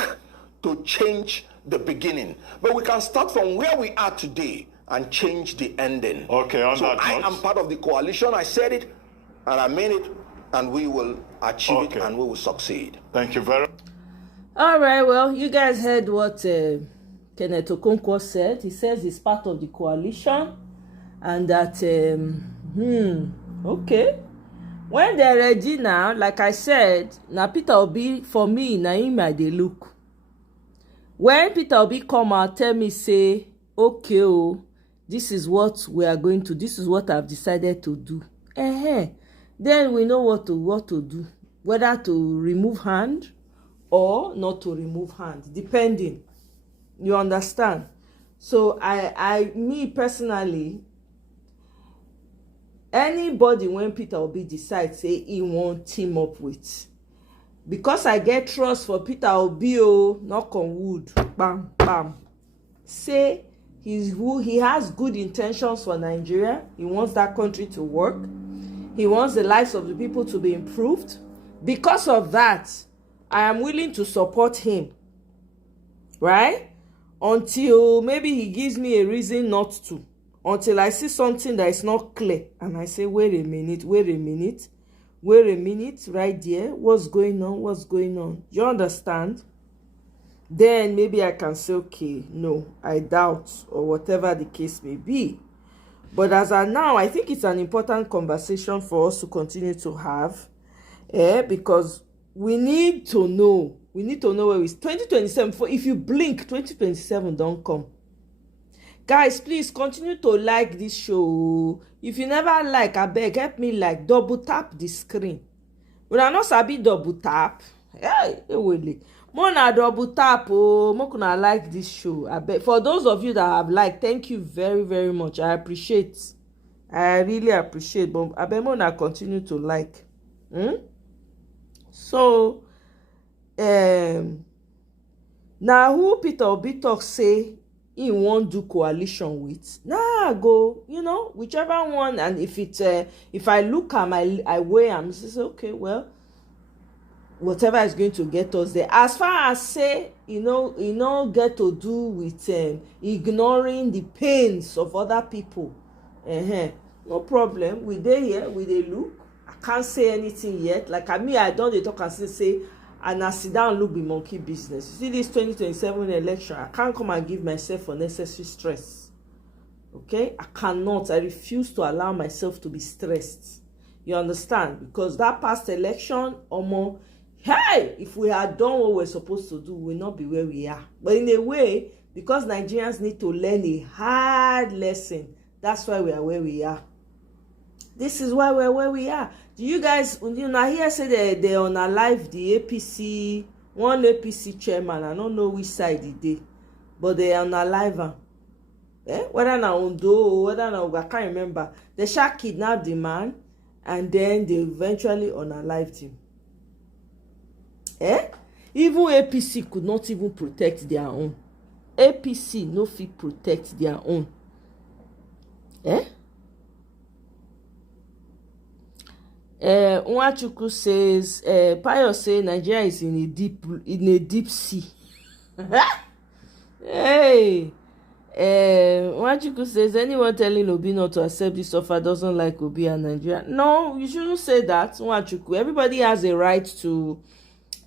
to change the beginning, but we can start from where we are today and change the ending. Okay, on so that I note, am part of the coalition. I said it, and I mean it, and we will achieve it, and we will succeed. Thank you very much. All right, well, you guys heard what Kenneth Okonkwo said. He says he's part of the coalition, and that, okay. When they're ready now, like I said, now Peter Obi, for me, na him I dey look. When Peter Obi come out, tell me, say, okay, this is what we are going to, this is what I've decided to do. Then we know what to do. Whether to remove hand or not to remove hand, depending. You understand? So me personally, anybody when Peter Obi decides say he won't team up with, because I get trust for Peter Obi, knock on wood, bam bam, say he has good intentions for Nigeria. He wants that country to work. He wants the lives of the people to be improved. Because of that, I am willing to support him, right? Until maybe he gives me a reason not to. Until I see something that is not clear. And I say, wait a minute, right there. What's going on? You understand? Then maybe I can say, okay, no, I doubt, or whatever the case may be. But as of now, I think it's an important conversation for us to continue to have. Because we need to know. We need to know where we 2027. For if you blink, 2027 don't come. Guys, please continue to like this show. If you never like, I beg, help me like, double tap the screen. When I not sabi double tap, Mona double tap, Mona like this show. I beg. For those of you that have liked, thank you very, very much. I appreciate. I really appreciate. But I beg Mona continue to like. So, now who Peter Obi talk say he won't do coalition with? Nah, go, whichever one. And if it's if I look at I weigh am, say okay, well, whatever is going to get us there. As far as say, get to do with ignoring the pains of other people. No problem. We dey here, we dey look. I can't say anything yet. Like I don't dey talk and say, and I sit down look be monkey business. You see this 2027 election, I can't come and give myself unnecessary stress. Okay? I cannot. I refuse to allow myself to be stressed. You understand? Because that past election, hey, if we had done what we're supposed to do, we'll not be where we are. But in a way, because Nigerians need to learn a hard lesson, that's why we are where we are. This is why we're where we are. Do you guys, I hear say they on a live the APC, one APC chairman, I don't know which side he did, but they are on a live. Whether na Ondo or whether na, I can't remember. They shall kidnap the man and then they eventually unalived him. Even APC could not even protect their own. APC no fit protect their own. Nwachukwu says, Pius say Nigeria is in a deep sea. Hey, Nwachukwu says, anyone telling Obi not to accept this offer doesn't like Obi and Nigeria. No, you shouldn't say that, Nwachukwu. Everybody has a right to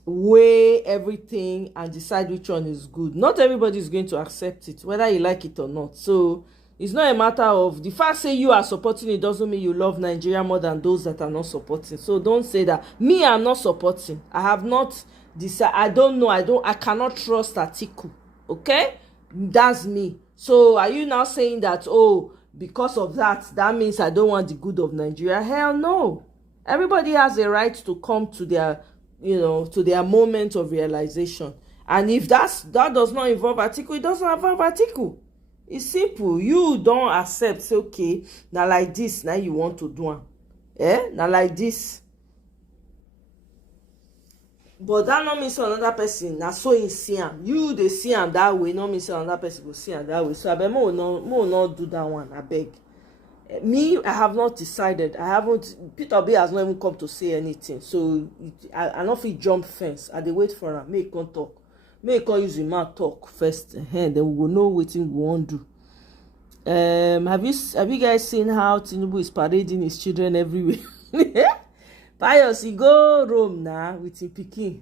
weigh everything and decide which one is good. Not everybody is going to accept it, whether you like it or not. So it's not a matter of the fact say you are supporting it doesn't mean you love Nigeria more than those that are not supporting. So don't say that. Me, I'm not supporting. I have not decided. I don't know. I cannot trust Atiku. Okay, that's me. So are you now saying that, oh, because of that means I don't want the good of Nigeria? Hell no. Everybody has a right to come to their, to their moment of realization. And if that does not involve Atiku, it doesn't involve Atiku. It's simple. You don't accept, say, okay, now like this, now you want to do it. Now like this. But that not mean say another person na so in see am. You dey see am that way, not mean say another person go see am that way. So I beg mo not do that one. I beg. Me, I have not decided. I haven't. Peter Obi has not even come to say anything. So I not fit jump fence. I dey wait for am. Make he come talk. Make he come use him mouth talk first. Then we will know wetin we wan do. Have you guys seen how Tinubu is parading his children everywhere? Pius, he go Rome now with him pikin.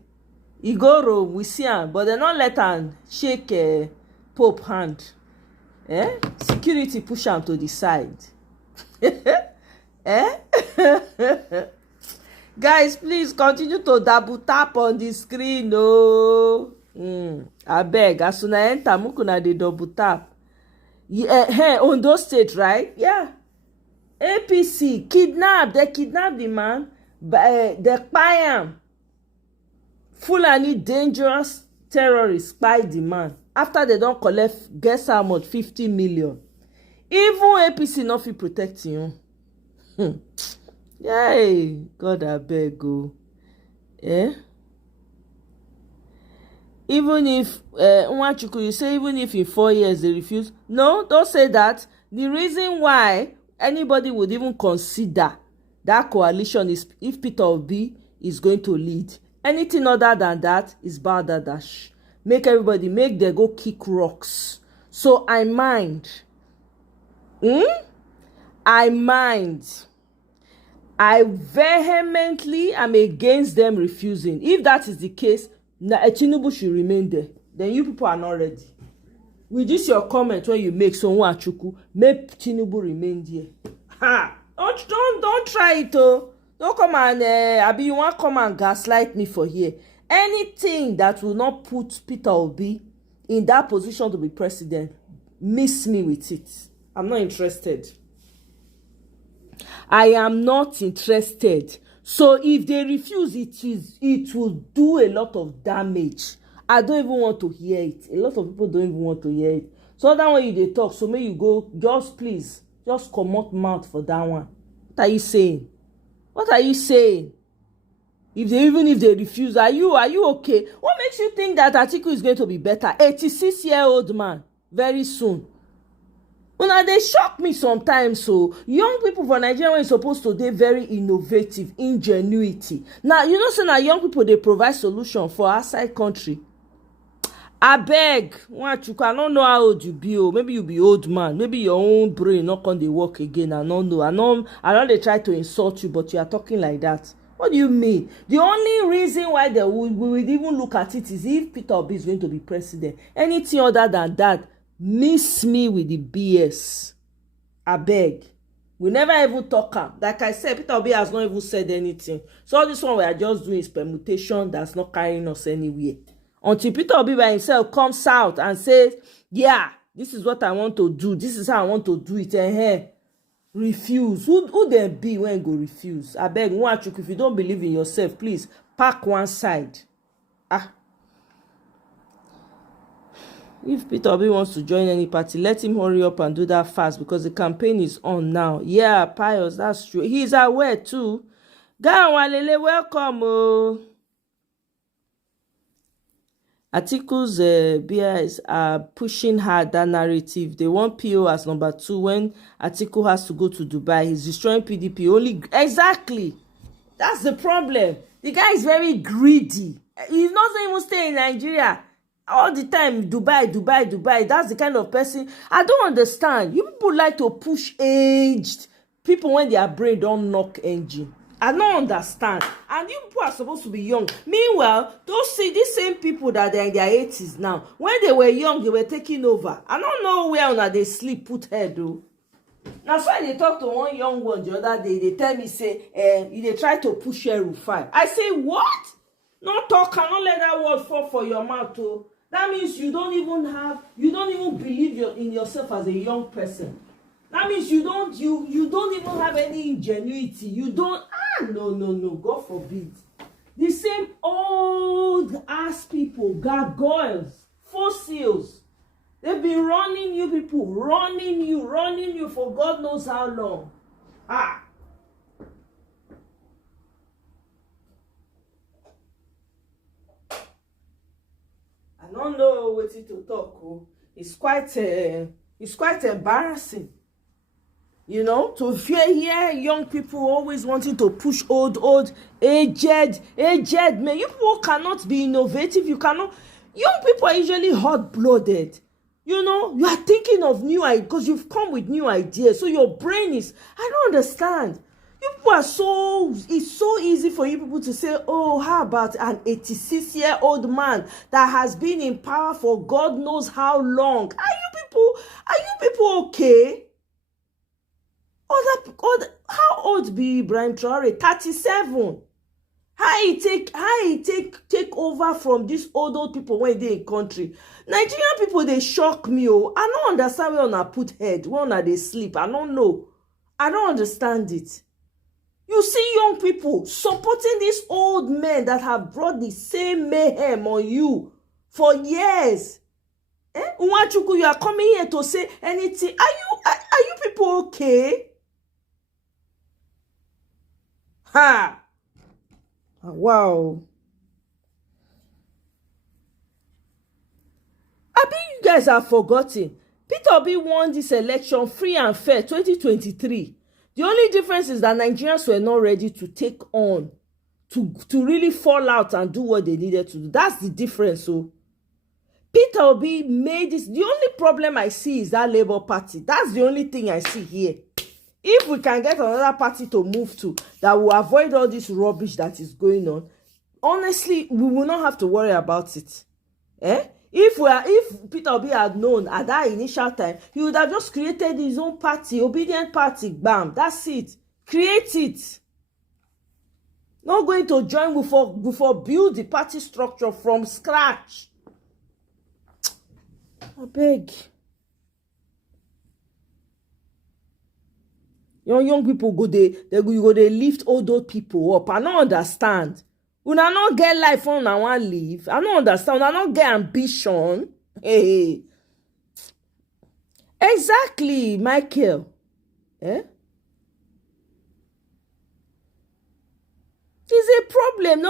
He go Rome, we see him, but they not let him shake Pope hand. Security push him to the side. Guys, please continue to double tap on the screen. No, I beg. As soon as I enter, mukuna dey double tap. Ondo State, right? Yeah. APC kidnap. They kidnap the man. They spy him. Fulani dangerous terrorists spy the man. After they don't collect, guess how much? 50 million. Even APC not fit protect you. Yay, God I beg go. Even if Nwachukwu, you say even if in 4 years they refuse. No, don't say that. The reason why anybody would even consider that coalition is if Peter Obi is going to lead. Anything other than that is balderdash. Make them go kick rocks. So I mind. I vehemently am against them refusing. If that is the case, Tinubu should remain there. Then you people are not ready. With this your comment when you make someone Achukwu, make Tinubu remain there. Ha! Don't try it, oh. Don't come and Abi, you want come and gaslight me for here. Anything that will not put Peter Obi in that position to be president, miss me with it. I'm not interested. I am not interested. So if they refuse, it will do a lot of damage. I don't even want to hear it. A lot of people don't even want to hear it. So that when they talk, so may you go, just come out mouth for that one. What are you saying? What are you saying? Even if they refuse, are you okay? What makes you think that Atiku is going to be better? 86-year-old man, very soon. They shock me sometimes. So young people for Nigeria are supposed to be very innovative, ingenuity. Now say now young people they provide solution for outside country. I beg, Nwachukwu, I don't know how old you be. Maybe you be old man. Maybe your own brain not going to work again. I don't know. I know they try to insult you, but you are talking like that. What do you mean? The only reason why we would even look at it is if Peter Obi is going to be president. Anything other than that, miss me with the BS. I beg. We never even talk am. Like I said, Peter Obi has not even said anything. So all this one we are just doing is permutation that's not carrying us anywhere. Until Peter Obi by himself comes out and says, yeah, this is what I want to do. This is how I want to do it. Refuse. Who there be when go refuse? I beg, Nwachukwu, if you don't believe in yourself, please pack one side. If Peter Obi wants to join any party, let him hurry up and do that fast because the campaign is on now. Yeah, Pius, that's true. He's aware too. Ganwalele, welcome. Atiku's BIs are pushing hard that narrative. They want PO as number 2 when Atiku has to go to Dubai. He's destroying PDP. Only exactly. That's the problem. The guy is very greedy. He's not even staying in Nigeria. All the time, Dubai. That's the kind of person. I don't understand. You people like to push aged people when their brain don't knock engine. I don't understand. And you people are supposed to be young. Meanwhile, these same people that are in their 80s now, when they were young, they were taking over. I don't know where they sleep put head though. That's why they talk to one young one the other day. They tell me, say, they try to push Rufai. I say, what? No talk, cannot let that word fall for your mouth too. That means you don't even believe in yourself as a young person. That means you don't even have any ingenuity. You don't, no, God forbid. The same old ass people, gargoyles, fossils. They've been running you people, running you for God knows how long. I don't know what to talk. It's quite embarrassing. You know, to hear young people always wanting to push old, aged men. You people cannot be innovative. You cannot. Young people are usually hot-blooded. You know, you are thinking of new ideas because you've come with new ideas. So your brain is, I don't understand. You people are it's so easy for you people to say, oh, how about an 86-year-old man that has been in power for God knows how long? Are you people okay? How old be Ibrahim Traore? 37. How he take over from these old people when they in country? Nigerian people, they shock me. I don't understand where una put head, where una they sleep. I don't know. I don't understand it. You see young people supporting these old men that have brought the same mayhem on you for years. Nwachukwu, you are coming here to say anything. Are you people okay? Wow. I bet you guys have forgotten. Peter Obi won this election free and fair 2023. The only difference is that Nigerians were not ready to take on, to really fall out and do what they needed to do. That's the difference. So Peter Obi made this. The only problem I see is that Labour Party. That's the only thing I see here. If we can get another party to move to that will avoid all this rubbish that is going on, honestly, we will not have to worry about it. If Peter Obi had known at that initial time, he would have just created his own party, Obedient Party, bam, that's it. Create it. Not going to join before build the party structure from scratch. I beg. Young people go they lift old people up. I don't understand. Una not get life on una want live. I don't understand. Una not get ambition. Hey. Exactly, Michael. It's a problem.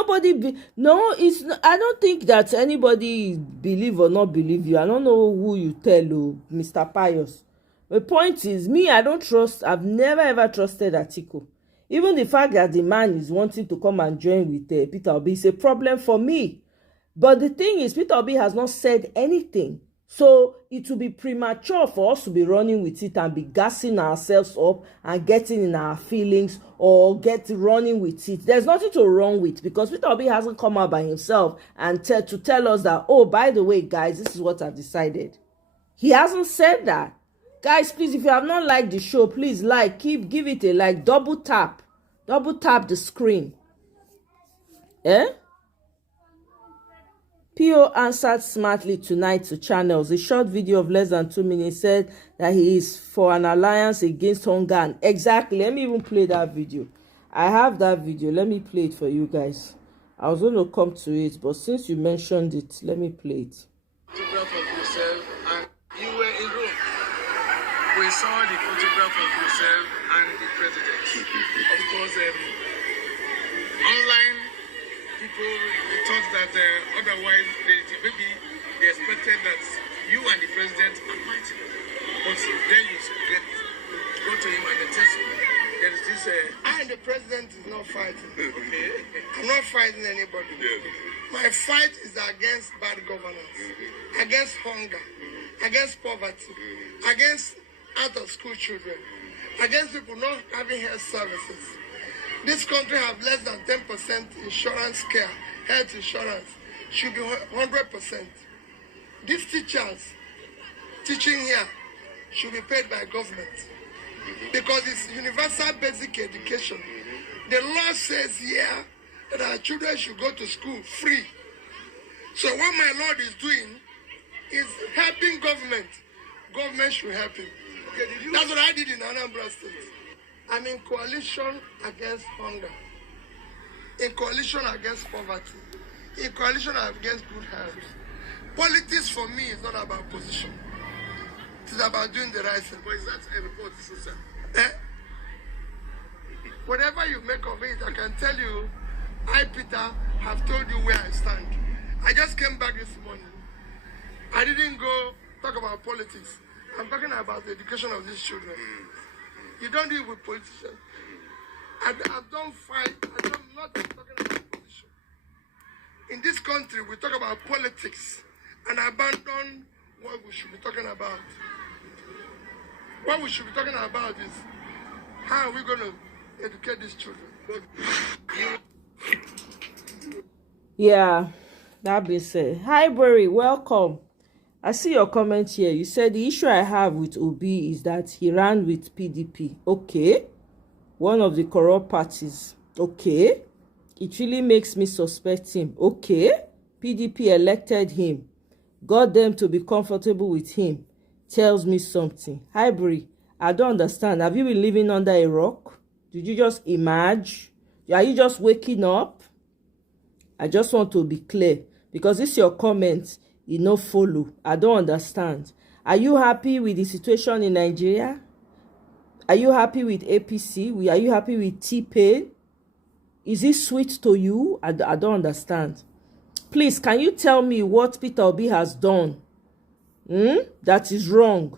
I don't think that anybody believe or not believe you. I don't know who you tell, Mr. Pius. The point is, I've never ever trusted Atiku. Even the fact that the man is wanting to come and join with Peter Obi is a problem for me. But the thing is, Peter Obi has not said anything. So it will be premature for us to be running with it and be gassing ourselves up and getting in our feelings or running with it. There's nothing to wrong with, because Peter Obi hasn't come out by himself and to tell us that, oh, by the way, guys, this is what I've decided. He hasn't said that. Guys, please, if you have not liked the show, please give it a like. Double tap the screen. P.O. answered smartly tonight to channels. A short video of less than 2 minutes said that he is for an alliance against hunger. Exactly. Let me even play that video. I have that video. Let me play it for you guys. I was going to come to it, but since you mentioned it, let me play it. Photograph of yourself, and you were in Rome. We saw the photograph of yourself and the president. Of course, online people thought that otherwise maybe they expected that you and the president are fighting. But then you go to him and they tell you there is this. I and the president is not fighting. Okay, I'm not fighting anybody. My fight is against bad governance, against hunger, against poverty, against out-of-school children, against people not having health services. This country have less than 10% insurance care, health insurance. Should be 100%. These teachers teaching here should be paid by government because it's universal basic education. The law says here that our children should go to school free. So what my Lord is doing is helping government. Government should help him. Okay, that's what I did in Anambra State. I'm in coalition against hunger, in coalition against poverty, in coalition against good health. Politics for me is not about position. It is about doing the right thing. But is that a report true, sir? Whatever you make of it, I can tell you, I, Peter, have told you where I stand. I just came back this morning. I didn't go talk about politics. I'm talking about the education of these children. You don't deal with politicians. I don't fight. I'm not talking about position. In this country, we talk about politics and abandon what we should be talking about. What we should be talking about is how are we going to educate these children. Yeah, that being said. Hi, Barry. Welcome. I see your comment here. You said the issue I have with Obi is that he ran with PDP. Okay. One of the corrupt parties. Okay. It really makes me suspect him. Okay. PDP elected him. Got them to be comfortable with him. Tells me something. Hi, Bri. I don't understand. Have you been living under a rock? Did you just emerge? Are you just waking up? I just want to be clear. Because this is your comment. You no follow. I don't understand. Are you happy with the situation in Nigeria? Are you happy with APC? Are you happy with T-Pain? Is it sweet to you? I don't understand. Please, can you tell me what Peter Obi has done? That is wrong.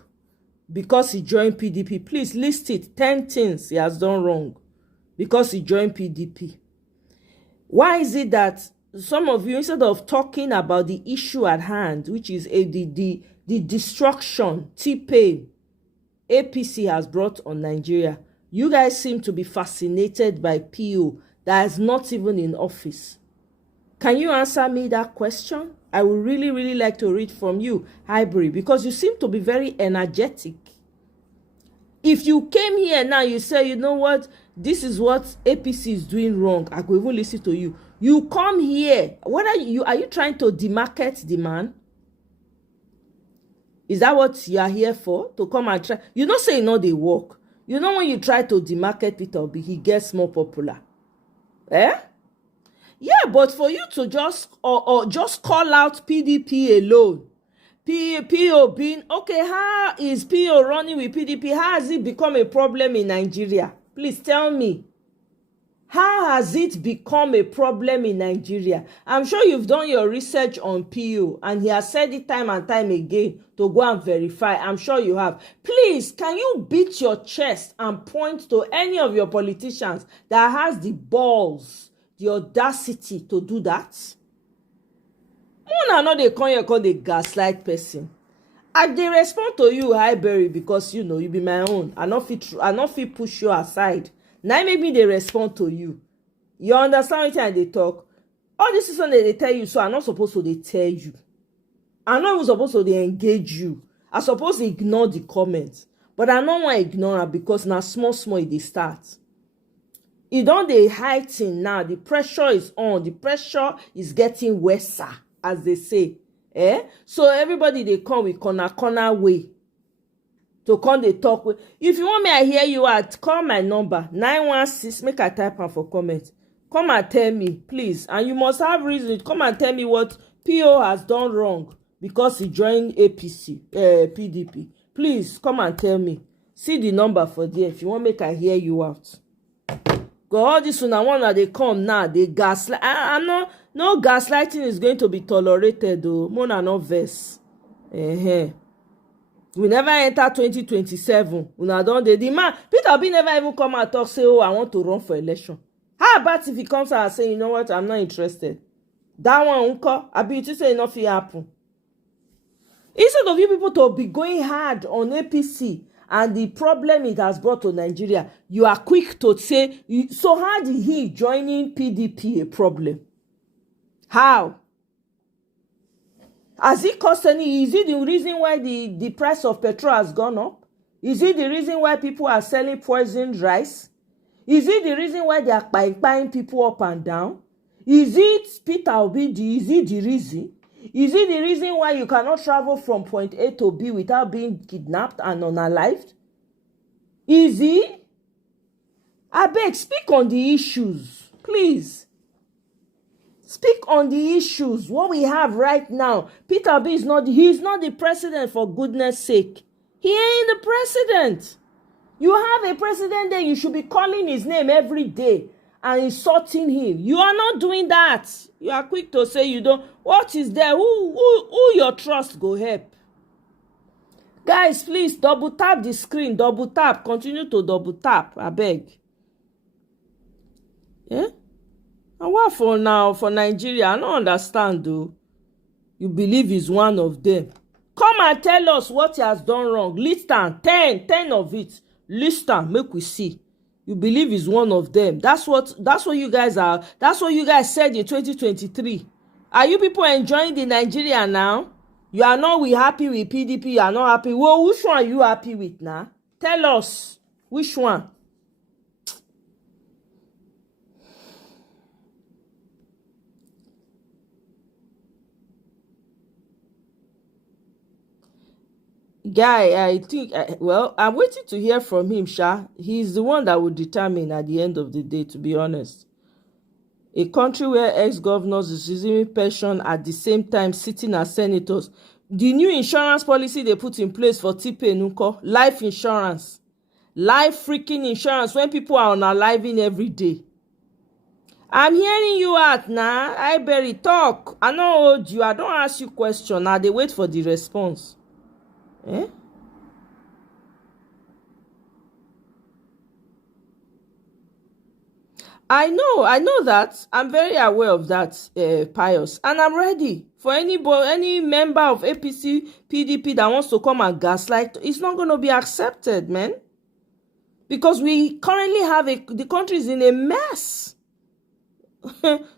Because he joined PDP. Please list it. 10 things he has done wrong. Because he joined PDP. Why is it that some of you, instead of talking about the issue at hand, which is the destruction T-Pain APC has brought on Nigeria, you guys seem to be fascinated by PO that is not even in office. Can you answer me that question? I would really, really like to read from you, Highbury, because you seem to be very energetic. If you came here now, you say, you know what, this is what APC is doing wrong, I could even listen to you. You come here. What are you trying to demarket the man? Is that what you are here for? To come and try? You don't say they work. You know when you try to demarket Peter Obi, he gets more popular. Yeah, but for you to just or just call out PDP alone. PO being okay, how is PO running with PDP? How has it become a problem in Nigeria? Please tell me. How has it become a problem in Nigeria? I'm sure you've done your research on PO and he has said it time and time again to go and verify. I'm sure you have. Please, can you beat your chest and point to any of your politicians that has the balls, the audacity to do that? I know they come here call the gaslight person. I dey respond to you, Highbury, because you be my own. I not fit push you aside. Now make me they respond to you. You understand what they talk? All this is something they tell you, so I'm not supposed to they tell you. I'm not even supposed to they engage you. I'm supposed to ignore the comments. But I no wan ignore am because na small small e dey start. E don dey heighten now. The pressure is on. The pressure is getting worse, as they say. So everybody dey come with corner way to come dey talk. If you want me I hear you out, call my number 916. Make I type am for comment. Come and tell me, please. And you must have reason. Come and tell me what PO has done wrong because he joined PDP. Please come and tell me. See the number for there if you want make I hear you out. Go all this one that they come now, they gaslight. No gaslighting is going to be tolerated though. Mona no verse. We never enter 2027. Una don dey demand. Peter Obi never even come and talk say, oh, I want to run for election. How about if he comes out and say, you know what, I'm not interested? That one unko, abi you say nothing happen. Instead of you people to be going hard on APC and the problem it has brought to Nigeria, you are quick to say, so how did he joining PDP a problem? How? Has it cost any? Is it the reason why the price of petrol has gone up? Is it the reason why people are selling poisoned rice? Is it the reason why they are buying people up and down? Is it Peter Obi? Is it the reason? Is it the reason why you cannot travel from point A to B without being kidnapped and unalived? Is it? Abeg, speak on the issues, please. Speak on the issues. What we have right now. Peter Obi is not. He's not the president, for goodness sake. He ain't the president. You have a president there, you should be calling his name every day and insulting him. You are not doing that. You are quick to say you don't. What is there? Who your trust go help? Guys, please double tap the screen. Double tap. Continue to double tap. I beg. Yeah? And what for now? For Nigeria? I don't understand though. You believe he's one of them. Come and tell us what he has done wrong. List down 10 of it. List am, make we see. You believe is one of them. That's what you guys are. That's what you guys said in 2023. Are you people enjoying the Nigeria now? You are not happy with PDP. You are not happy. Well, which one are you happy with now? Tell us which one. Guy, I think, well, I'm waiting to hear from him, Sha. He's the one that will determine at the end of the day, to be honest. A country where ex-governors is receiving pension at the same time sitting as senators. The new insurance policy they put in place for T-Penuko, life insurance. Life freaking insurance when people are unaliving every day. I'm hearing you out now. I better talk. I don't hold you. I don't ask you question. Now they wait for the response. I know that. I'm very aware of that, Pius. And I'm ready for any member of APC, PDP that wants to come and gaslight. It's not going to be accepted, man. Because we currently have the country is in a mess.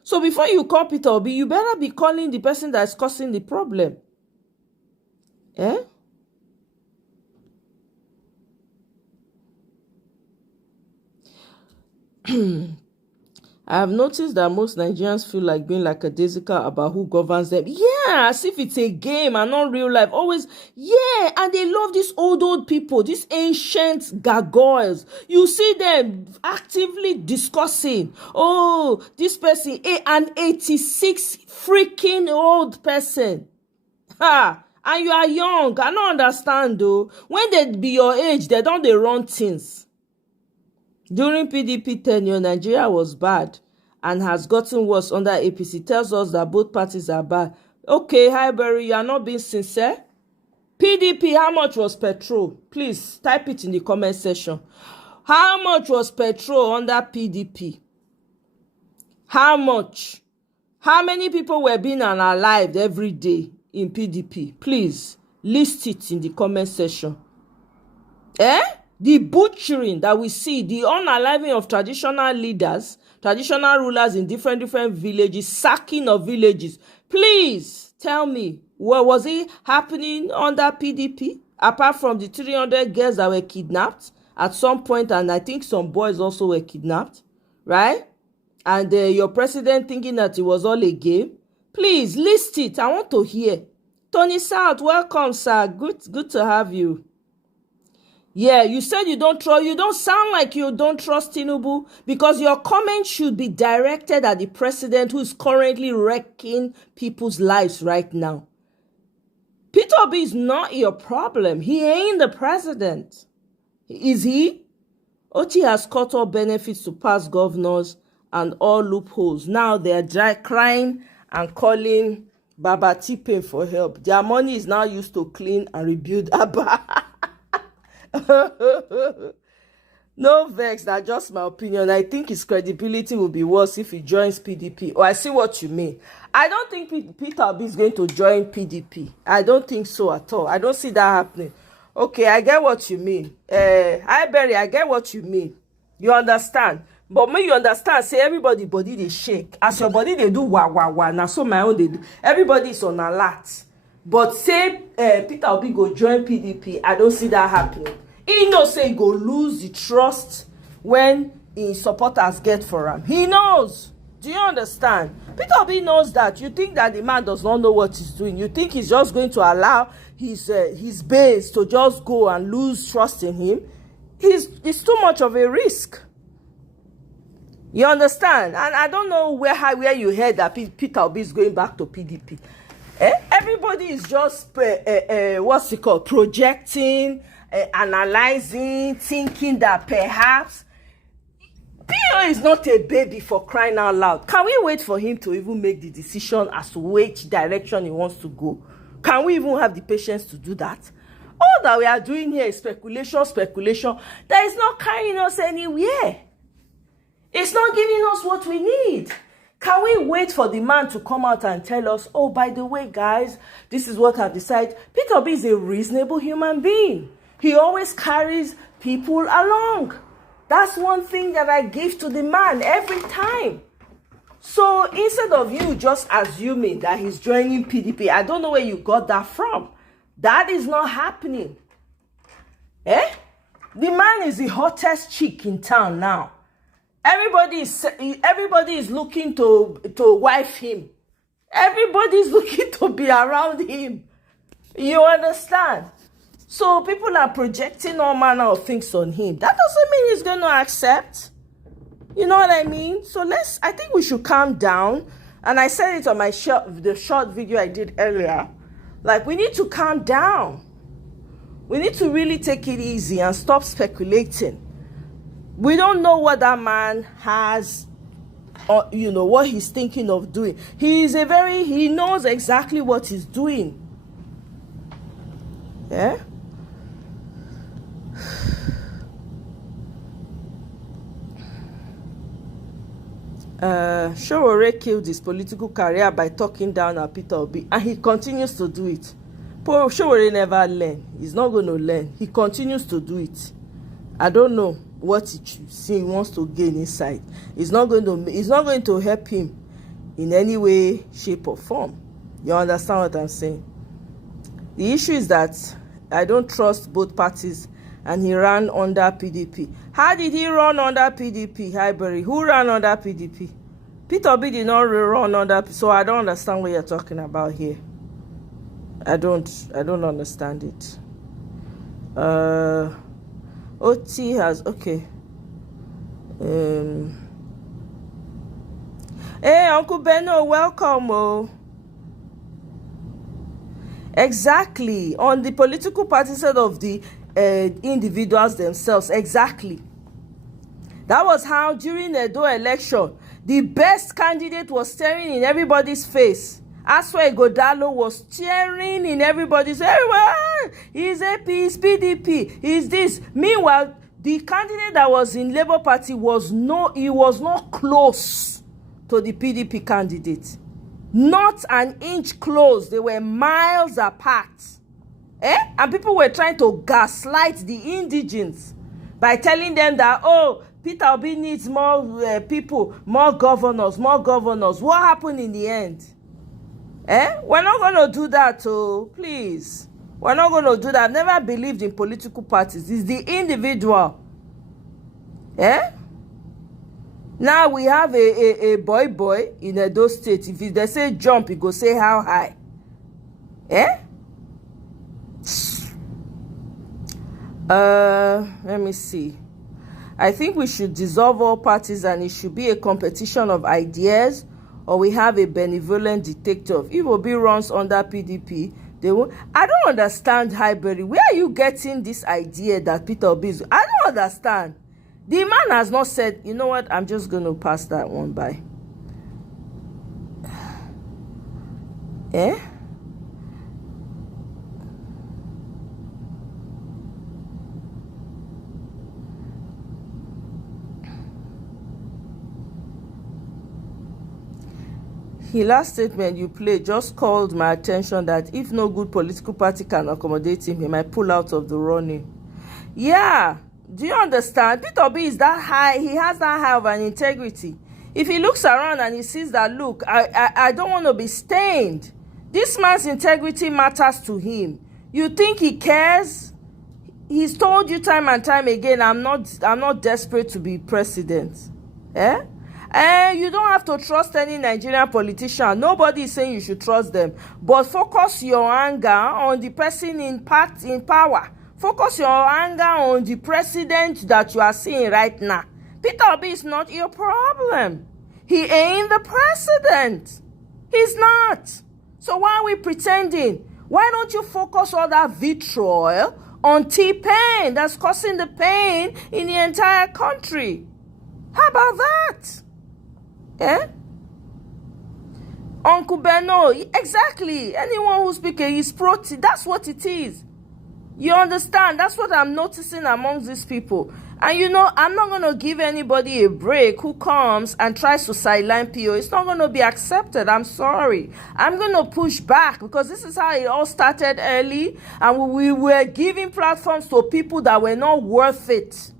So before you call Peter Obi, you better be calling the person that's causing the problem. I have noticed that most Nigerians feel like being like a daisical about who governs them. Yeah, as if it's a game and not real life. Always, yeah, and they love these old people, these ancient gargoyles. You see them actively discussing, oh, this person, an 86 freaking old person. Ha! And you are young. I don't understand though. When they be your age, they don't run things. During PDP tenure, Nigeria was bad and has gotten worse under APC. Tells us that both parties are bad. Okay, Highbury, you are not being sincere. PDP, how much was petrol? Please type it in the comment section. How much was petrol under PDP? How much? How many people were being unalived every day in PDP? Please list it in the comment section. The butchering that we see, the unaliving of traditional leaders, traditional rulers in different villages, sacking of villages. Please tell me, what was it happening under PDP? apart from the 300 girls that were kidnapped at some point, and I think some boys also were kidnapped, right? And your president thinking that it was all a game. Please list it. I want to hear. Tony South, welcome, sir. Good to have you. Yeah, you said you don't trust. You don't sound like you don't trust Tinubu, because your comment should be directed at the president who is currently wrecking people's lives right now. Peter Obi is not your problem. He ain't the president. Is he? Oti has cut all benefits to past governors and all loopholes. Now they are crying and calling Baba T-Pain for help. Their money is now used to clean and rebuild Abba. No vex, that's just my opinion. I think his credibility will be worse if he joins PDP. Oh, I see what you mean. I don't think Peter Obi is going to join PDP. I don't think so at all. I don't see that happening. Okay, I get what you mean. Hi, Berry, I get what you mean. You understand? But when you understand, say everybody body they shake. As your body they do wah wah wah. Now so my own they do. Everybody is on alert. But say Peter Obi go join PDP, I don't see that happening. He knows say he go lose the trust when his supporters get for him. He knows. Do you understand? Peter Obi knows that. You think that the man does not know what he's doing. You think he's just going to allow his base to just go and lose trust in him. It's too much of a risk. You understand? And I don't know where you heard that Peter Obi is going back to PDP. Everybody is just what's it called, projecting, analyzing, thinking that perhaps PO is not a baby, for crying out loud. Can we wait for him to even make the decision as to which direction he wants to go? Can we even have the patience to do that? All that we are doing here is speculation. That is not carrying us anywhere. It's not giving us what we need. Can we wait for the man to come out and tell us, oh, by the way, guys, this is what I've decided? Peter Obi is a reasonable human being. He always carries people along. That's one thing that I give to the man every time. So instead of you just assuming that he's joining PDP, I don't know where you got that from. That is not happening. The man is the hottest chick in town now. Everybody is looking to wife him. Everybody is looking to be around him. You understand? So people are projecting all manner of things on him. That doesn't mean he's going to accept. You know what I mean? So I think we should calm down. And I said it on the short video I did earlier. Like, we need to calm down. We need to really take it easy and stop speculating. We don't know what that man has, or what he's thinking of doing. He knows exactly what he's doing. Yeah? Showore killed his political career by talking down at Peter Obi, and he continues to do it. Poor Showore never learn. He's not going to learn. He continues to do it. I don't know what he wants to gain inside. It's not going to help him in any way, shape, or form. You understand what I'm saying? The issue is that I don't trust both parties, and he ran under PDP. How did he run under PDP, Highbury? Who ran under PDP? Peter Obi did not run under, so I don't understand what you're talking about here. I don't understand it. OT has, okay. Hey, Uncle Benno, welcome. Oh. Exactly. On the political party side of the individuals themselves. Exactly. That was how during the Edo election, the best candidate was staring in everybody's face. Aswa Godalo was staring in everybody's face. He's AP, he's PDP, he's this. Meanwhile, the candidate that was in Labour Party was not close to the PDP candidate. Not an inch close. They were miles apart. And people were trying to gaslight the indigents by telling them that, oh, Peter Obi needs more people, more governors. What happened in the end? We're not going to do that, oh, please. We're not going to do that. I've never believed in political parties. It's the individual. Eh? Now we have a boy in Edo State. If they say jump, he go say how high. Eh? Let me see. I think we should dissolve all parties and it should be a competition of ideas, or we have a benevolent dictator. If Obi runs under PDP, they won't. I don't understand, Highbury. Where are you getting this idea that Peter Obi is? I don't understand. The man has not said, you know what, I'm just going to pass that one by. Eh? His last statement you played just called my attention that if no good political party can accommodate him, he might pull out of the running. Yeah. Do you understand? Peter Obi is that high. He has that high of an integrity. If he looks around and he sees that, look, I don't want to be stained. This man's integrity matters to him. You think he cares? He's told you time and time again, I'm not desperate to be president. Eh? And you don't have to trust any Nigerian politician. Nobody is saying you should trust them. But focus your anger on the person in power. Focus your anger on the president that you are seeing right now. Peter Obi is not your problem. He ain't the president. He's not. So why are we pretending? Why don't you focus all that vitriol on T-Pain that's causing the pain in the entire country? How about that? Eh? Uncle Beno, exactly. Anyone who's speaking is pro-T. That's what it is. You understand? That's what I'm noticing among these people. And you know, I'm not going to give anybody a break who comes and tries to sideline PO. It's not going to be accepted. I'm sorry. I'm going to push back because this is how it all started early. And we were giving platforms to people that were not worth it.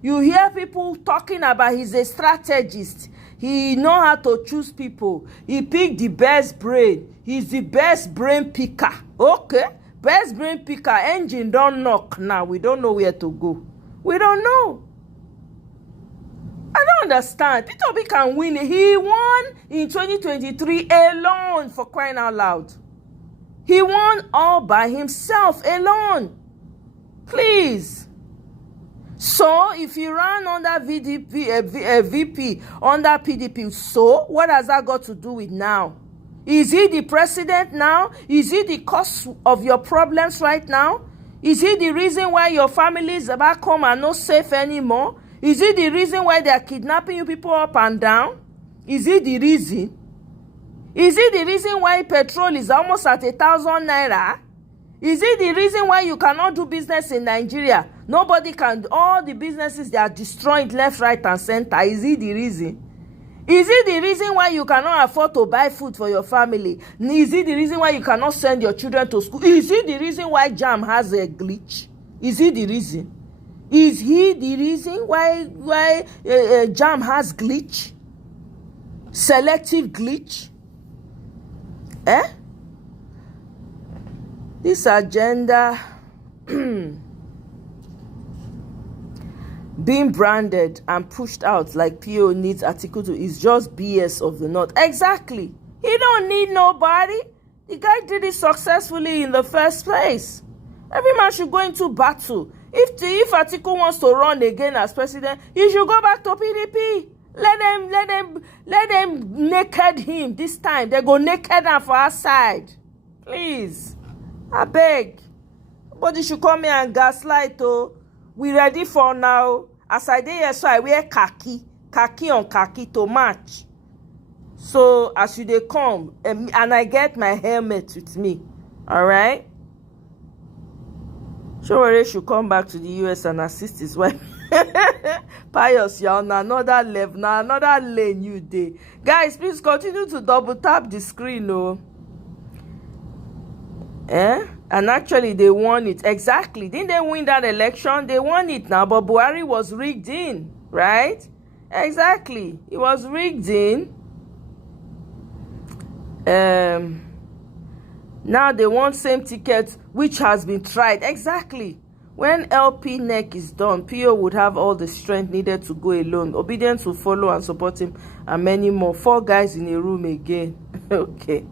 You hear people talking about he's a strategist. He know how to choose people. He picked the best brain. He's the best brain picker. Okay. Best brain picker. Engine don't knock now. We don't know where to go. We don't know. I don't understand. Peter Obi can win. He won in 2023 alone, for crying out loud. He won all by himself alone. Please. So, if he ran under VP under PDP, so what has that got to do with now? Is he the president now? Is he the cause of your problems right now? Is he the reason why your families back home are not safe anymore? Is he the reason why they are kidnapping you people up and down? Is he the reason? Is he the reason why petrol is almost at 1,000 naira? Is it the reason why you cannot do business in Nigeria? Nobody can. All the businesses, they are destroyed left, right, and center. Is it the reason? Is it the reason why you cannot afford to buy food for your family? Is it the reason why you cannot send your children to school? Is it the reason why JAM has a glitch? Is it the reason? Is he the reason why JAM has glitch? Selective glitch? Eh? This agenda being branded and pushed out like PO needs Article 2 is just BS of the North. Exactly. He don't need nobody. The guy did it successfully in the first place. Every man should go into battle. If Article wants to run again as president, he should go back to PDP. Let them naked him this time. They go naked and for our side. Please. I beg. Nobody should come here and gaslight. Oh, we ready for now. As I did here, so I wear khaki on khaki to match. So as you they come, and I get my helmet with me. All right. Showore should come back to the US and assist his wife. Pious, you're on another level, now another lane you day. Guys, please continue to double tap the screen, oh. Eh? And actually, they won it. Exactly. Didn't they win that election? They won it now, but Buhari was rigged in, right? Exactly. It was rigged in. Now they want same ticket, which has been tried. Exactly. When LP neck is done, PO would have all the strength needed to go alone. Obedience will follow and support him, and many more. 4 guys in a room again. Okay.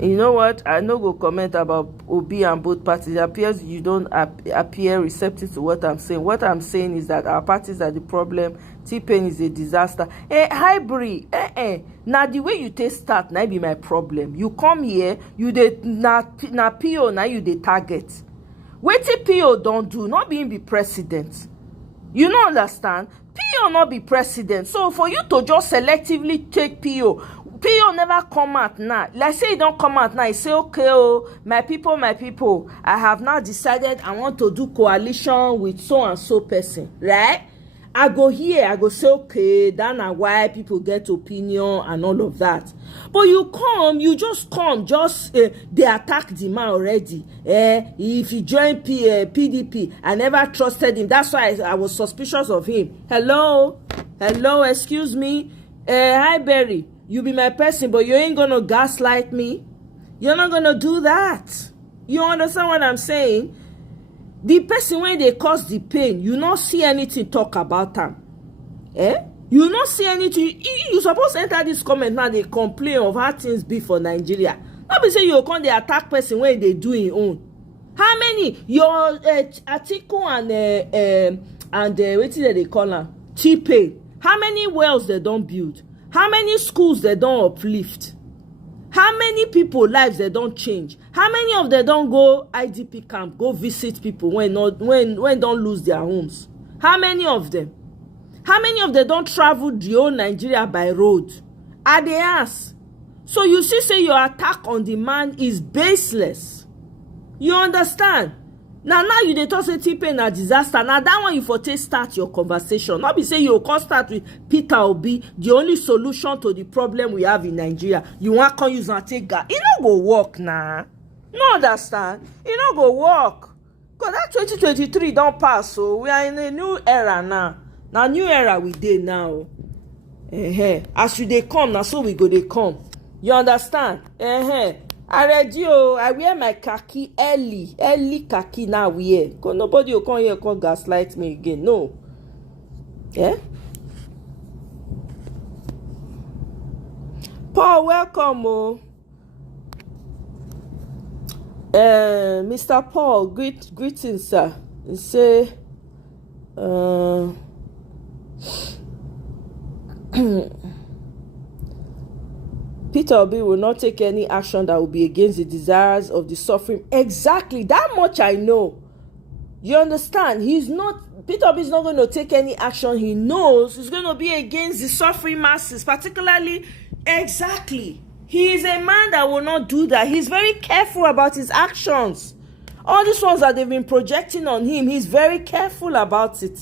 You know what? I no go comment about Obi and both parties. It appears you don't appear receptive to what I'm saying. What I'm saying is that our parties are the problem. T-Pain is a disaster. Hi Bri. Now the way you take start, now be my problem. You come here, you na PO, now you the target. Wetin PO don't do, not being be president. You don't understand? PO not be president. So for you to just selectively take PO never come out now. Like say you don't come out now, you say, okay, oh, my people, I have now decided I want to do coalition with so and so person, right? I go here, I go say, okay, that's why people get opinion and all of that. But you just come, they attack the man already. If he joined PDP, I never trusted him. That's why I was suspicious of him. Hello, excuse me. Hi, Berry. You be my person, but you ain't gonna gaslight me. You're not gonna do that. You understand what I'm saying? The person when they cause the pain, you not see anything talk about them. You not see anything. You supposed to enter this comment now. They complain of how things be for Nigeria. Not be say you come they attack person when they do it own. How many your Atiku and what is they call them? T-Pain. How many wells they don't build? How many schools they don't uplift? How many people lives they don't change? How many of them don't go IDP camp, go visit people when don't lose their homes? How many of them? How many of them don't travel the whole Nigeria by road? Are they ask? So you see, say your attack on the man is baseless. You understand? Now you dey talk say T-Pain a disaster. Now that one you for take start your conversation. Not be say you can start with Peter Obi, the only solution to the problem we have in Nigeria. You want to use and take that. It no go work now. No understand? It no go work. Because that 2023 don't pass, so we are in a new era now. Now new era we dey now. As you dey come, now so we go dey come. You understand? I read you. I wear my khaki early khaki now wear. Cause nobody will come here come gaslight me again. No. Paul, welcome. Mr. Paul, greetings, sir. He say, Peter Obi will not take any action that will be against the desires of the suffering. Exactly. That much I know. You understand? Peter Obi is not going to take any action. He knows it's going to be against the suffering masses, particularly. Exactly. He is a man that will not do that. He's very careful about his actions. All these ones that they've been projecting on him, he's very careful about it.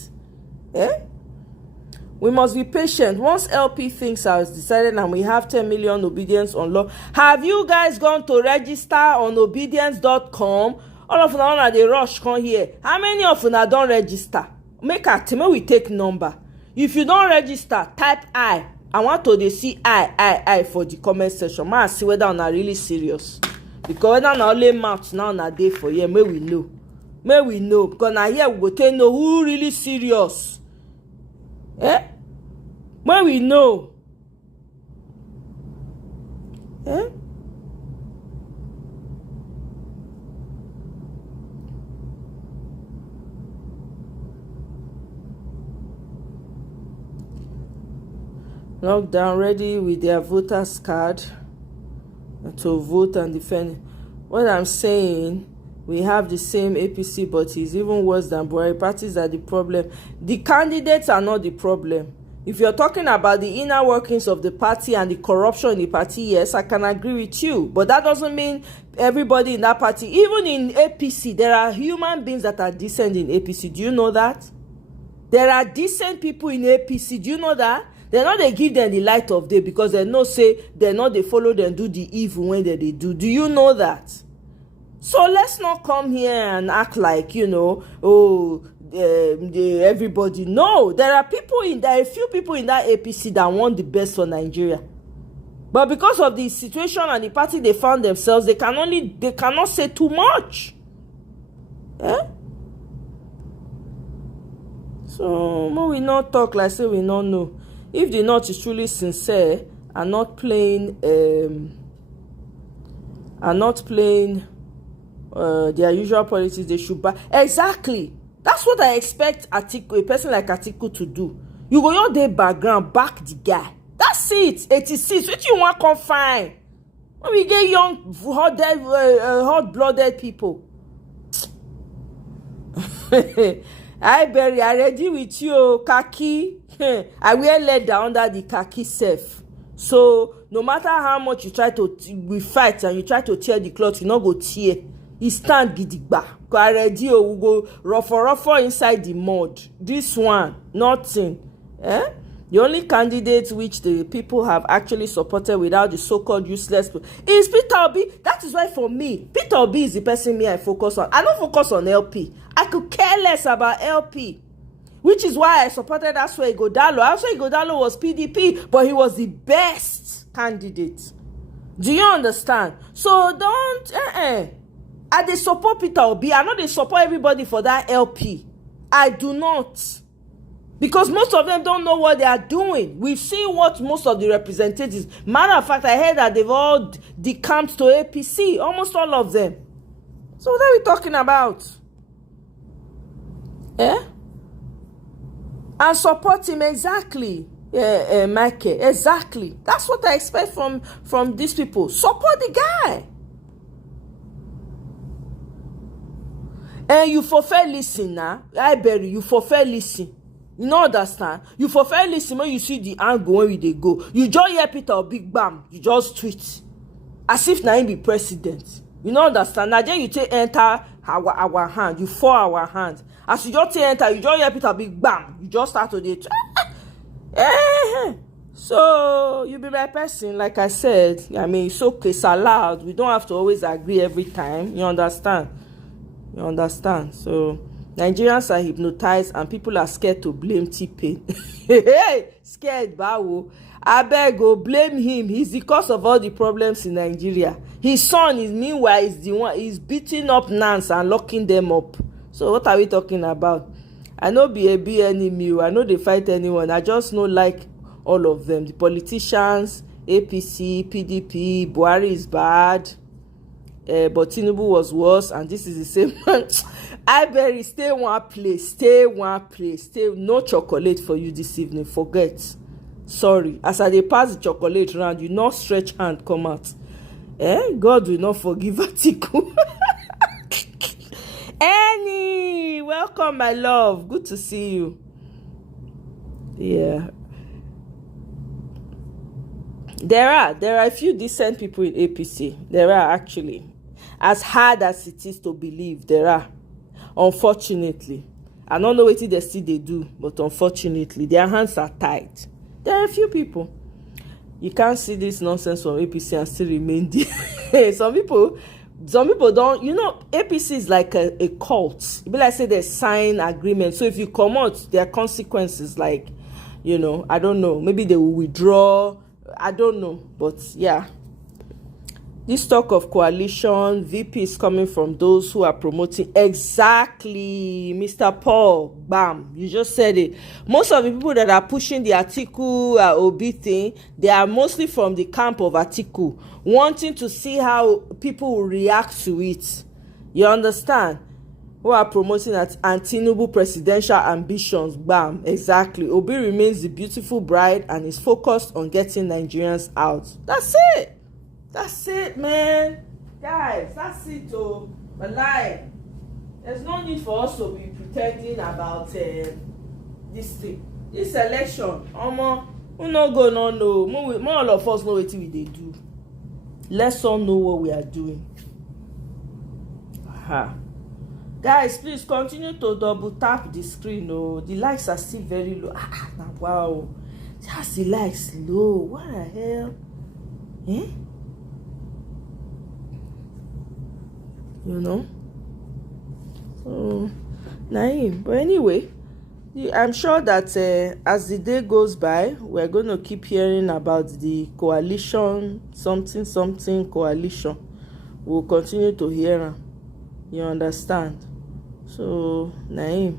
We must be patient. Once LP thinks has decided and we have 10 million obedience on law. Have you guys gone to register on obedience.com? All of them they rush come here. How many of you don't register? Make a team, we take number. If you don't register, type I. I want to see I for the comment section. Man, see whether I'm really serious. Because whether not only mouth now na day for you, may we know. May we know. Because now here we go to know who really serious. When we know. Lockdown ready with their voters card to vote and defend. What I'm saying, we have the same APC, but it's even worse than Buhari. Parties are the problem. The candidates are not the problem. If you're talking about the inner workings of the party and the corruption in the party, yes, I can agree with you. But that doesn't mean everybody in that party, even in APC, there are human beings that are decent in APC. Do you know that? There are decent people in APC. Do you know that? They're not they give them the light of day because they know say they're not they follow them do the evil when they do. Do you know that? So let's not come here and act like, everybody. No, there are a few people in that APC that want the best for Nigeria. But because of the situation and the party they found themselves, they cannot say too much. Eh? So we not talk like say we not know. If the North is truly sincere and not playing their usual politics, they should buy. Exactly. That's what I expect a person like Atiku to do. You go your day background, back the guy. That's it. 86. What you want come find? When we get young, hot-blooded people. I ready with you, khaki. I wear leather under the khaki safe. So no matter how much you try to we fight and you try to tear the cloth, you not go tear. He stand gidigba. Already we go rough inside the mud. This one, nothing. The only candidate which the people have actually supported without the so-called useless is Peter Obi. That is why for me, Peter Obi is the person I focus on. I don't focus on LP. I could care less about LP. Which is why I supported Aswa Ighodalo. Aswa Ighodalo was PDP, but he was the best candidate. Do you understand? So don't, I dey support Peter Obi. I know they support everybody for that LP. I do not. Because most of them don't know what they are doing. We've seen what most of the representatives. Matter of fact, I heard that they've all decamped to APC. Almost all of them. So what are we talking about? And support him exactly. Mike. Exactly. That's what I expect from these people. Support the guy. And you for fair listen now. I bury you for fair listen. You know understand? You for fair listen when you see the angle when they go. You just hear Peter or Big Bam. You just tweet. As if now he be president. You know understand? Now then you take enter our hand. You for our hand. As you just take enter, you just hear Peter Big Bam. You just start to do So you be my person, like I said. I mean, it's okay, it's allowed. We don't have to always agree every time. You understand? You understand? So Nigerians are hypnotized and people are scared to blame T-Pain. Hey, scared, bawo. I beg, go blame him. He's the cause of all the problems in Nigeria. His son is meanwhile is the one he's beating up Nance and locking them up. So what are we talking about? I know be a B enemy. I know they fight anyone. I just know like all of them. The politicians, APC, PDP, Buhari is bad. But Tinubu was worse, and this is the same one. I bury stay one place, no chocolate for you this evening. Forget. Sorry. As I dey pass the chocolate round, you not stretch hand come out. God will not forgive Atiku. Annie, welcome, my love. Good to see you. Yeah. There are a few decent people in APC. There are actually. As hard as it is to believe, there are. Unfortunately. I don't know what they still they do, but unfortunately, their hands are tied. There are a few people. You can't see this nonsense from APC and still remain there. Some people don't, APC is like a cult. It be like say they sign agreement. So if you come out, there are consequences like, I don't know. Maybe they will withdraw. I don't know. But yeah. This talk of coalition, VP is coming from those who are promoting exactly, Mr. Paul. Bam, you just said it. Most of the people that are pushing the Atiku Obi thing, they are mostly from the camp of Atiku, wanting to see how people will react to it. You understand? Who are promoting Tinubu presidential ambitions. Bam, exactly. Obi remains the beautiful bride and is focused on getting Nigerians out. That's it. That's it, man. Guys, that's it, oh. But like, there's no need for us to be pretending about this thing. This election, we not go no. More all of us know what we they do. Let's all know what we are doing. Guys, please continue to double tap the screen. Oh, the likes are still very low. Wow. Just the likes low. What the hell? So, Naim. But anyway, I'm sure that as the day goes by, we're going to keep hearing about the coalition, something coalition. We'll continue to hear them. You understand? So, Naim.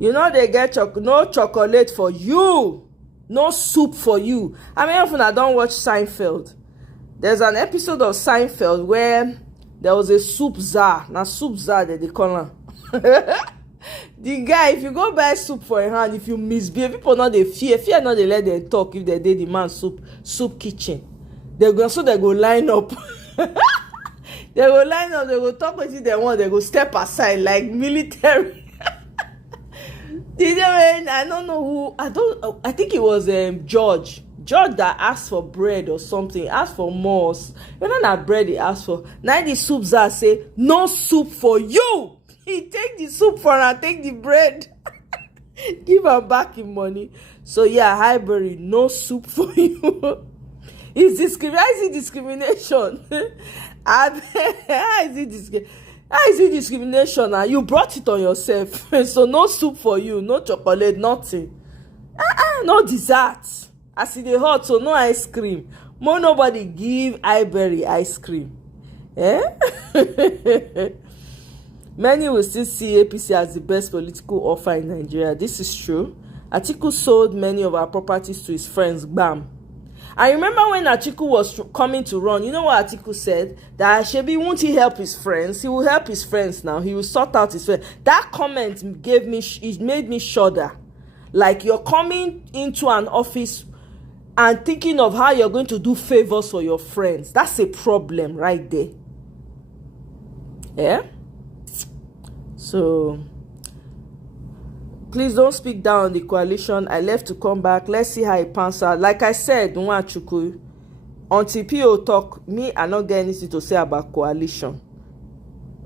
You know they get no chocolate for you, no soup for you. I mean, often I don't watch Seinfeld. There's an episode of Seinfeld where there was a soup czar. Now soup czar that they call him. The guy, if you go buy soup for a hand, if you misbehave, people not they fear not they let them talk if they did the man soup kitchen. They go line up. They go line up, they go talk with they want, they go step aside like military. I don't know who. I think it was George that asked for bread or something. Asked for more. You know that bread he asked for. Now the soup czar say no soup for you. He take the soup for her, take the bread, give her back in money. So yeah, Highbury, no soup for you. It's discrimination. How is it discrimination? You brought it on yourself. So no soup for you, no chocolate, nothing. No dessert. As it dey hot, so no ice cream. More nobody give Highbury ice cream. Many will still see APC as the best political offer in Nigeria. This is true. Atiku sold many of our properties to his friends. Bam. I remember when Atiku was coming to run, you know what Atiku said? That Shebi, won't he help his friends? He will help his friends now. He will sort out his friends. That comment it made me shudder. Like you're coming into an office and thinking of how you're going to do favors for your friends. That's a problem right there. Yeah? So, please don't speak down on the coalition. I left to come back. Let's see how it pans out. Like I said, Nwachukwu, until PO talk, me, I not get anything to say about coalition.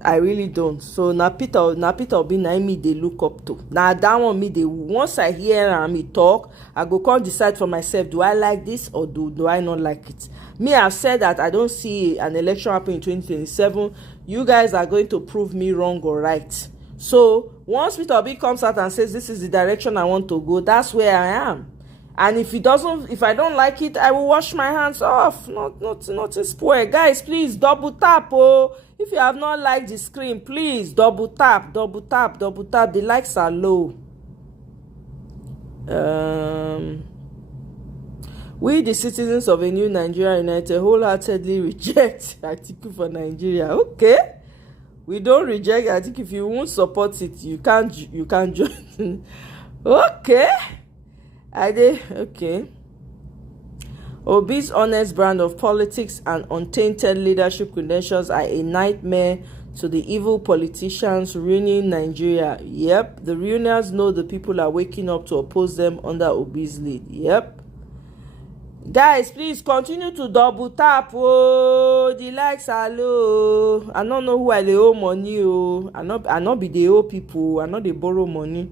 I really don't. So now Peter Obi na me they look up to. Now that one me they once I hear and me talk, I go come decide for myself, do I like this or do I not like it? Me, I've said that I don't see an election happening in 2027. You guys are going to prove me wrong or right. So once Peter Obi comes out and says this is the direction I want to go, that's where I am. And if I don't like it, I will wash my hands off. Not a spoil. Guys, please double tap. Oh, if you have not liked the screen, please double tap. The likes are low. We, the citizens of a new Nigeria United, wholeheartedly reject Atiku for Nigeria. Okay, we don't reject. I think if you won't support it, you can't join. Okay. Okay. Obi's honest brand of politics and untainted leadership credentials are a nightmare to the evil politicians ruining Nigeria. Yep, the ruiners know the people are waking up to oppose them under Obi's lead. Yep. Guys, please continue to double tap. Oh, the likes are low. I don't know who I dey owe money. Oh, I not be the owe people. I not they borrow money.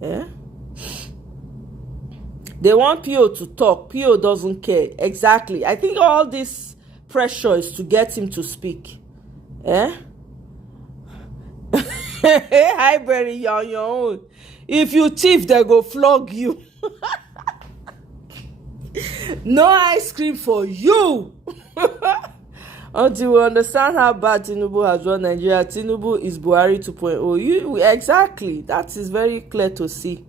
Yeah. They want PO to talk. PO doesn't care. Exactly. I think all this pressure is to get him to speak. Highbury, you're on your own. If you thief, they go flog you. No ice cream for you. Until we understand how bad Tinubu has run Nigeria, Tinubu is Buhari 2.0. Exactly. That is very clear to see.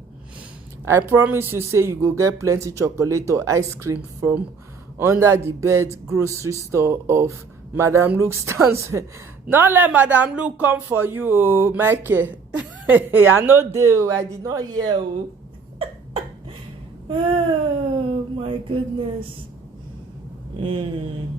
I promise you, say you go get plenty chocolate or ice cream from under the bed grocery store of Madam Luke stands. Don't let Madam Luke come for you, oh, Michael. I know they. I did not hear. Oh. Oh my goodness. You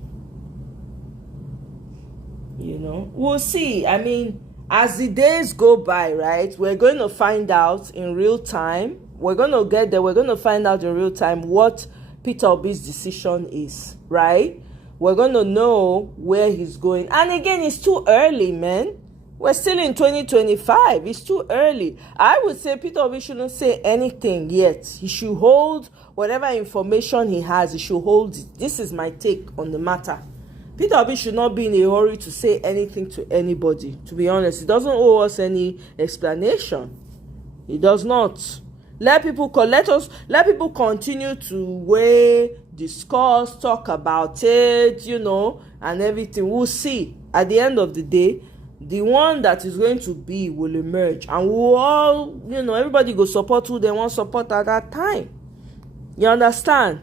know, we'll see. I mean, as the days go by, right, we're going to find out in real time. We're going to get there. We're going to find out in real time what Peter Obi's decision is, right? We're going to know where he's going. And again, it's too early, man. We're still in 2025. It's too early. I would say Peter Obi shouldn't say anything yet. He should hold whatever information he has. He should hold it. This is my take on the matter. Peter Obi should not be in a hurry to say anything to anybody. To be honest, he doesn't owe us any explanation. He does not. Let people continue to weigh, discuss, talk about it, and everything. We'll see. At the end of the day, the one that is going to be will emerge, and we'll all, everybody go support who they want support at that time. You understand?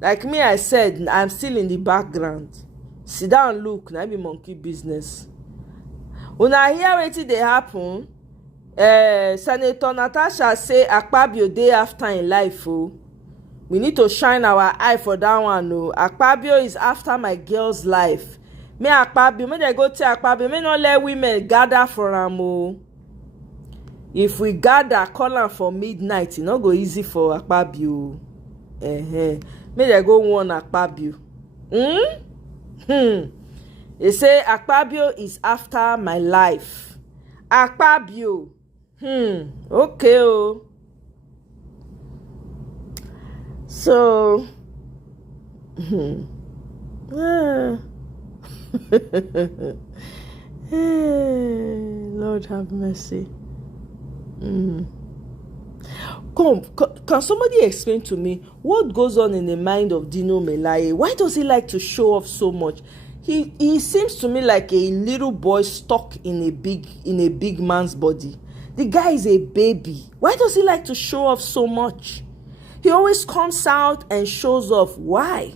Like me, I said, I'm still in the background. Sit down, look, na be monkey business. When I hear wetin dey happen, Senator Natasha say Akpabio dey after in life. We need to shine our eye for that one. Akpabio is after my girl's life. Me Akpabio, may they go to Akpabio, may not let women gather for am. If we gather, call am for midnight, e no go easy for Akpabio. May they go warn Akpabio. They say Akpabio is after my life. Akpabio. Okay. So Lord have mercy. Can somebody explain to me what goes on in the mind of Dino Melaye? Why does he like to show off so much? He seems to me like a little boy stuck in a big man's body. The guy is a baby. Why does he like to show off so much? He always comes out and shows off. Why?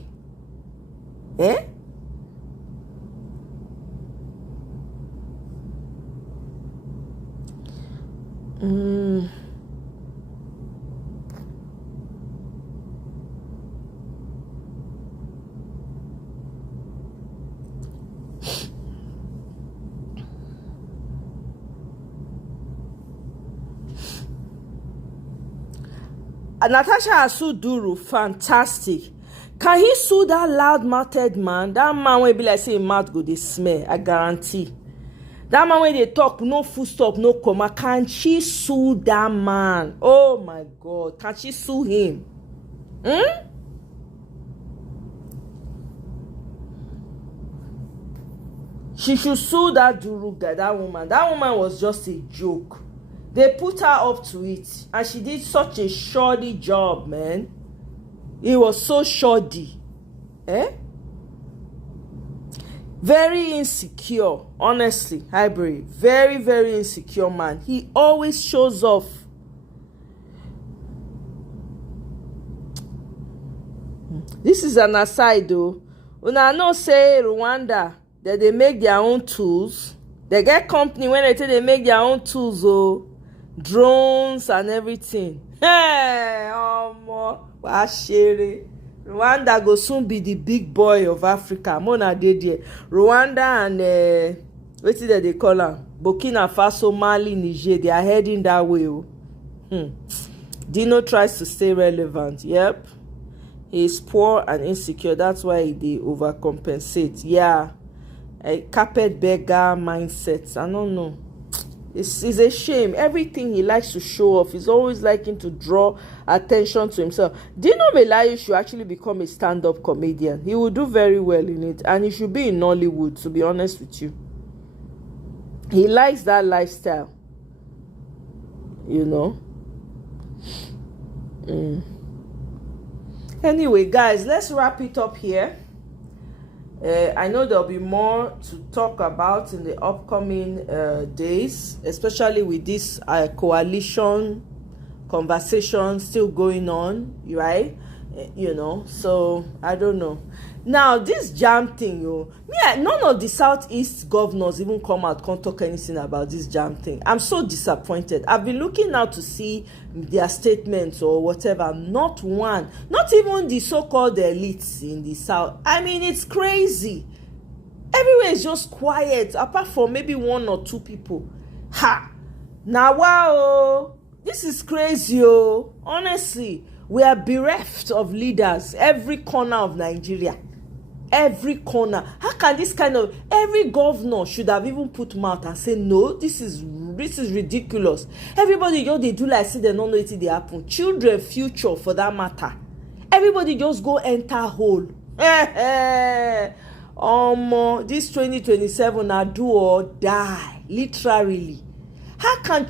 Natasha Asuduru, fantastic. Can he sue that loud-mouthed man? That man will be like say mouth go dey smell, I guarantee. That man when they talk, no full stop, no comma. Can she sue that man? Oh my God, can she sue him? She should sue that Duru guy, that woman. That woman was just a joke. They put her up to it, and she did such a shoddy job, man. It was so shoddy. Very insecure, honestly, Highbury. Very, very insecure man. He always shows off. This is an aside, though. Una know say Rwanda, that they make their own tools. They get company when they say they make their own tools, drones and everything. Hey, Rwanda go soon be the big boy of Africa. Mona dey there. Rwanda and what is that they call them? Burkina Faso, Mali, Niger. They are heading that way. Dino tries to stay relevant. Yep. He is poor and insecure. That's why they overcompensate. Yeah. A carpetbagger mindset. I don't know. It's a shame. Everything he likes to show off, he's always liking to draw attention to himself. Dino Melaye should actually become a stand-up comedian. He will do very well in it, and he should be in Nollywood, to be honest with you. He likes that lifestyle, Anyway, guys, let's wrap it up here. I know there'll be more to talk about in the upcoming days, especially with this coalition conversation still going on, right? So I don't know. Now, this jam thing, none of the Southeast governors even come out, can't talk anything about this jam thing. I'm so disappointed. I've been looking out to see their statements or whatever. Not one, not even the so-called elites in the South. I mean, it's crazy. Everywhere is just quiet, apart from maybe one or two people. Now, wow, this is crazy, honestly. We are bereft of leaders every corner of Nigeria. every corner. How can this kind of, every governor should have even put mouth and say, no, this is ridiculous. Everybody just they do like say they don't know it they happen. Children future for that matter. Everybody just go enter hole. This 2027 na do or die, literally. How can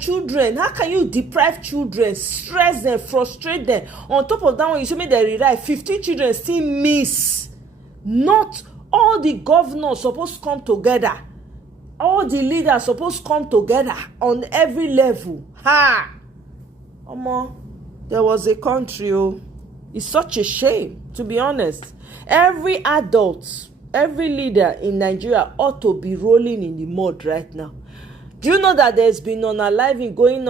you deprive children, stress them, frustrate them? On top of that one, you show me they rewrite 15 children still miss. Not all the governors supposed to come together. All the leaders supposed to come together on every level. There was a country, it's such a shame, to be honest. Every adult, every leader in Nigeria ought to be rolling in the mud right now. Do you know that there's been unaliving going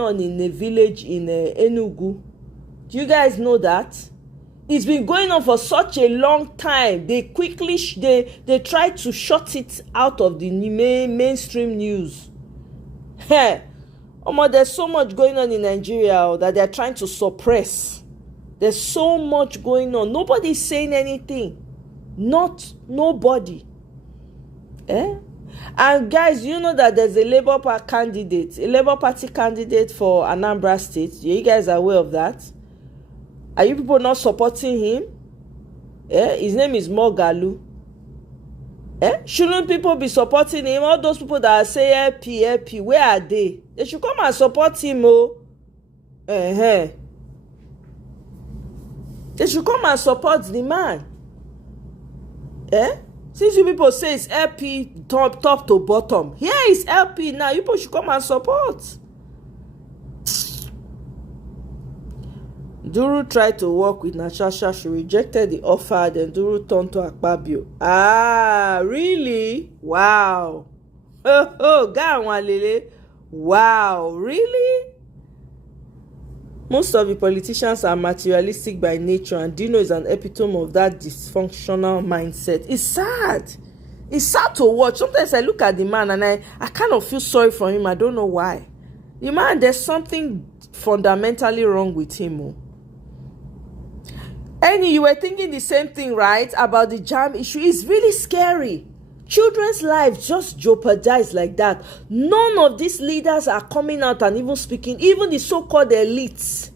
on in a village in Enugu? Do you guys know that? It's been going on for such a long time. They quickly they try to shut it out of the mainstream news. There's so much going on in Nigeria that they're trying to suppress. There's so much going on. Nobody's saying anything. Nobody. And guys, you know that there's a Labour Party candidate for Anambra State. You guys are aware of that? Are you people not supporting him? His name is Moghalu. Shouldn't people be supporting him? All those people that say LP, where are they? They should come and support him, They should come and support the man. Since you people say it's LP top to bottom, here is LP now. You people should come and support. Duru tried to work with Natasha. She rejected the offer. Then Duru turned to Akpabio. Really? Wow. Wow, really? Most of the politicians are materialistic by nature, and Dino is an epitome of that dysfunctional mindset. It's sad. It's sad to watch. Sometimes I look at the man and I kind of feel sorry for him. I don't know why. The man, there's something fundamentally wrong with him. Annie, you were thinking the same thing, right? About the JAMB issue. It's really scary. Children's lives just jeopardized like that. None of these leaders are coming out and even speaking. Even the so-called elites.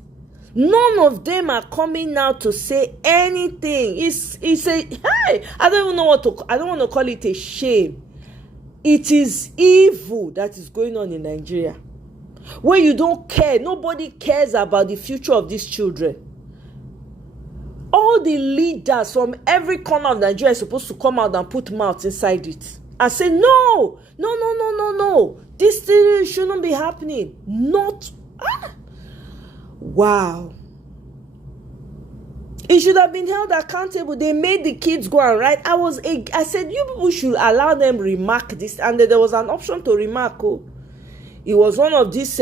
None of them are coming out to say anything. It's I don't even know I don't want to call it a shame. It is evil that is going on in Nigeria. Where you don't care. Nobody cares about the future of these children. All the leaders from every corner of Nigeria are supposed to come out and put mouths inside it and say, no. This thing shouldn't be happening. Wow. It should have been held accountable. They made the kids go and write. I said, you people should allow them remark this. And there was an option to remark. It was one of these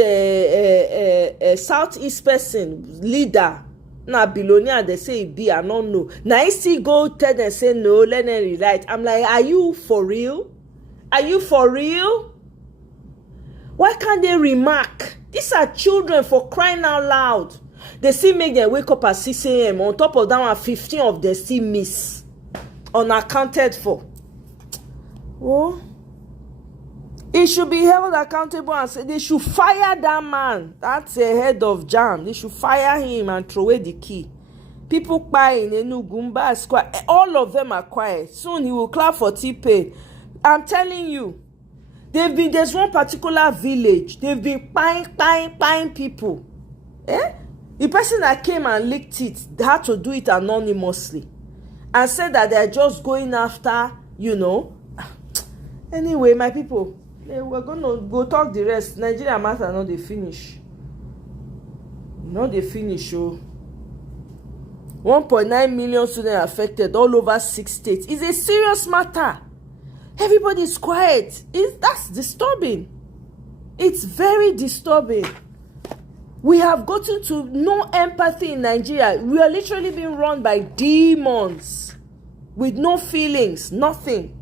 Southeast person, leader. Now billionaire, they say it be, I don't know. Now I see go tell them say no, let them rewrite. I'm like, are you for real? Are you for real? Why can't they remark? These are children, for crying out loud. They still make them wake up at 6 a.m. On top of that one, 15 of them still miss. Unaccounted for. Oh. He should be held accountable and say they should fire that man. That's the head of JAMB. They should fire him and throw away the key. People crying in Enugumba Square. All of them are quiet. Soon he will clap for T-Pain. I'm telling you, there's one particular village. They've been buying people. The person that came and leaked it had to do it anonymously and said that they're just going after, Anyway, my people, we're going to go talk the rest. Nigeria matter, no, they finish. No, they finish, 1.9 million students affected all over 6 states. It's a serious matter. Everybody's quiet. That's disturbing. It's very disturbing. We have gotten to no empathy in Nigeria. We are literally being run by demons with no feelings, nothing.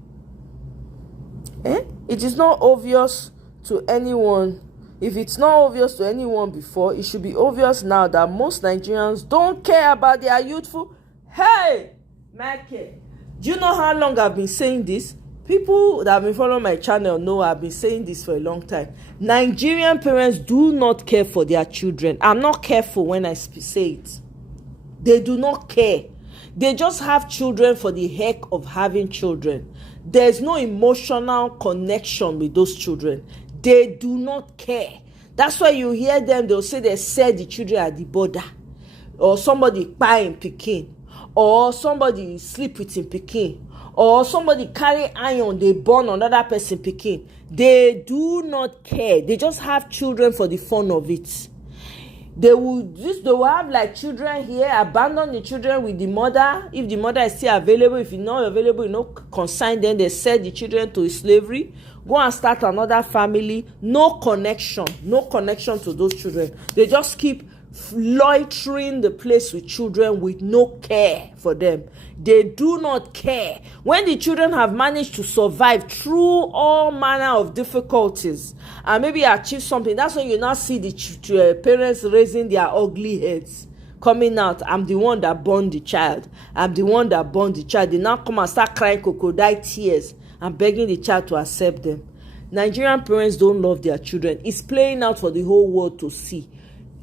It is not obvious to anyone. If it's not obvious to anyone before, it should be obvious now that most Nigerians don't care about their youthful. Hey, Michael, Do you know how long I've been saying this? People that have been following my channel know I've been saying this for a long time. Nigerian parents do not care for their children. I'm not careful when I say it. They do not care. They just have children for the heck of having children. There's no emotional connection with those children. They do not care. That's why you hear them, they'll say they sell the children at the border. Or somebody buy in Peking. Or somebody sleep with in Peking. Or somebody carry iron, they burn another person Peking. They do not care. They just have children for the fun of it. They will have like children here, abandon the children with the mother. If the mother is still available, if it's not available, consign them, they sell the children to slavery. Go and start another family. No connection to those children. They just keep loitering the place with children with no care for them. They do not care. When the children have managed to survive through all manner of difficulties and maybe achieve something, that's when you now see the parents raising their ugly heads, coming out. I'm the one that born the child. I'm the one that born the child. They now come and start crying crocodile tears and begging the child to accept them. Nigerian parents don't love their children. It's playing out for the whole world to see.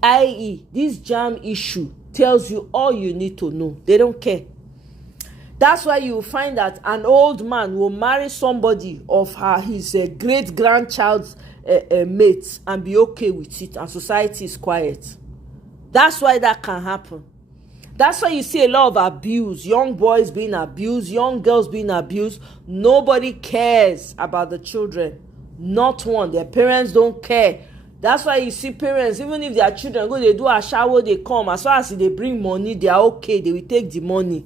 I.e., this JAMB issue tells you all you need to know. They don't care. That's why you find that an old man will marry somebody of his great-grandchild's mate and be okay with it, and society is quiet. That's why that can happen. That's why you see a lot of abuse, young boys being abused, young girls being abused. Nobody cares about the children. Not one. Their parents don't care. That's why you see parents, even if their children go, they do a shower, they come. As far as they bring money, they are okay. They will take the money.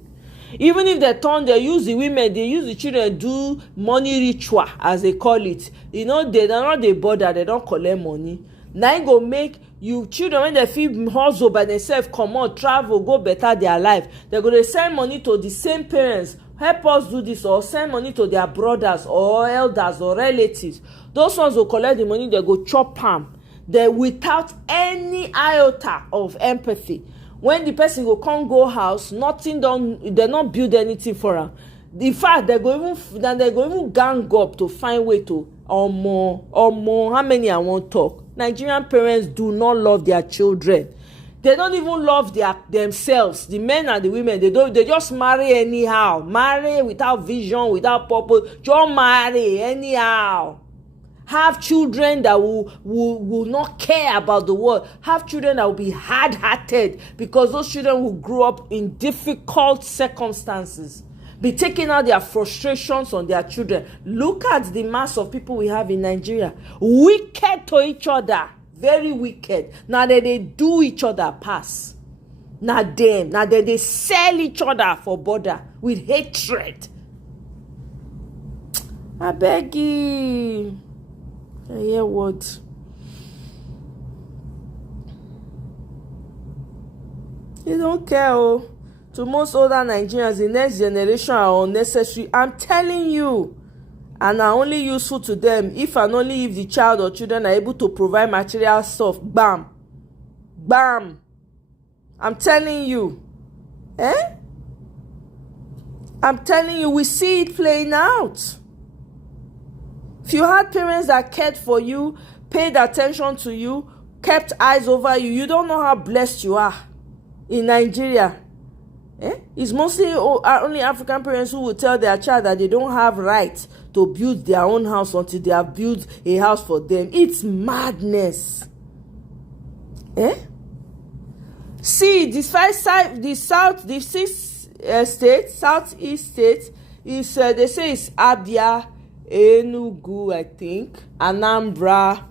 Even if they use the women, they use the children, do money ritual, as they call it. They don't bother, they don't collect money. Now it go make you children, when they feel hustle by themselves, come on, travel, go better their life. They're going to send money to the same parents, help us do this, or send money to their brothers or elders or relatives. Those ones will collect the money, they go chop palm. They without any iota of empathy. When the person go house, nothing done, they not build anything for them. In fact, they go even gang up to find way to or more. How many I won't talk? Nigerian parents do not love their children. They don't even love themselves. The men and the women, they just marry anyhow. Marry without vision, without purpose. Just marry anyhow. Have children that will not care about the world. Have children that will be hard-hearted, because those children will grow up in difficult circumstances. Be taking out their frustrations on their children. Look at the mass of people we have in Nigeria. Wicked to each other. Very wicked. Now that they do each other pass. Now that they sell each other for border with hatred. I beg you. I hear what? You don't care, oh. To most older Nigerians, the next generation are unnecessary. I'm telling you. And are only useful to them if and only if the child or children are able to provide material stuff. Bam. Bam. I'm telling you. I'm telling you, we see it playing out. If you had parents that cared for you, paid attention to you, kept eyes over you, you don't know how blessed you are in Nigeria. It's mostly only African parents who will tell their child that they don't have right to build their own house until they have built a house for them. It's madness. See, the southeast states is they say it's Abia, Enugu, I think, Anambra,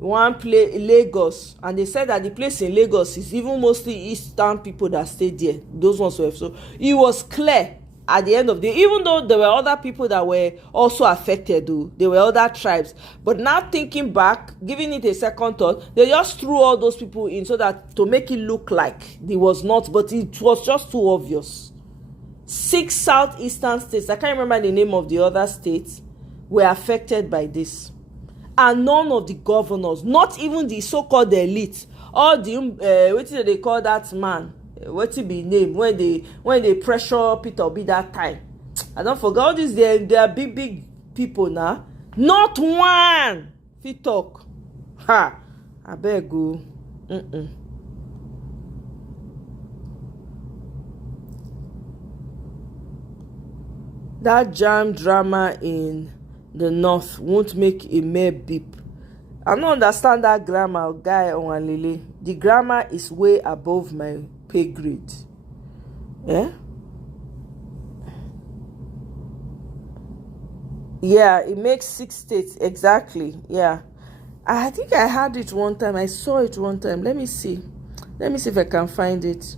Lagos, and they said that the place in Lagos is even mostly Eastern people that stayed there. Those ones were so. It was clear at the end of the day, even though there were other people that were also affected, there were other tribes. But now thinking back, giving it a second thought, they just threw all those people in so that to make it look like it was not, but it was just too obvious. 6 southeastern states, I can't remember the name of the other states, were affected by this. And none of the governors, not even the so-called elite, all the what did they call that man? What it be name when they pressure Peter Obi that time? I don't forget all these. They are big people now. Not one fit talk. Ha! I beg you. That jam drama in the north won't make a mere beep. I don't understand that grammar guy on Lily. The grammar is way above my pay grade. Yeah? Yeah, it makes 6 states exactly. Yeah. I think I had it one time. I saw it one time. Let me see. Let me see if I can find it.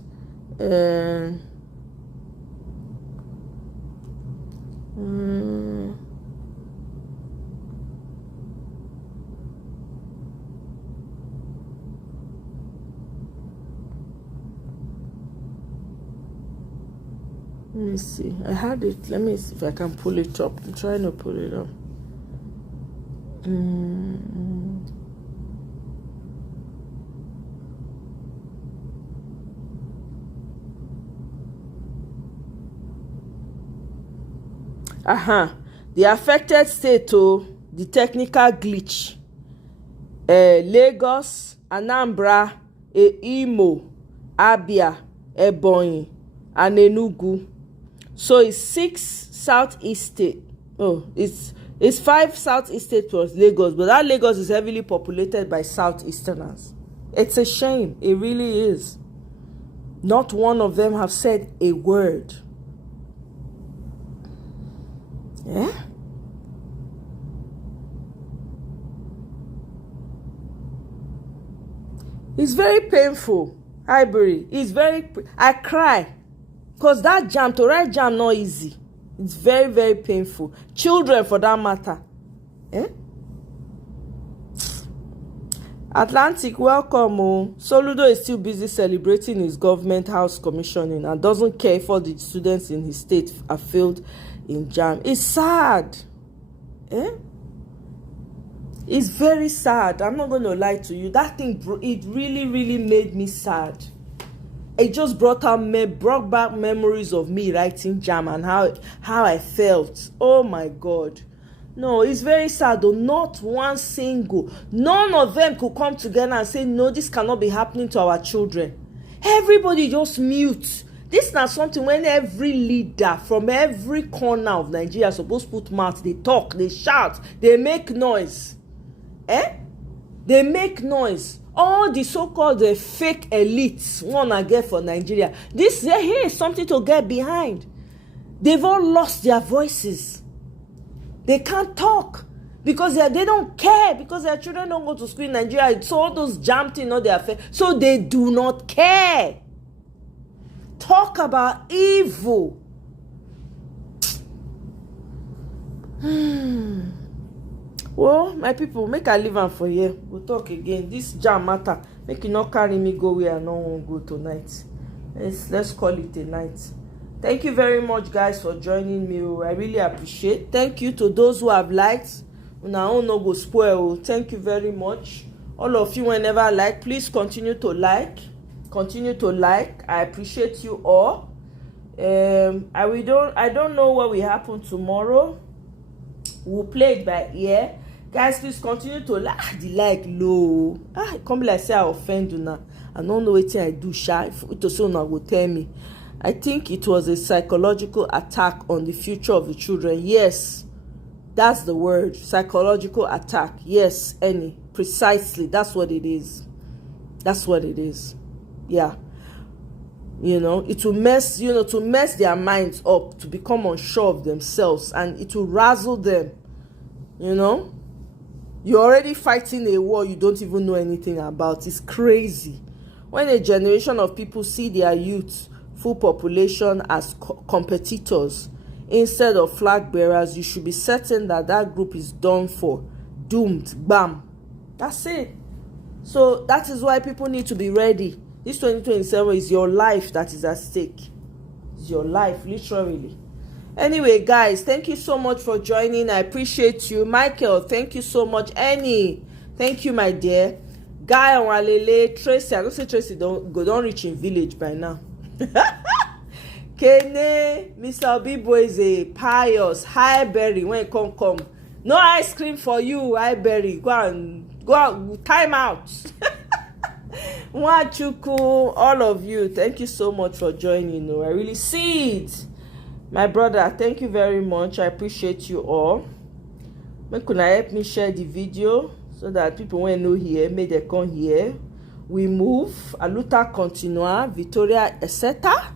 Let me see. I had it. Let me see if I can pull it up. I'm trying to pull it up. The affected state to the technical glitch. Lagos, Anambra, Imo, Abia, Ebonyi, and Enugu. So it's 6 southeast state. Oh, it's 5 southeast state plus Lagos, but that Lagos is heavily populated by southeasterners. It's a shame. It really is. Not one of them have said a word. Yeah? It's very painful. Highbury. I cry. Because that jam, to write jam, not easy. It's very, very painful. Children, for that matter. Eh? Atlantic, welcome. Soludo is still busy celebrating his government house commissioning and doesn't care if all the students in his state are failed in jam. It's sad. Eh? It's very sad. I'm not going to lie to you. That thing, it really, really made me sad. It just brought back memories of me writing jam and how I felt. Oh my God. No, it's very sad though. Not one single. None of them could come together and say, no, this cannot be happening to our children. Everybody just mute. This is not something when every leader from every corner of Nigeria is supposed to put mouth. They talk, they shout, they make noise. They make noise. All the so-called fake elites wanna get for Nigeria. This here is something to get behind. They've all lost their voices. They can't talk because they don't care, because their children don't go to school in Nigeria. So all those jam things, not their affair. So they do not care. Talk about evil. Well, my people, make I leave am for here. We'll talk again. This jam matter, make you not carry me go where I no wan go tonight. Let's call it a night. Thank you very much, guys, for joining me. I really appreciate. Thank you to those who have liked. Una own no go spoil. Thank you very much. All of you, whenever like, please continue to like. Continue to like. I appreciate you all. I don't know what will happen tomorrow. We'll play it by ear. Guys, please continue to like. The like low. It come be like say I offend you now. I don't know what I do, sha. If it was so now go tell me. I think it was a psychological attack on the future of the children. Yes, that's the word. Psychological attack. Yes, precisely. That's what it is. That's what it is. Yeah. It will mess, to mess their minds up, to become unsure of themselves, and it will razzle them. You're already fighting a war you don't even know anything about. It's crazy. When a generation of people see their youth, full population, as competitors instead of flag bearers, you should be certain that group is done for, doomed, bam. That's it. So that is why people need to be ready. This 2027 is your life that is at stake. It's your life, literally. Anyway, guys, thank you so much for joining. I appreciate you. Michael, thank you so much. Annie, thank you, my dear. Guy Walele, Tracy, I don't say Tracy don't reach in village by now. Kene, Mr. Obibo is a pious. Hi, Berry, when come. No ice cream for you, hi, Berry. Go out, time out. Nwachuku, all of you, thank you so much for joining. I really see it. My brother, thank you very much. I appreciate you all. Make una help me share the video so that people when know here, may they come here. We move. Aluta continua. Victoria etc.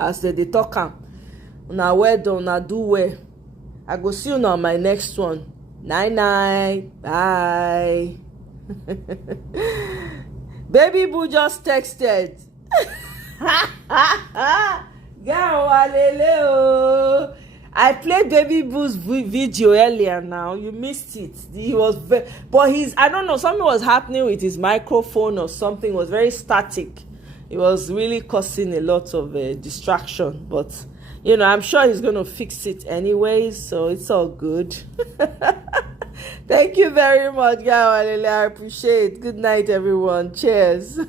As they talk am. Una well done, una do well. I go see you on my next one. Night. Bye. Baby Boo just texted. I played Baby Boo's video earlier now. You missed it. He was but I don't know, something was happening with his microphone or something. It was very static. It was really causing a lot of distraction. But, I'm sure he's going to fix it anyways. So it's all good. Thank you very much, guys. I appreciate it. Good night, everyone. Cheers.